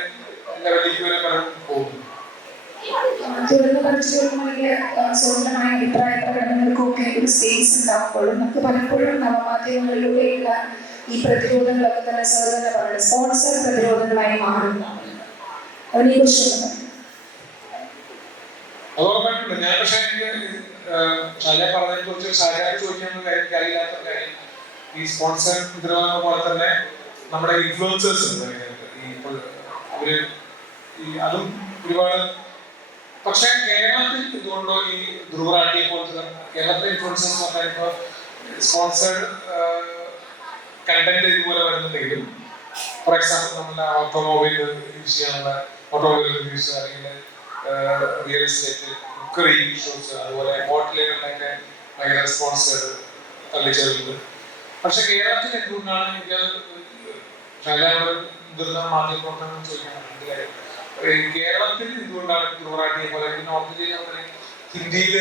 ലെവലിലേക്ക് വരെ പോകുന്നു. തുറന്നു പറിച്ചുകൊണ്ടും വലിയ സ്വതന്ത്രമായ അഭിപ്രായ പ്രകടനങ്ങൾക്കും ഒക്കെ ഒരു സ്പേസ് ഉണ്ടാകുമ്പോഴും നമുക്ക് പലപ്പോഴും നവമാധ്യമങ്ങളിലൂടെയുള്ള ഈ പ്രതിരോധങ്ങളൊക്കെ തന്നെ സാർ തന്നെ പറയുന്നത് സ്പോൺസർ പ്രതിരോധങ്ങളായി മാറുന്നു. അതിനെക്കുറിച്ചുള്ള അതോർമ്മയുണ്ട്. ഞാൻ പക്ഷേ ഷാജ പറഞ്ഞതിനെ കുറിച്ച് ഷാജാക്ക് ചോദിക്കാനുള്ള കാര്യം എനിക്ക് അറിയില്ലാത്ത കാര്യം, ഈ സ്പോൺസർ പ്രതിരോധം പോലെ തന്നെ നമ്മുടെ ഇൻഫ്ലുവൻസേഴ്സ് ഉണ്ട് അവര് അതും ഒരുപാട്. പക്ഷെ കേരളത്തിൽ ഇതുകൊണ്ടോ ഈ ധ്രുവറാട്ടിയെ പോലത്തെ കേരളത്തിലെ ഇൻഫ്ലുവൻസേഴ്സ് പറഞ്ഞാൽ ഇപ്പോൾ സ്പോൺസേഡ് കണ്ടന്റ് ഇതുപോലെ വരുന്നുണ്ടെങ്കിലും, ഫോർ എക്സാമ്പിൾ നമ്മുടെ ഓട്ടോമൊബൈൽ യൂസ് ചെയ്യാനുള്ള ഓട്ടോമൊബൈൽ റിവ്യൂസ്, അല്ലെങ്കിൽ റിയൽ എസ്റ്റേറ്റ്, കുക്കറി ഷോസ്, അതുപോലെ ഹോട്ടലുകളിലൊക്കെ ഭയങ്കര സ്പോൺസേഡ് തള്ളിച്ചേരുന്നത്. പക്ഷെ കേരളത്തിൽ എന്തുകൊണ്ടാണ് എനിക്ക് മുതിർന്ന മാധ്യമ പ്രവർത്തനം ചോദിക്കാൻ കേരളത്തിൽ എന്തുകൊണ്ടാണ് ധ്രുവറാട്ടിയെ പോലെ നോർത്ത് ഇന്ത്യയിലെ പോലെ ഹിന്ദിയിൽ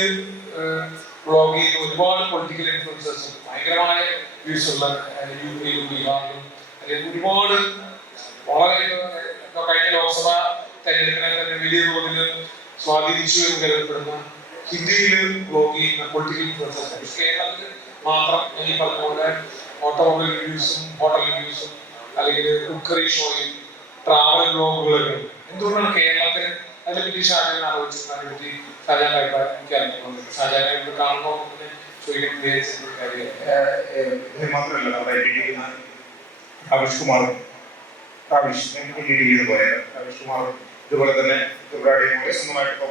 വ്ളോഗ് ചെയ്യുന്ന ഒരുപാട് പൊളിറ്റിക്കൽ ഇൻഫ്ലുവൻസേഴ്സ് ഭയങ്കരമായ വ്യൂസ് ഉള്ള യു പിയിലും ബീഹാറിലും അല്ലെങ്കിൽ ഒരുപാട് വളരെ കഴിഞ്ഞ ലോക്സഭാ തെരഞ്ഞെടുപ്പിനെ തന്നെ വലിയ തോതിൽ സ്വാധീനിച്ചു എന്ന് കരുതപ്പെടുന്ന ഹിന്ദിയിൽ വ്ളോഗ് ചെയ്യുന്ന പൊളിറ്റിക്കൽ ഇൻഫ്ലുവൻസേഴ്സ് കേരളത്തിൽ മാത്രം ഈ പറഞ്ഞ പോലെ ഓട്ടോമൊബൈൽ റിവ്യൂസും ഹോട്ടൽ റിവ്യൂസും അല്ലെങ്കിൽ കുക്കറി ഷോയും ട്രാവൽ വ്ളോഗുകളൊക്കെ എന്തുകൊണ്ടാണ് കേരളത്തിൽ അതിനെപ്പറ്റി ഷാജാൻ ആലോചിച്ചത്? അതിനെപ്പറ്റി ഷാജാൻ അഭിപ്രായം എനിക്ക് അറിഞ്ഞിട്ടുണ്ട്. ഷാജാനെ കാണുമ്പോൾ ചോദിക്കാൻ വിചാരിച്ച കാര്യം ഇത് മാത്രമല്ല, നമ്മുടെ ആവിഷ് കുമാറും ലീഡ് പോയത് ആവിഷ് കുമാറും ഇതുപോലെ തന്നെ ധ്രുവറാട്ടിയെ പോലെ സ്വന്തമായിട്ട്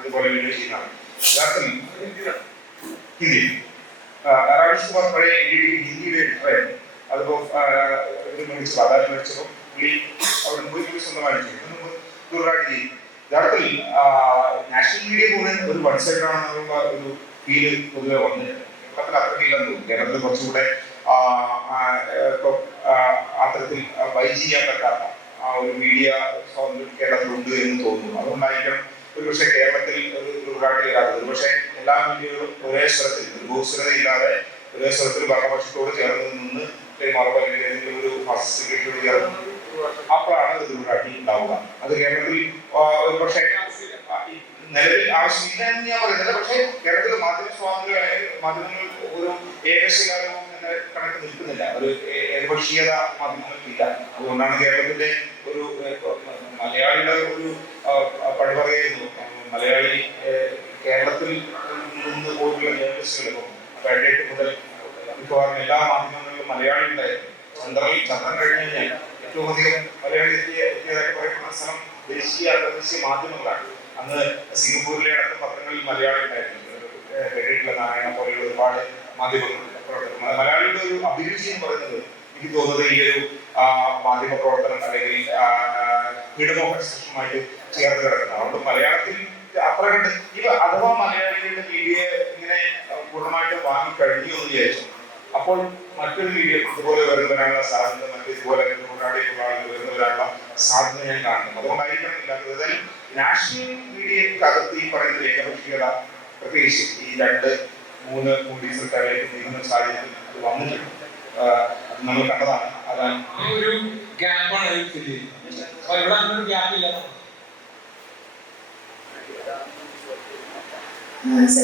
ഇതുപോലെ വീഡിയോ ചെയ്യുന്നതാണ്. യഥാർത്ഥത്തിൽ ഹിന്ദി ആവിഷ് കുമാർ പഴയ ഹിന്ദിയുടെ എഡിറ്ററായിരുന്നു. അതിപ്പോ മേടിച്ചപ്പോൾ ആധാരം മേടിച്ചപ്പോൾ പുള്ളി അവിടെ പോയി സ്വന്തമായിട്ട് ചെയ്യും. ധ്രുവറാട്ടി ചെയ്യും. യഥാർത്ഥത്തിൽ നാഷണൽ മീഡിയ പോലെ ഒരു വൺ സൈഡ് ആണെന്നുള്ള ഒരു ഫീല് പൊതുവെ വന്നിട്ടുണ്ട്. കേരളത്തിൽ അത്രയ്ക്ക് ഇല്ലെന്ന് തോന്നുന്നു. കേരളത്തിൽ കുറച്ചുകൂടെ അത്തരത്തിൽ ബൈ ചെയ്യാൻ പറ്റാത്ത ഒരു മീഡിയ സ്വാതന്ത്ര്യം കേരളത്തിലുണ്ട് എന്ന് തോന്നുന്നു. അതുകൊണ്ടായിരിക്കണം ഒരുപക്ഷെ കേരളത്തിൽ ഒരു ധ്രുവറാട്ടി വരാത്തത്. ഒരുപക്ഷെ എല്ലാ മീഡിയകളും ഒരേ സ്വരത്തിൽ, ഒരു ഭൂസ്വരതയില്ലാതെ ഒരേ സ്വരത്തിൽ ഭരണപക്ഷത്തോട് ചേർന്ന് നിന്ന് മറുപടി ഏതെങ്കിലും ഒരു ഫാസിസ്റ്റോട് ചേർന്ന് അപ്പോഴാണ് ധ്രുവറാട്ടി ഉണ്ടാവുക. അത് കേരളത്തിൽ ഒരുപക്ഷെ നിലവിൽ ആവശ്യമില്ല എന്ന് ഞാൻ പറയുന്നില്ല. പക്ഷേ കേരളത്തിൽ മാധ്യമ സ്വാതന്ത്ര്യം, മാധ്യമങ്ങൾ ഒരു ഏകശിലാരവും എന്ന കണക്ക് നിൽക്കുന്നില്ല. ഒരു ഏകപക്ഷീയത മാധ്യമങ്ങൾക്കില്ല. അതുകൊണ്ടാണ് കേരളത്തിന്റെ ഒരു മലയാളിയുടെ ഒരു പഴുപറയായിരുന്നു. മലയാളി കേരളത്തിൽ നിന്ന് പോയിട്ടുള്ള ജേർണലിസ്റ്റുകൾ ഇപ്പം 2008 മുതൽ മിക്കവാറും എല്ലാ മാധ്യമങ്ങളിലും മലയാളി ഉണ്ടായിരുന്നു. ചന്ദ്രൻ കഴിഞ്ഞു കഴിഞ്ഞാൽ ഏറ്റവും അധികം മലയാളി എത്തിയതായിട്ട് പറയപ്പെടുന്ന സ്ഥലം ദേശീയ അന്തർദേശീയ മാധ്യമങ്ങളാണ്. അന്ന് സിംഗപ്പൂരിലെ അടക്കം പത്രങ്ങളിൽ മലയാളി ഉണ്ടായിരുന്നു. നാരായണ പോലെയുള്ള ഒരുപാട് മാധ്യമങ്ങൾ മലയാളിയുടെ ഒരു അഭിരുചി എന്ന് പറയുന്നത് എനിക്ക് തോന്നുന്നത് ഈ ഒരു മാധ്യമ പ്രവർത്തനം അല്ലെങ്കിൽ ഫ്രീഡം ഓഫ് എക്സ്പ്രഷനുമായിട്ട് ചേർന്ന് കിടക്കുന്നത്. അതുകൊണ്ട് മലയാളത്തിൽ അത്ര കണ്ട് അഥവാ മലയാളികളുടെ മീഡിയ ഇങ്ങനെ പൂർണ്ണമായിട്ട് വാങ്ങിക്കഴിഞ്ഞു എന്ന് വിചാരിച്ചു, അപ്പോൾ മറ്റൊരു മീഡിയ ഇതുപോലെ വരുന്ന വരാനുള്ള സാധ്യത, മറ്റേതുപോലെ ധ്രുവറാട്ടിയുള്ള ആളുകൾ വരുന്ന വരാനുള്ള സാധ്യത ഞാൻ കാണുന്നു. അതുകൊണ്ടായിരിക്കണം ഇല്ലാത്തത്. അതായത് നാഷണൽ മീഡിയക്കകത്ത് ഈ പറയുന്ന ഏകപക്ഷീയത, പ്രത്യേകിച്ച് ഈ 2-3 മൂവി സർക്കാരിലേക്ക് നീങ്ങുന്ന സാഹചര്യം അത് വന്നിട്ടുണ്ട്. അത് നമ്മൾ കണ്ടതാണ്. അതാണ് ഒരു ഗ്യാപ്പാണ് ഇവിടെ ഗ്യാപ്പില്ല.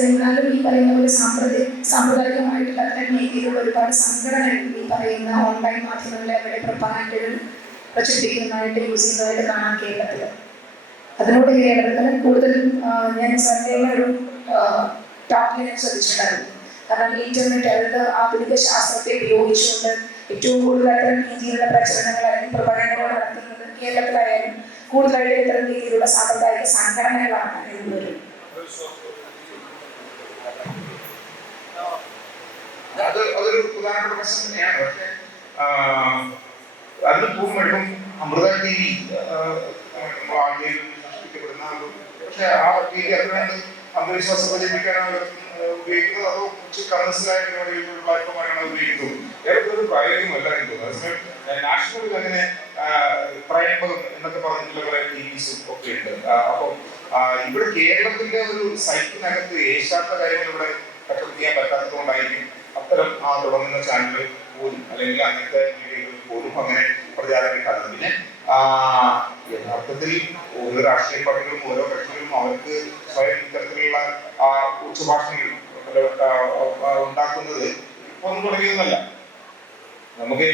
എന്നാലും ഈ പറയുന്ന പോലെ സാമ്പ്രദായികമായിട്ടുള്ള അത്തരം രീതിയിലുള്ള ഒരുപാട് സംഘടനകൾ ഈ പറയുന്ന ഓൺലൈൻ മാധ്യമങ്ങളെ അവരുടെ പ്രൊപ്പഗാൻഡകൾ പ്രചരിപ്പിക്കുന്നതായിട്ട് യൂസ് ചെയ്യുന്നതായിട്ട് കാണാം കേരളത്തിൽ. അതിനോട് കേരളത്തിൽ കൂടുതലും ഞാൻ സാറിൻ്റെ ഒരു ടോപ്പിൽ ഞാൻ ശ്രദ്ധിച്ചിട്ടുണ്ടായിരുന്നു. കാരണം ഇന്റർനെറ്റ് അതായത് ആധുനിക ശാസ്ത്രത്തെ ഉപയോഗിച്ചുകൊണ്ട് ഏറ്റവും കൂടുതൽ അത്തരം രീതിയിലുള്ള പ്രചരണങ്ങൾ അല്ലെങ്കിൽ പ്രൊപ്പഗാൻഡകൾ നടത്തുന്നത് കേരളത്തിലായാലും കൂടുതലായിട്ട് ഇത്തരം രീതിയിലുള്ള സാമ്പ്രദായിക സംഘടനകളാണ് എന്നുള്ളൊരു അതൊരു പ്രധാനപ്പെട്ട പ്രശ്നം തന്നെയാണ്. പക്ഷേ അതിന് പൂർണ്ണമെടുക്കും അമൃത ടി വി ആദ്യം സൃഷ്ടിക്കപ്പെടുന്ന പക്ഷെ ആ ടി വി അത്ര അന്ധവിശ്വാസം പ്രചരിപ്പിക്കാനാണ് ഉപയോഗിക്കുന്നത്. അതോ കുറച്ച് കമേഴ്സ്യലായ പ്ലാറ്റ്ഫോമായിട്ടാണ് ഉപയോഗിക്കുന്നത്. ഏതൊരു പ്രായോഗികമല്ല എന്ന് തോന്നുന്നു. അതേസമയം നാഷണൽ അങ്ങനെ പ്രയംഭകം എന്നൊക്കെ പറഞ്ഞിട്ടുള്ള കുറെ ടി വിസും ഒക്കെ ഉണ്ട്. അപ്പം ഇവിടെ കേരളത്തിന്റെ ഒരു സൈറ്റിനകത്ത് ഏഷ്യാത്ത കാര്യങ്ങൾ ഇവിടെ റെക്കോർഡ് ചെയ്യാൻ പറ്റാത്തതുകൊണ്ടായിരിക്കും അത്തരം തുടങ്ങുന്ന ചാനലുകൾ പോലും അല്ലെങ്കിൽ അങ്ങനത്തെ മീഡിയകൾ പോലും അങ്ങനെ പ്രചാരം കിട്ടാത്തത്. പിന്നെ യഥാർത്ഥത്തിൽ ഓരോ രാഷ്ട്രീയ പാർട്ടികളും ഓരോ കക്ഷികളും അവർക്ക് സ്വയം ഇത്തരത്തിലുള്ള ഉച്ചഭാഷണങ്ങൾ ഉണ്ടാക്കുന്നത് ഇപ്പൊ ഒന്നും തുടങ്ങിയതല്ല. നമുക്ക്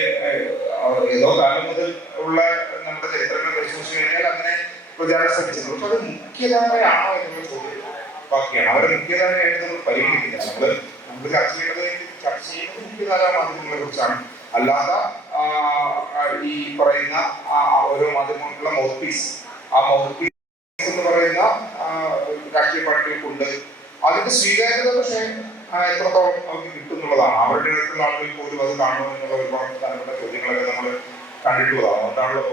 ഏതോ കാലം മുതൽ ഉള്ള നമ്മുടെ ചരിത്രങ്ങൾ പരിശോധിച്ചു കഴിഞ്ഞാൽ അങ്ങനെ പ്രചാരം ശ്രമിച്ചിട്ടുണ്ട്. പക്ഷെ അത് മുഖ്യധാരയാണോ എന്നുള്ള ചോദ്യം ബാക്കിയാണ്. അവരെ മുഖ്യധാരയായിട്ട് നമ്മൾ പരിഗണിക്കുന്നില്ല. നമ്മൾ ചർച്ച ചെയ്യുന്നത് മുഖ്യധാരാ മാധ്യമങ്ങളെ കുറിച്ചാണ്. അല്ലാതെ ഈ പറയുന്ന ഓരോ മാധ്യമങ്ങൾക്കുള്ള മൗത്ത് പീസ്, ആ മൗത്ത് പീസ് എന്ന് പറയുന്ന രാഷ്ട്രീയ പാർട്ടികൾക്കുണ്ട്. അതിന്റെ സ്വീകാര്യത പക്ഷേ എത്രത്തോളം അവർക്ക് കിട്ടുന്നുള്ളതാണ്. അവരുടെ അടുത്തുള്ള ആളുകൾ പോലും അത് കാണുമോ എന്നുള്ള ഒരുപാട് പ്രധാനപ്പെട്ട ചോദ്യങ്ങളൊക്കെ നമ്മൾ കണ്ടിട്ടുള്ളതാണ്. അതുകൊണ്ടാണല്ലോ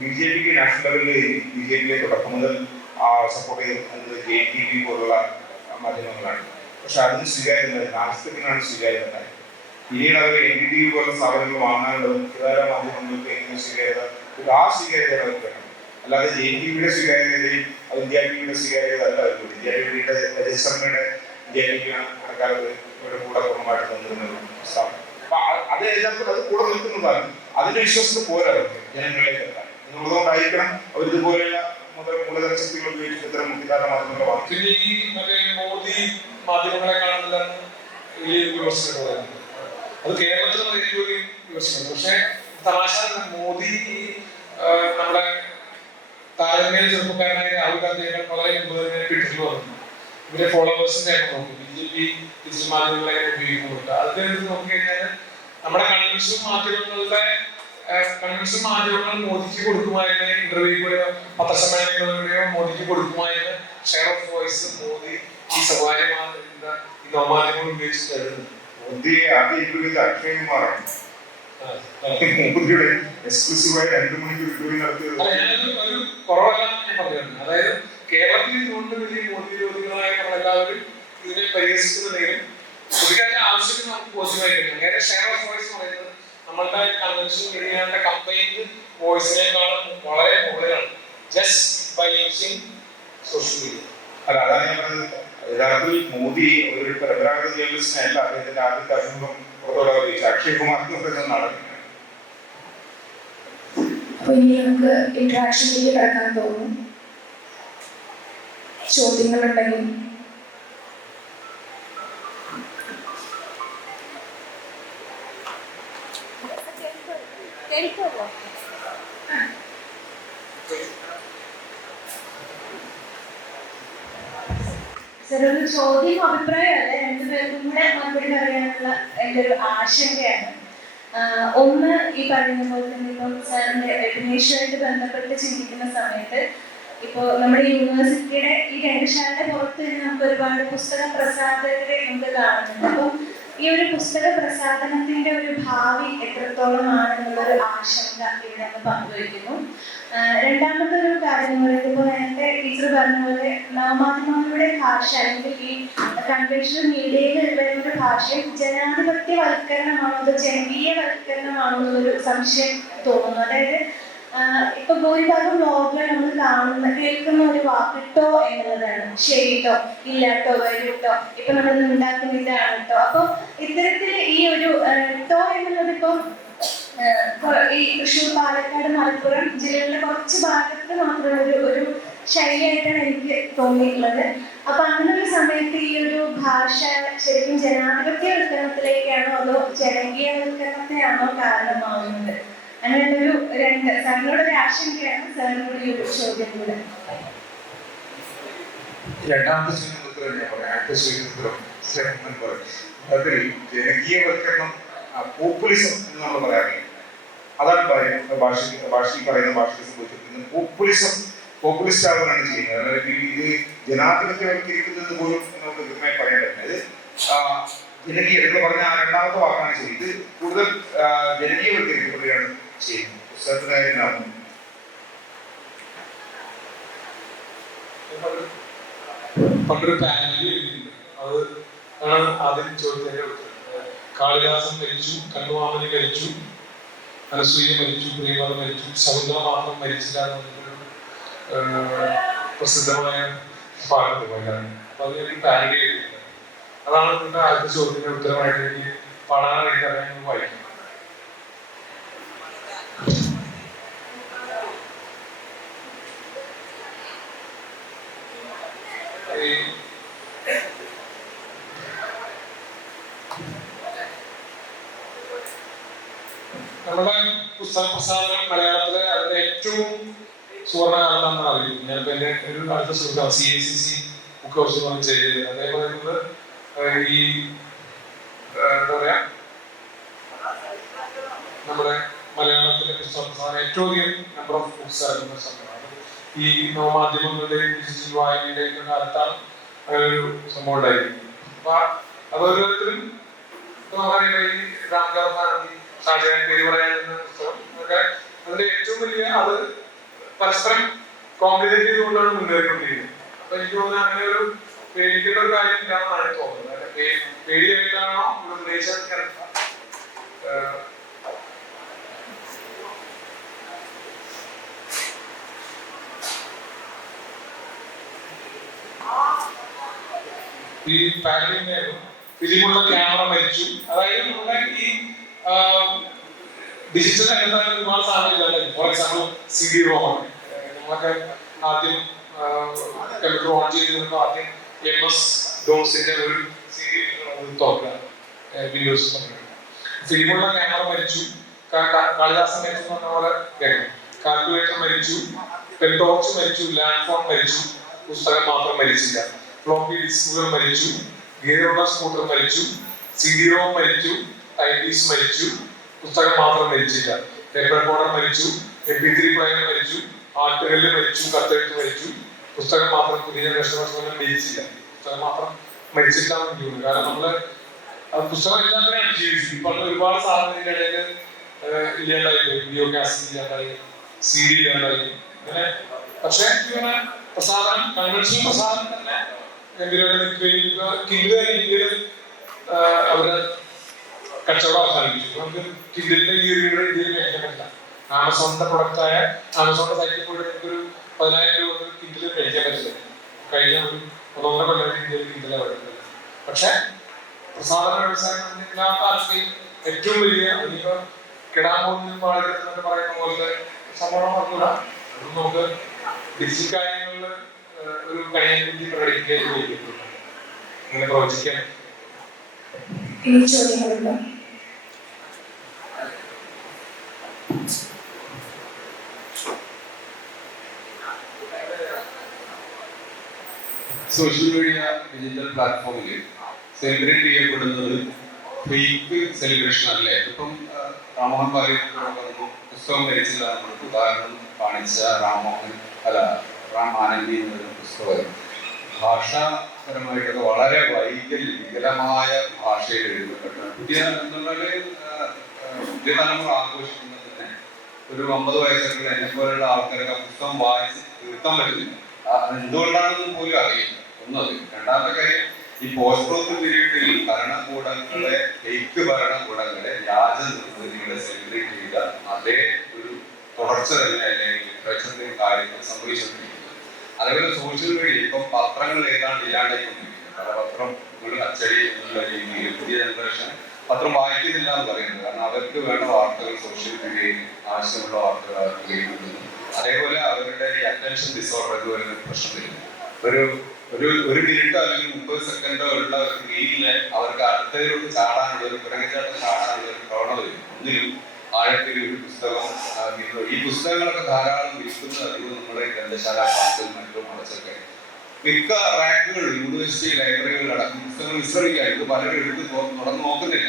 BJPക്ക് നാഷണൽ ലെവലിൽ BJPയെ തുടക്കം മുതൽ സപ്പോർട്ട് ചെയ്യുന്നത് JTV പോലുള്ള മാധ്യമങ്ങളാണ്. പക്ഷെ അതിന് സ്വീകാര്യത രാഷ്ട്രീയത്തിനാണ് സ്വീകാര്യത. പിന്നീട് അവർ NDTV പോലുള്ള സ്ഥാപനങ്ങൾ വാങ്ങാനുള്ള മുഖ്യധാര മാധ്യമങ്ങൾക്ക് എങ്ങനെ സ്വീകാര്യത, ആ സ്വീകാര്യത അവർക്ക് വേണം. അല്ലാതെ JTVയുടെ സ്വീകാര്യതയും ഇന്ത്യ TVയുടെ സ്വീകാര്യത അല്ല വരുന്നത്. ഇന്ത്യ TVയുടെ രജിസ്റ്ററിന്റെ ഇന്ത്യ TV കണക്കാർക്ക് ഇവരുടെ കൂടെ പൂർണ്ണമായിട്ട് നിന്നിരുന്ന സ്ഥാപനം. അപ്പൊ അത് യഥാർത്ഥത്തിൽ അത് കൂടെ നിൽക്കുന്നതാണ്. അതിന്റെ വിശ്വാസത്തിൽ പോരാ ജനങ്ങളിലേക്ക് എത്താൻ എന്നുള്ളതുകൊണ്ടായിരിക്കണം അവരിതുപോലെയുള്ള മൂലധന ശക്തികൾ ഉപയോഗിച്ച് ഇത്തരം മുഖ്യധാര മാധ്യമങ്ങളെ വാങ്ങി. പിന്നെ ഈ മോദി മാധ്യമങ്ങളെ കാണുന്നില്ല വിമർശനം. അത് കേരളത്തിൽ ഏറ്റവും വിമർശനം. പക്ഷെ തമാശ മോദി നമ്മുടെ താരതമ്യേന ചെറുപ്പക്കാരനായ രാഹുൽ ഗാന്ധിയേക്കാൾ വളരെ മുമ്പ് തന്നെ ട്വിറ്ററിൽ വന്നു. ഇവരെ ഫോളോവേഴ്സിന്റെ എണ്ണം നോക്കും. BJP ഡിജിറ്റൽ മാധ്യമങ്ങളെ ഉപയോഗിക്കുന്നുണ്ട്. അതിനെടുത്ത് നോക്കിക്കഴിഞ്ഞാൽ നമ്മുടെ കൺവെൻഷൻ മാധ്യമങ്ങൾ മോദിക്ക് കൊടുക്കുമായിരുന്ന ഇന്റർവ്യൂകളോ പത്രസമ്മേളനങ്ങളിലൂടെയോ മോദിക്ക് കൊടുക്കുമായിരുന്ന ഷെയർ ഓഫ് വോയിസ് മോദി ഈ സ്വകാര്യ നവമാധ്യമങ്ങൾ ഉപയോഗിച്ചിട്ട് മോദിയെ ആദ്യം ഇന്റർവ്യൂ അക്ഷയ് കുമാറാണ്. മോദിയുടെ എക്സ്ക്ലൂസീവായി 2 മണിക്കൂർ ഇന്റർവ്യൂ നടത്തിയത്. ഒരു കുറവല്ല ഞാൻ പറയുന്നത്. അതായത് കേരളത്തിൽ ഇതുകൊണ്ട് വലിയ മോദി വിരോധികളായ നമ്മളെല്ലാവരും ഇതിനെ പരിഹസിക്കുന്നുണ്ടെങ്കിലും പുതിയ ആവശ്യത്തിന് നമുക്ക് പോസിറ്റീവായി കഴിയും. നേരെ ഷെയർ ഓഫ് വോയിസ് പറയുന്നത് നമ്മളുടെ കൺവെൻഷൻ മീഡിയയുടെ കമ്പൈൻഡ് വോയിസിനേക്കാളും വളരെ മുകളിലാണ്. Just by using social media. അല്ല, അതാണ് ഞാൻ പറഞ്ഞത്. യഥാർത്ഥത്തിൽ മോദി ഒരു പരമ്പരാഗത ജേർണലിസ്റ്റിനല്ല. അദ്ദേഹത്തിന്റെ ആദ്യത്തെ അഭിമുഖം പുറത്തോടെ അറിയിച്ചു അക്ഷയ് കുമാർ നടക്കുന്നത്. അപ്പൊ ഇനി നമുക്ക് ഇന്ററാക്ഷനിലേക്ക് കിടക്കാൻ തോന്നും. ചോദ്യങ്ങളുണ്ടെങ്കിൽ സർ, ഒരു ചോദ്യം അഭിപ്രായമല്ല, രണ്ടുപേർക്കും കൂടെ മറുപടി പറയാനുള്ള എൻ്റെ ഒരു ആശങ്കയാണ്. ഒന്ന്, ഈ പറയുന്ന പോലെ തന്നെ ഇപ്പം സാറിന്റെ ഡെഫിനേഷനുമായിട്ട് ബന്ധപ്പെട്ട് ചിന്തിക്കുന്ന സമയത്ത് ഇപ്പോൾ നമ്മുടെ യൂണിവേഴ്സിറ്റിയുടെ ഈ ഗ്രന്ഥശാലയുടെ പുറത്ത് നമുക്ക് ഒരുപാട് പുസ്തക പ്രസാധകരെ നമുക്ക് കാണുന്നുണ്ട്. അപ്പം ഈ ഒരു പുസ്തക പ്രസാധനത്തിന്റെ ഒരു ഭാവി എത്രത്തോളമാണെന്നുള്ളൊരു ആശങ്ക ഇവിടെ നിന്ന് പങ്കുവയ്ക്കുന്നു. രണ്ടാമത്തെ ഒരു കാര്യം എന്ന് പറയുന്നത്, ഇപ്പോൾ നേരത്തെ ടീച്ചർ പറഞ്ഞ പോലെ നവമാധ്യമങ്ങളുടെ ഭാഷ അല്ലെങ്കിൽ ഈ കൺവെൻഷണൽ മീഡിയയിൽ വരുന്ന ഒരു ഭാഷയും ജനാധിപത്യവൽക്കരണമാണോ അതോ ജനകീയവൽക്കരണമാണോ എന്നൊരു സംശയം തോന്നുന്നു. അതായത് ഇപ്പൊ ഭൂരിഭാഗം ബ്ലോഗുകൾ നമ്മൾ കേൾക്കുന്ന ഒരു വാക്കിട്ടോ എന്നുള്ളതാണ്. ശരിട്ടോ, ഇല്ലാട്ടോ, വരൂട്ടോ, ഇപ്പൊ നമ്മൾ ഉണ്ടാക്കുന്ന ഇതാണ് കേട്ടോ. അപ്പൊ ഇത്തരത്തിൽ ഈ ഒരു ട്ടോ എന്നുള്ളത് ഇപ്പൊ ഈ തൃശ്ശൂർ, പാലക്കാട്, മലപ്പുറം ജില്ലകളിലെ കുറച്ച് ഭാഗത്ത് മാത്രമുള്ള ഒരു ശൈലിയായിട്ടാണ് എനിക്ക് തോന്നിയിട്ടുള്ളത്. അപ്പൊ അങ്ങനെ ഒരു സമയത്ത് ഈ ഒരു ഭാഷ ശരിക്കും ജനാധിപത്യവൽക്കരണത്തിലേക്കാണോ അതോ ജനകീയവൽക്കരണത്തെയാണോ കാരണമാവുന്നത്? അങ്ങനെയുള്ളൊരു സാറിനോടൊരു ആശങ്കയാണ്. സാറിനോട് ഈ ഒരു ചോദ്യം കൂടെ. രണ്ടാമത്തെ ചോദ്യത്തിന് ഞാൻ പറയാം. അതിൽ ജനകീയവൽക്കരണം, പോപ്പുലിസം എന്ന് നമ്മൾ പറയാറില്ല. അതാണ് ഭാഷയിൽ പറയുന്ന ഭാഷയിൽ സംഭവിച്ചിരിക്കുന്നത്. പോപ്പുലിസ്റ്റ് ആവുകയാണ് ചെയ്യുന്നത്. അതായത് ഇത് ജനാധിപത്യവൽക്കരിക്കുന്നത് പോലും നമുക്ക് കൃത്യമായി പറയാൻ പറ്റില്ല. ഇത് ജനകീയ എന്ന് പറഞ്ഞ ആ രണ്ടാമത്തെ വാക്കാണ് ശരി. ഇത് കൂടുതൽ ജനകീയവൽക്കരിക്കപ്പെടുകയാണ് ചെയ്യുന്നത്. പുസ്തകത്തിനായിരുന്നു പണ്ടൊരു പാനലിൽ എഴുതിയിട്ടുണ്ട്. അത് ആണ് ആദ്യം ചോദ്യത്തിന്റെ ഉത്തരം. കാളിദാസൻ മരിച്ചു, കണ്ണുമാമന് മരിച്ചു, അനസൂയ മരിച്ചു, പ്രിയമത മരിച്ചു, ശകുന്തള മാത്രം മരിച്ചില്ല എന്നൊരു പ്രസിദ്ധമായ പാട്ട് പോലെയാണ്. അപ്പൊ അത് എനിക്ക് പാരഡി ചെയ്തിട്ടുണ്ട്. അതാണ് നിങ്ങളുടെ ആദ്യത്തെ ചോദ്യത്തിന് ഉത്തരമായിട്ട് എനിക്ക് പാടാനായിട്ട് അറിയാൻ വായിക്കും. നമ്മുടെ പുസ്തക പ്രസാധനം മലയാളത്തിലെ അതിന്റെ ഏറ്റവും സുവർണകാലത്താണെന്ന് അറിയുന്നത്. ഞാനിപ്പോ എന്റെ ഒരു അടുത്ത സുഹൃത്താണ് CACC ബുക്ക് ഹൗസ് എന്ന് ചെയ്തത്. അദ്ദേഹം പറയുന്നത് ഈ എന്താ പറയാ നമ്മുടെ മലയാളത്തിലെ പുസ്തക പ്രസാധനം ഏറ്റവും അധികം നമ്പർ ഓഫ് ബുക്സ് ആയിരുന്ന സമയമാണ്. ഈ നവമാധ്യമങ്ങളുടെയും ഡിജിറ്റൽ വായനയുടെയും ഒക്കെ കാലത്താണ് അങ്ങനെ ഒരു സംഭവം ഉണ്ടായിരിക്കുന്നത്. അപ്പൊ അതൊരുത്തരും ഈ രാംഗാന്ധി ഷാജഹാൻ പേര് പറയാനുള്ള പുസ്തകം ഒക്കെ അതിന്റെ ഏറ്റവും വലിയ അത് പരസ്പരം കോംപ്ലിക്കേറ്റ് ചെയ്തുകൊണ്ടാണ് മുന്നേറിക്കൊണ്ടിരിക്കുന്നത്. അപ്പൊ എനിക്ക് തോന്നുന്നത് അങ്ങനെ ഒരു പേടിക്കേണ്ട ഒരു കാര്യം ഇല്ലാന്നാണ് എനിക്ക് തോന്നുന്നത്. പേടിയായിട്ടാണോ ഉദ്ദേശിച്ചത്? ഈ പാരലിന്റെ ഫിലിമുള്ള ക്യാമറ മരിച്ചു. അതായത് നമ്മുടെ ഈ ഡിജിറ്റൽ രംഗത്ത് ഒരുപാട് സാധനങ്ങൾ. ഫോർ എക്സാമ്പിൾ CD-ROM നമ്മളൊക്കെ ആദ്യം കമ്പ്യൂട്ടർ ഓൺ ചെയ്തിരുന്നത് ആദ്യം MS-DOSന്റെ ഒരു CD തുറക്കുക വിൻഡോസ്. ഫിലിമുള്ള ക്യാമറ മരിച്ചു, കാളിദാസൻ മരിച്ചു എന്ന് പറഞ്ഞ പോലെ കേൾക്കണം. കാൽക്കുലേറ്റർ മരിച്ചു, പെൻടോർച്ച് മരിച്ചു, ലാൻഡ് ഫോൺ മരിച്ചു, പുസ്തകം മാത്രം മരിച്ചില്ല. ഫ്ലോപ്പി ഡിസ്കുകൾ മരിച്ചു, ഗിയറുള്ള സ്കൂട്ടർ മരിച്ചു, CD-ROM മരിച്ചു, ടൈപ്പീസ് മരിച്ചു, പുസ്തകം മാത്രം മരിച്ചില്ല. ടേപ്പ് റെക്കോർഡർ മരിച്ചു, MP3 പ്ലെയർ മരിച്ചു, ആട്ടുകല്ല് മരിച്ചു, കത്തെഴുത്ത് മരിച്ചു, പുസ്തകം മാത്രം പുതിയ ജനറേഷൻ മരിച്ചില്ല. പുസ്തകം മാത്രം മരിച്ചില്ല എന്ന് എനിക്ക് തോന്നുന്നു. കാരണം നമ്മള് പുസ്തകം എല്ലാത്തിനെയാണ് ജീവിച്ചു. ഇപ്പൊ ഒരുപാട് സാധനത്തിന്റെ ഇടയിൽ ഇല്ലാണ്ടായി പോയി. വീഡിയോ കാസറ്റ് ഇല്ലാണ്ടായി, CD ഇല്ലാണ്ടായി, അങ്ങനെ. പക്ഷെ ഇങ്ങനെ പ്രസാധനം, കൺവെൻഷണൽ പ്രസാധനം തന്നെ ഇന്ത്യയിൽ അവര് കച്ചവടം അവസാനിപ്പിച്ചു. നമുക്ക് കിൻഡിലിന്റെ ഈ റീഡർ ഇന്ത്യയിൽ മേടിക്കാൻ പറ്റില്ല. ആമസോണിന്റെ പ്രൊഡക്റ്റായ ആമസോണിന്റെ സൈറ്റിൽ പോയിട്ട് ഒരു 10,000 രൂപ കിൻഡിൽ മേടിക്കാൻ പറ്റില്ല. കഴിഞ്ഞ ഒരു 1.5 കൊല്ലം ഇന്ത്യയിൽ കിൻഡില വരുന്നത്. പക്ഷെ പ്രസാധന വ്യവസായം എല്ലാ കാലത്തെയും ഏറ്റവും വലിയ അതിപ്പോ കിടാൻ പോകുന്ന പാളികെട്ടെന്നൊക്കെ പറയുന്ന പോലത്തെ സംഭവം പറഞ്ഞില്ല. അത് നമുക്ക് ഡിജിറ്റൽ കാര്യങ്ങളിൽ ഒരു കഴിയാൻ പ്രകടിപ്പിക്കാൻ ഉപയോഗിക്കുന്നു. അങ്ങനെ പ്രവചിക്കാൻ ഇനി ചോദ്യങ്ങളുണ്ടോ? സോഷ്യൽ മീഡിയ ഡിജിറ്റൽ പ്ലാറ്റ്ഫോമിൽ സെലിബ്രേറ്റ് ചെയ്യപ്പെടുന്നത് ഫേക്ക് സെലിബ്രേഷൻ അല്ലേ? ഇപ്പം റാംമോഹൻ പുസ്തകം ധരിച്ചില്ല. നമ്മൾക്ക് ഉദാഹരണം കാണിച്ച റാം ആനന്ദി എന്നൊരു പുസ്തകം ഭാഷാപരമായിട്ടൊക്കെ വളരെ വികലമായ ഭാഷയിൽ എഴുതപ്പെട്ട പുതിയ തലമുറ ആഘോഷിക്കുന്നത് തന്നെ ഒരു 50 വയസ്സൊക്കെ എന്നെ പോലുള്ള ആൾക്കാർക്ക് ആ പുസ്തകം വായിച്ച് തീർക്കാൻ പറ്റുന്നില്ല. എന്തുകൊണ്ടാണെന്ന് പോലും അറിയില്ല. ഒന്നത്. രണ്ടാമത്തെ കാര്യം, ഈ പോസ്റ്റ് ട്രൂത്ത് പീരീഡിൽ ഭരണകൂടങ്ങളെ ഫേക്ക് ഭരണകൂടങ്ങളെ രാജനിർമ്മിതികളെ സെലിബ്രേറ്റ് ചെയ്ത അതേ ഒരു തുടർച്ച തന്നെ അല്ലെങ്കിൽ ലിറ്ററേച്ചറിന്റെ കാര്യങ്ങൾ സംഭവിച്ചുകൊണ്ടിരിക്കുന്നത്. അതേപോലെ സോഷ്യൽ മീഡിയ ഇപ്പം പത്രങ്ങൾ ഏതാണ്ട് ഇല്ലാണ്ടായിക്കൊണ്ടിരിക്കുന്നത്. പല പത്രം അച്ചടി എന്നുള്ള രീതിയിൽ പുതിയ ജനറേഷൻ പത്രം വായിക്കുന്നില്ല എന്ന് പറയുന്നത്. കാരണം അവർക്ക് വേണ്ട വാർത്തകൾ സോഷ്യൽ മീഡിയയിൽ ആവശ്യമുള്ള വാർത്തകൾ അവർക്ക് ലഭിക്കുന്നു. അതേപോലെ അവരുടെ ഈ അറ്റൻഷൻ ഡിസോർഡർ എന്ന് പറയുന്ന പ്രശ്നം വരുന്നു. ഒരു മിനിറ്റോ അല്ലെങ്കിൽ 30 സെക്കൻഡോ ഉള്ള റീലിന് അവർക്ക് അടുത്തതിലോട്ട് ചാടാനുള്ള ഒരു പിറകിച്ചാട്ടം ചാടാനുള്ള ഒരു പ്രവണത വരും. ഒന്നിലും ആഴത്തിൽ ഒരു പുസ്തകം. ഈ പുസ്തകങ്ങളൊക്കെ ധാരാളം വിൽക്കുന്നത് അധികം നമ്മുടെ ഗ്രന്ഥശാല പാർക്കിൽ മറ്റും അടച്ചൊക്കെ മിക്ക റാക്കുകളിൽ യൂണിവേഴ്സിറ്റി ലൈബ്രറികളിലടക്കം പുസ്തകങ്ങൾ വിശ്രമിക്കാറുണ്ട്. പലരും എടുത്ത് തുറന്നു നോക്കുന്നില്ല.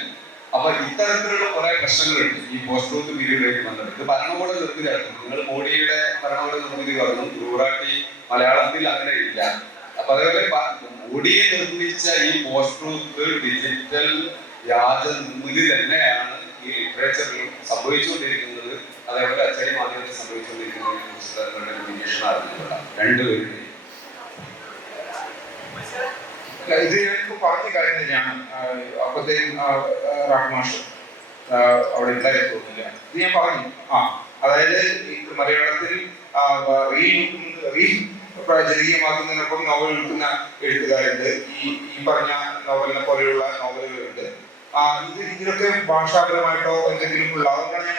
അപ്പൊ ഇത്തരത്തിലുള്ള കുറെ പ്രശ്നങ്ങളുണ്ട് ഈ പോസ്റ്റ് ട്രൂത്ത് പീരീഡിലേക്ക് വന്നത്. ഇത് ഭരണകൂട നിർമ്മിതിയായിരുന്നു. നിങ്ങൾ മോഡിയുടെ ഭരണകൂട നിർമ്മിതി പറഞ്ഞു, ഗുറാട്ടി മലയാളത്തിൽ അങ്ങനെ ഇല്ല. അപ്പൊ അതേപോലെ മോഡിയെ നിർമ്മിച്ച ഈ പോസ്റ്റ് ട്രൂത്ത് ഡിജിറ്റൽ വ്യാജ നിർമ്മിതി തന്നെയാണ് ഈ ലിറ്ററേച്ചറിലും സംഭവിച്ചുകൊണ്ടിരിക്കുന്നത്. അതേപോലെ അച്ചടി മാധ്യമത്തിൽ സംഭവിച്ചുകൊണ്ടിരിക്കുന്നത് പുസ്തകങ്ങളുടെ നിരീക്ഷണമായിരുന്നില്ല. രണ്ടുപേരുടെയും ഇത് ഞാനിപ്പോ പറഞ്ഞ കാര്യം തന്നെയാണ്. അപ്പത്തേക്കും രാഘമാഷ് അവിടെ ഉണ്ടായി തോന്നില്ല. ഇത് ഞാൻ പറഞ്ഞു. അതായത് മലയാളത്തിൽ ജനകീയമാക്കുന്നതിനൊപ്പം നോവൽ എഴുതുന്ന എഴുത്തുകാരുണ്ട്. ഈ പറഞ്ഞ നോവലിനെ പോലെയുള്ള നോവലുകളുണ്ട്. ഇതിലൊക്കെ ഭാഷാപരമായിട്ടോ എന്തെങ്കിലും ഉള്ള അതുകൊണ്ടാണ് ഞാൻ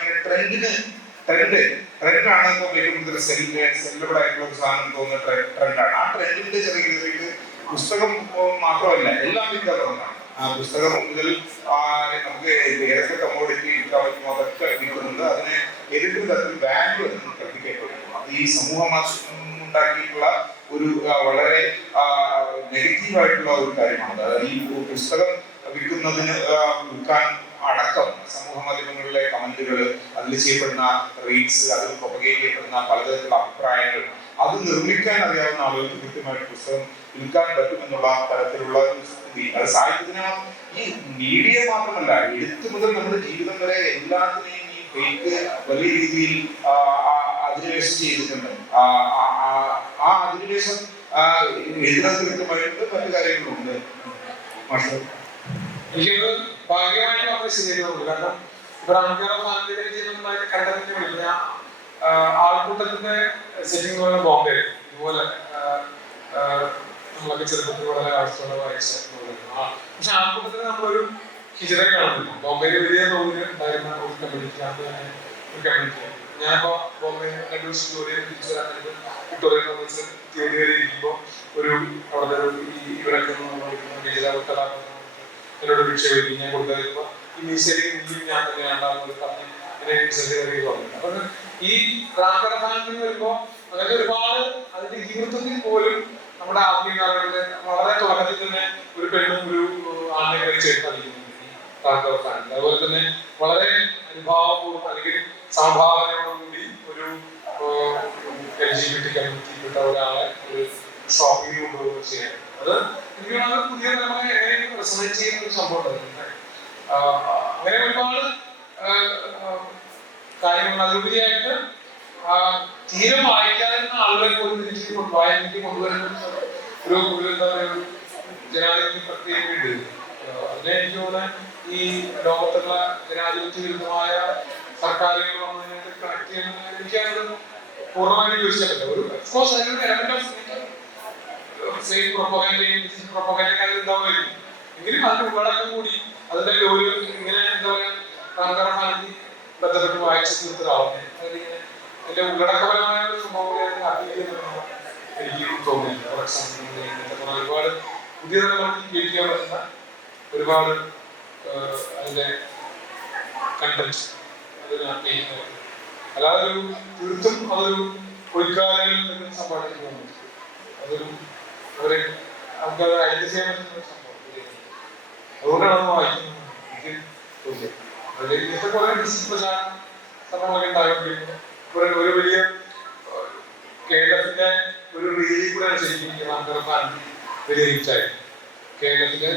ട്രെൻഡാണ് ഇപ്പോൾ ഏറ്റവും കൂടുതൽ സെല്ലബിൾ ആയിട്ടുള്ള ഒരു സാധനം തോന്നുന്ന ട്രെൻഡാണ്. ആ ട്രെൻഡിന്റെ ചെറിയ കീഴിൽ പുസ്തകം മാത്രമല്ല എല്ലാം വിൽക്കാൻ തുടങ്ങാണ്. ആ പുസ്തകം മുതൽ നമുക്ക് ഏതൊക്കെ കമ്മോഡിറ്റി വിൽക്കാൻ പറ്റുമോ അതൊക്കെ വിൽക്കുന്നുണ്ട്. അതിന് ഏതെങ്കിലും തരത്തിൽ വാല്യൂ കൽപ്പിക്കപ്പെടുന്നു. അത് ഈ സമൂഹം ഉണ്ടാക്കിയിട്ടുള്ള ഒരു വളരെ നെഗറ്റീവായിട്ടുള്ള ഒരു കാര്യമാണ്. അതായത് ഈ പുസ്തകം വിൽക്കാൻ അടക്കം സമൂഹ മാധ്യമങ്ങളിലെ കമന്റുകൾ, അതിൽ ചെയ്യപ്പെടുന്ന റീൽസ്, അതിൽ പ്രൊപ്പഗേറ്റ് ചെയ്യപ്പെടുന്ന പലതരത്തിലുള്ള അഭിപ്രായങ്ങൾ, അത് നിർമ്മിക്കാൻ അറിയാവുന്ന ആളുകൾക്ക് കൃത്യമായിട്ട് പുസ്തകം വിൽക്കാൻ പറ്റുമെന്നുള്ള തരത്തിലുള്ള ഒരു സ്ഥിതി. അത് സാഹിത്യത്തിന് ഈ മീഡിയ മാത്രമല്ല, എഴുത്ത് മുതൽ നമ്മുടെ ജീവിതം വരെ എല്ലാത്തിനെയും ഈ ഫേക്ക് വലിയ രീതിയിൽ അധിനിവേശം ചെയ്തിട്ടുണ്ട്. ആ അധിനിവേശം എഴുതുന്നത് കൃത്യമായിട്ട് മറ്റു കാര്യങ്ങളുണ്ട്. എനിക്കത് ഭാഗ്യമായിട്ട് നമ്മൾ ശരിയാവുള്ളൂ. കാരണം ഇവിടെ ആൾക്കാരെ കണ്ടതിന് വേണ്ടി ഞാൻ ആൾക്കൂട്ടത്തിന്റെ സെറ്റിംഗ് പോലെ ബോംബെ ഇതുപോലെ നമ്മളൊക്കെ ചെറുപ്പത്തിൽ വളരെ ആവശ്യമുള്ള വായിച്ച പക്ഷെ ആൾക്കൂട്ടത്തിന് നമ്മളൊരു ഹിജറ കാണുന്നില്ല. ബോംബെയിൽ വലിയ തോതിൽ ഉണ്ടായിരുന്ന ഒരു കമ്മ്യൂണിറ്റിയാണ് ഒരു കമ്മ്യൂണിറ്റി. ഞാനിപ്പോ ബോംബെ 2 ദിവസം ജോലിയിൽ തിരിച്ചു വരാനായിട്ട് വിക്ടോറിയ കോളേജിൽ തിയേറ്ററിൽ ഇരിക്കുമ്പോൾ ഒരു അവിടെ ഇവരൊക്കെ എന്നോട് ഭിക്ഷ വരും. ഞാൻ കൊടുക്കാതിരുമ്പോൾ ഈ മീശയിൽ ഞാൻ തന്നെയാണ്ടാകുന്നത് പറഞ്ഞ് എന്നെ കയറി പറഞ്ഞു. അപ്പൊ ഈ റാങ്കരഫാനത്തിൽ വരുമ്പോൾ അങ്ങനെ ഒരുപാട് അതിന്റെ ഇതിവൃത്തത്തിൽ പോലും നമ്മുടെ ആത്മീയകാരങ്ങളുടെ വളരെ തുടക്കത്തിൽ തന്നെ ഒരു പെണ്ണും ഒരു ആണിനെ കയറി ചേർത്ത് കളിക്കുന്നുണ്ട് ഈ റാങ്കരഫാനിൽ. അതുപോലെ തന്നെ വളരെ അനുഭാവപൂർവ്വം അല്ലെങ്കിൽ സംഭാവനയോടുകൂടി ഒരു LGBT കമ്മ്യൂണിറ്റിയിൽപ്പെട്ട ഒരാളെ ഒരു ഷോപ്പിംഗ് കൊണ്ടുപോകുക ചെയ്യാൻ അത് എനിക്ക് പുതിയ തലമുറ എങ്ങനെ റെസൊണേറ്റ് ചെയ്യുന്ന ഒരു സംഭവം ഉണ്ട്. അങ്ങനെ ഒരുപാട് കാര്യങ്ങൾ അതിലുപരിയായിട്ട് തീരെ വായിക്കാതിരുന്ന ആളുകളെ പോലും തിരിച്ച് വായനയ്ക്ക് കൊണ്ടുവരുന്ന ഒരു എന്താ പറയുക ഒരു ജനാധിപത്യ പ്രക്രിയയുണ്ട്. അതിനെ എനിക്ക് തോന്നുന്നത് ഈ ലോകത്തുള്ള ജനാധിപത്യ വിരുദ്ധമായ സർക്കാരുകൾ വന്നതിനായിട്ട് കണക്ട് ചെയ്യുന്നത് എനിക്കത് പൂർണ്ണമായിട്ട് യോജിക്കാൻ പറ്റില്ല. ഒരു ഓഫ്കോഴ്സ് അതിനൊരു എലമെന്റ് ഓഫ് സെയിം പ്രൊപ്പഗൻഡയും പ്രൊപ്പഗൻഡക്കാരും ഉണ്ടാവുമായിരിക്കും. എങ്കിലും അതിന്റെ ഉള്ളടക്കം കൂടി അതിന്റെ ഒരു ഇങ്ങനെ എന്താ പറയുക റാങ്കരഫാനിൽ ബന്ധപ്പെട്ട് വായിച്ചു തീർത്ത ഒരാളെ അതിങ്ങനെ അതിന്റെ ഉള്ളടക്കപരമായ ഒരു സംഭവം അപ്പീൽ ചെയ്യുന്ന എനിക്ക് തോന്നുന്നില്ല. ഫോർ എക്സാമ്പിൾ ഒരുപാട് പുതിയ തലമുറയ്ക്ക് ഉപയോഗിക്കാൻ പറ്റുന്ന ഒരുപാട് അതിന്റെ കണ്ടന്റ് അതിന് അപ്പീൽ ചെയ്യുന്നത് അല്ലാതെ ഒരു തീർത്തും അതൊരു പൊയ്ക്കാലങ്ങളിൽ നിന്ന് സമ്പാദിച്ചു പോകുന്നു. അതൊരു അവരെ നമുക്കത് ഐഡന്റിഫൈ ചെയ്യാൻ പറ്റുന്ന ഒരു സംഭവം. അതുകൊണ്ടാണ് അത് വായിക്കുന്നത് എനിക്ക് തോന്നിയത്. അതിൽ ഇന്നത്തെ കുറെ ഡിസ്പ്രചാര സംഭവങ്ങളൊക്കെ ഉണ്ടായിക്കൊണ്ടിരിക്കുന്നു. ഒരു വലിയ കേരളത്തിന്റെ ഒരു റീലിൽ കൂടെ ശരിക്കും റാങ്കരഫാൻ വലിയ ഹിറ്റായിരുന്നു. കേരളത്തില്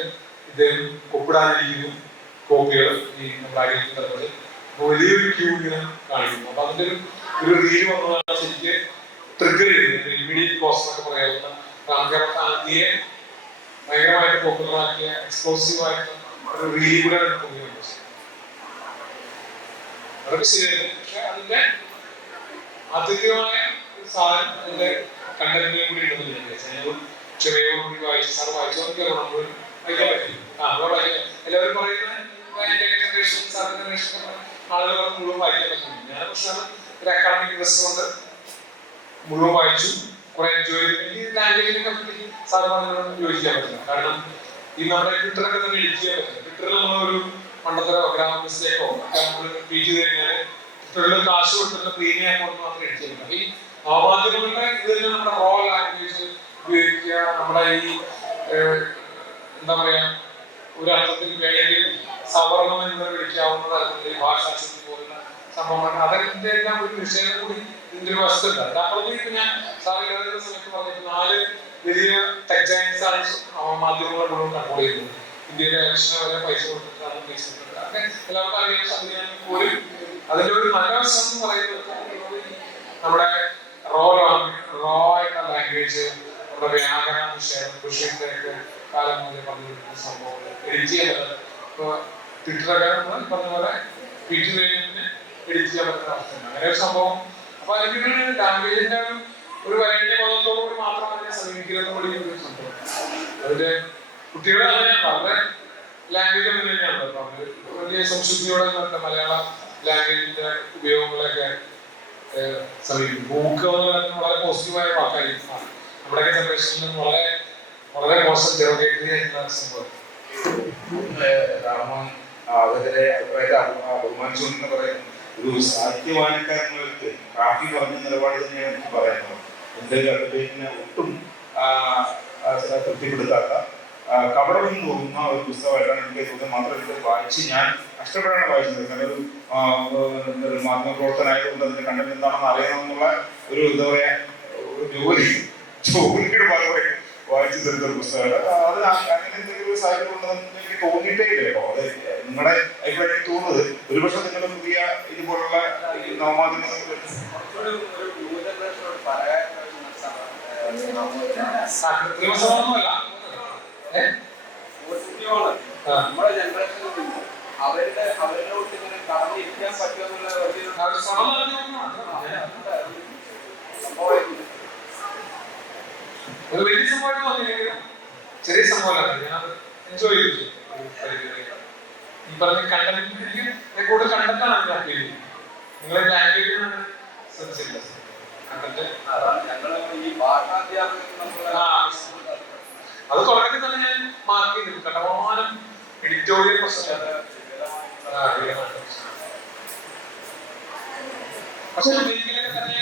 ഇദ്ദേഹം ഒപ്പിടാനിരിക്കുന്നു കോപ്പികൾ ഈ നമ്മുടെ അടിയിൽ തന്നത് വലിയൊരു ക്യൂ ഇങ്ങനെ കാണിക്കുന്നു. അപ്പൊ അതിന്റെ ഒരു റീല് വന്നതാണ് ശരിക്ക് ട്രിഗർ ചെയ്തത്. ഇമ്മീഡിയറ്റ് കോസ്റ്റ് എന്നൊക്കെ പറയാവുന്ന റാങ്കരഫാനിയെ ഭയങ്കരമായിട്ട് പോപ്പുലറാക്കിയ എക്സ്പ്ലോസീവ് ആയിട്ടുള്ള ഒരു റീല് കൂടെ കൊണ്ടുവരുന്നു. അതൊക്കെ ശരിയായിരുന്നു. പക്ഷെ അതിന്റെ അദ്വിതീയമായ ഒരു സാധനം അതിന്റെ കണ്ടന്റിനെ കൂടി ഇടുന്നില്ല. ക്ഷമയോടുകൂടി വായിച്ചു സാർ വായിച്ചവർക്ക് നമ്മൾ വായിക്കാൻ പറ്റില്ല. എല്ലാവരും പറയുന്നത് എന്റെ ജനറേഷൻ സാറിന്റെ ജനറേഷൻ ആളുകൾ മുഴുവൻ വായിക്കാൻ പറ്റുന്നു. ഞാൻ പക്ഷെ ഒരു അക്കാഡമിക് ഇൻട്രസ്റ്റ് കൊണ്ട് മുഴുവൻ വായിച്ചു, കുറെ എൻജോയ് ചെയ്തു. എനിക്ക് ലാംഗ്വേജിനെ കംപ്ലീറ്റ് സാധാരണ യോജിക്കാൻ പറ്റില്ല. കാരണം ഈ നമ്മുടെ ട്വിറ്ററൊക്കെ തന്നെ എഡിറ്റ് ചെയ്യാൻ പറ്റില്ല. ട്വിറ്ററിൽ നമ്മളൊരു പണ്ടത്തെ ഗ്രാമ മിസ്റ്റേക്കോ ഒക്കെ നമ്മൾ ട്വീറ്റ് ചെയ്ത് കഴിഞ്ഞാൽ ട്വിറ്ററിൽ കാശ് കൊടുത്തിട്ട് പ്രീമിയം അക്കൗണ്ട് മാത്രമേ എഡിറ്റ് ചെയ്യാൻ പറ്റും. ഈ നവമാധ്യമങ്ങളുടെ ഇത് തന്നെ നമ്മുടെ റോ ലാംഗ്വേജ് ഉപയോഗിക്കുക, നമ്മുടെ ഈ എന്താ പറയാ ഒരു അർത്ഥത്തിൽ വേണമെങ്കിൽ സവർണം എന്ന് വിളിക്കാവുന്ന തരത്തിൽ ഭാഷാശുദ്ധി പോലുള്ള സംഭവങ്ങൾ അതിന്റെ എല്ലാം ഒരു വിഷയം കൂടി ഇതിന്റെ ഒരു വസ്തുത. അപ്പുറത്തേക്ക് ഞാൻ സാർ ഇടതുന്ന സമയത്ത് പറഞ്ഞിട്ട് 4 വലിയ ടെക് ജയൻസ് ആണ് മാധ്യമങ്ങളെ മുഴുവൻ കൺട്രോൾ ചെയ്യുന്നത്. ഇന്ത്യയിലെ ഇലക്ഷന് വരെ പൈസ കൊടുത്തിട്ടാണ് പൈസ കൊടുത്തത്. അങ്ങനെ എല്ലാവർക്കും അറിയാൻ സംവിധാനം പോലും അതിന്റെ ഒരു നല്ല വശം എന്ന് പറയുന്നത് നമ്മുടെ റോ ആയിട്ടുള്ള ലാംഗ്വേജ്, നമ്മുടെ വ്യാകരണ വിഷയം, കൃഷിയുടെ ഒക്കെ കാലം മുതൽ പറഞ്ഞിരിക്കുന്ന സംഭവങ്ങൾ എഡിറ്റ് ചെയ്യാൻ പറ്റുന്നത്. ഇപ്പൊ ട്വിറ്ററൊക്കെ പറഞ്ഞ പോലെ ട്വീറ്റ് കഴിഞ്ഞിട്ട് എഡിറ്റ് ചെയ്യാൻ പറ്റുന്ന അവസ്ഥയാണ്. അങ്ങനെ ഒരു സംഭവം അപ്പൊ അതിന് ലാംഗ്വേജിന്റെ ഒരു വരേണ്യ ബോധത്തോടുകൂടി മാത്രം അതിനെ സമീപിക്കുന്നതോടെ ഒരു സംഭവം. അതിന്റെ കുട്ടികളെ അങ്ങനെയാണ് അവരുടെ ലാംഗ്വേജ് അങ്ങനെ തന്നെയാണ്. അപ്പൊ അവര് വലിയ സംശുദ്ധിയോടെ മലയാള ലാംഗ്വേജിന്റെ ഉപയോഗങ്ങളൊക്കെ സമീപിക്കും. ബുക്ക് വളരെ പോസിറ്റീവായ വാക്കായിരിക്കും. നമ്മുടെ ജനറേഷനിൽ നിന്ന് വളരെ വളരെ മോശം ഡെറിവേറ്റീവ് സംഭവം. രാമൻ അവരുടെ അഭിപ്രായത്തെ ബഹുമാനിച്ചുകൊണ്ടെന്ന് പറയുന്നു. ഒരു സാഹിത്യവായനക്കാരങ്ങൾക്ക് കാഫി പറഞ്ഞ നിലപാട് തന്നെയാണ് എനിക്ക് പറയുന്നത്. എൻ്റെ ഒരു അഭിപ്രായത്തിനെ ഒട്ടും തൃപ്തിപ്പെടുത്താത്ത കപടമെന്ന് തോന്നുന്ന ഒരു പുസ്തകമായിട്ടാണ് എനിക്ക് തോന്നുന്നത്. മാത്രമല്ല വായിച്ച് ഞാൻ കഷ്ടപ്പെടാണ് വായിച്ചത്. കാരണം ഒരു മാധ്യമപ്രവർത്തനായതുകൊണ്ട് അതിന്റെ കണ്ടന്റ് എന്താണെന്ന് അറിയണമെന്നുള്ള ഒരു എന്താ പറയാ ജോലിയുടെ ഭാഗമായി വായിച്ചു തരുന്ന ഒരു പുസ്തകമാണ്. അത് അങ്ങനെ എന്തെങ്കിലും സാഹചര്യം ഉണ്ടെന്ന് എനിക്ക് തോന്നിയിട്ടേ ഇല്ല കേട്ടോ. അത് നിങ്ങളുടെ അഭിപ്രായം തോന്നുന്നത് ഒരുപക്ഷെ നിങ്ങളുടെ പുതിയ ഇതുപോലുള്ള നവമാധ്യമങ്ങൾ നമ്മുടെ ജനറേഷനിൽ അവരിലോട്ട് ഇങ്ങനെ കടന്നിരിക്കാൻ പറ്റുമെന്നുള്ള ഒരു വലിയ സംഭവമായിട്ട് തോന്നിയില്ലെങ്കിലും ചെറിയ സംഭവമല്ല. ഞാൻ എൻജോയ് ചെയ്തു. ഈ പറഞ്ഞ കണ്ടന്റ് എനിക്ക് കൂടുതൽ കണ്ടന്റാണ് എനിക്ക് അപ്പീൽ ചെയ്യുന്നത്. നിങ്ങളെ ലാംഗ്വേജ് ശ്രദ്ധിച്ചില്ല. കണ്ടന്റ് അത് തുടക്കത്തിൽ തന്നെ ഞാൻ മാർക്ക് ചെയ്തു. കടമാനം എഡിറ്റോറിയൽ പ്രശ്നമില്ല. പക്ഷെ ഒരിക്കലൊക്കെ തന്നെ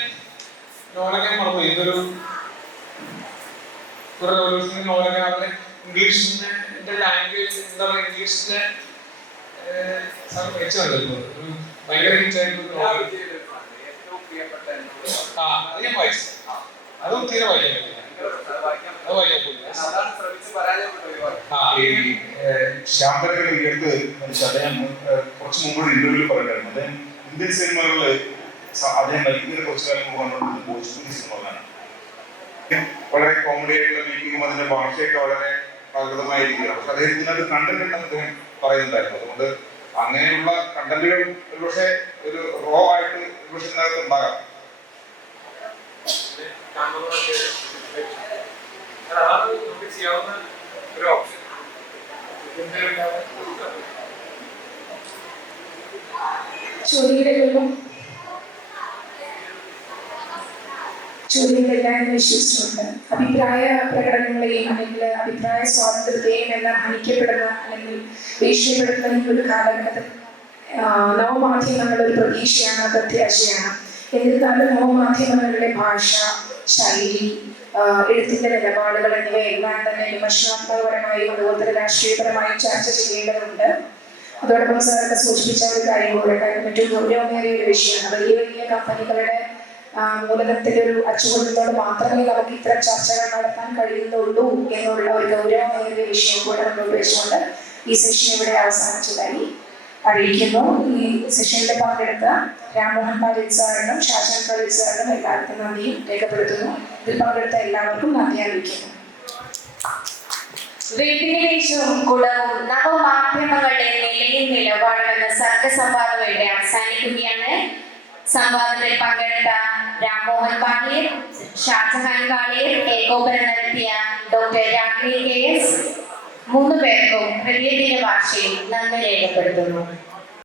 നോവലൊക്കെ മറന്നു. ഇതൊരു നോവലൊക്കെ അവരുടെ ഇംഗ്ലീഷിന്റെ ലാംഗ്വേജ് എന്താ പറയുക, ഇംഗ്ലീഷിന്റെ മെച്ചമല്ലോ ഒരു ഭയങ്കര ഹിറ്റായിട്ടുള്ള അത് ഞാൻ വായിച്ചു. അതും തീരെ വായിക്കാൻ പറ്റില്ല. അത് വായിക്കാൻ പോയില്ല. ശ്യാംബരകൾ ഉയർത്ത് അദ്ദേഹം കുറച്ച് മുമ്പ് ഇന്റർവ്യൂവിൽ പറഞ്ഞിരുന്നു. അദ്ദേഹം ഇന്ത്യൻ സിനിമകളിൽ അദ്ദേഹം നയിക്കുന്നതിന് കുറച്ചു കാലം മുമ്പ് ഭോജ്പുരി സിനിമകളാണ്. വളരെ കോമഡി ആയിട്ടുള്ള മേക്കിങ്ങും അതിന്റെ ഭാഷയൊക്കെ വളരെ പ്രാകൃതമായിരിക്കുകയാണ്. പക്ഷെ അദ്ദേഹത്തിനൊരു കണ്ടന്റ് ഉണ്ടെന്ന് അദ്ദേഹം പറയുന്നുണ്ടായിരുന്നു. അതുകൊണ്ട് അങ്ങനെയുള്ള കണ്ടന്റുകൾ ഒരുപക്ഷെ ഒരു റോ ആയിട്ട് ഒരുപക്ഷെ ഇതിനകത്ത് ഉണ്ടാകാം. ചോദ്യങ്ങളെല്ലാം വിശ്വസിച്ചുകൊണ്ട് അഭിപ്രായ പ്രകടനങ്ങളെയും അല്ലെങ്കിൽ അഭിപ്രായ സ്വാതന്ത്ര്യത്തെയും എല്ലാം ഹനിക്കപ്പെടുന്ന അല്ലെങ്കിൽ ഭീഷണിപ്പെടുത്തുന്ന ഈ ഒരു കാലഘട്ടത്തിൽ നവമാധ്യമങ്ങളുടെ ഒരു പ്രതീക്ഷയാണ്, പ്രത്യാശയാണ്. എന്നിരുന്നാലും നവമാധ്യമങ്ങളുടെ ഭാഷ, ശൈലി, എഴുത്തിന്റെ നിലപാടുകൾ എന്നിവയെല്ലാം തന്നെ വിമർശനാത്മകപരമായും അതുപോലെ രാഷ്ട്രീയപരമായും ചർച്ച ചെയ്യേണ്ടതുണ്ട്. അതോടൊപ്പം സാറൊക്കെ സൂചിപ്പിച്ച ഒരു കാര്യം കൂടെ, ഏറ്റവും ഗൗരവമേറിയ ഒരു വിഷയമാണ്. വലിയ വലിയ കമ്പനികളുടെ മൂലധനത്തിന്റെ ഒരു അച്ചുകൊടുത്തോട് മാത്രമേ നമുക്ക് ഇത്തരം ചർച്ചകൾ നടത്താൻ കഴിയുന്നുള്ളൂ എന്നുള്ള ഒരു ഗൗരവമേറിയ വിഷയം കൂടെ മുന്നോട്ട് വെച്ചുകൊണ്ട് ഈ സെഷൻ ഇവിടെ അവസാനിച്ചതായി അറിയിക്കുന്നു. ഈ സെഷനിൽ പങ്കെടുത്ത രാംമോഹൻ പാലിയത്ത് സാറിനും ഷാജഹാൻ പാലിയത്ത് സാറിനും എല്ലാവർക്കും നന്ദിയും രേഖപ്പെടുത്തുന്നു. ഇതിൽ പങ്കെടുത്ത എല്ലാവർക്കും നന്ദി അറിയിക്കുന്നു. വിധിനിവേശവും കുടവും നവമാധ്യമങ്ങളുടെ നിലയും നിലപാടും എന്ന സർഗസംവാദം ഇവിടെ അവസാനിക്കുകയാണ്. സംവാദത്തിൽ പങ്കെടുത്ത രാംമോഹൻ പാലിയത്ത്, ഷാജഹാൻ പാലിയത്ത്, ഏകോപനം നടത്തിയ ഡോക്ടർ രാഗിണി KS, 3 പേർക്കും ഹൃദയത്തിന്റെ ഭാഷയിൽ നന്ദി രേഖപ്പെടുത്തുന്നു.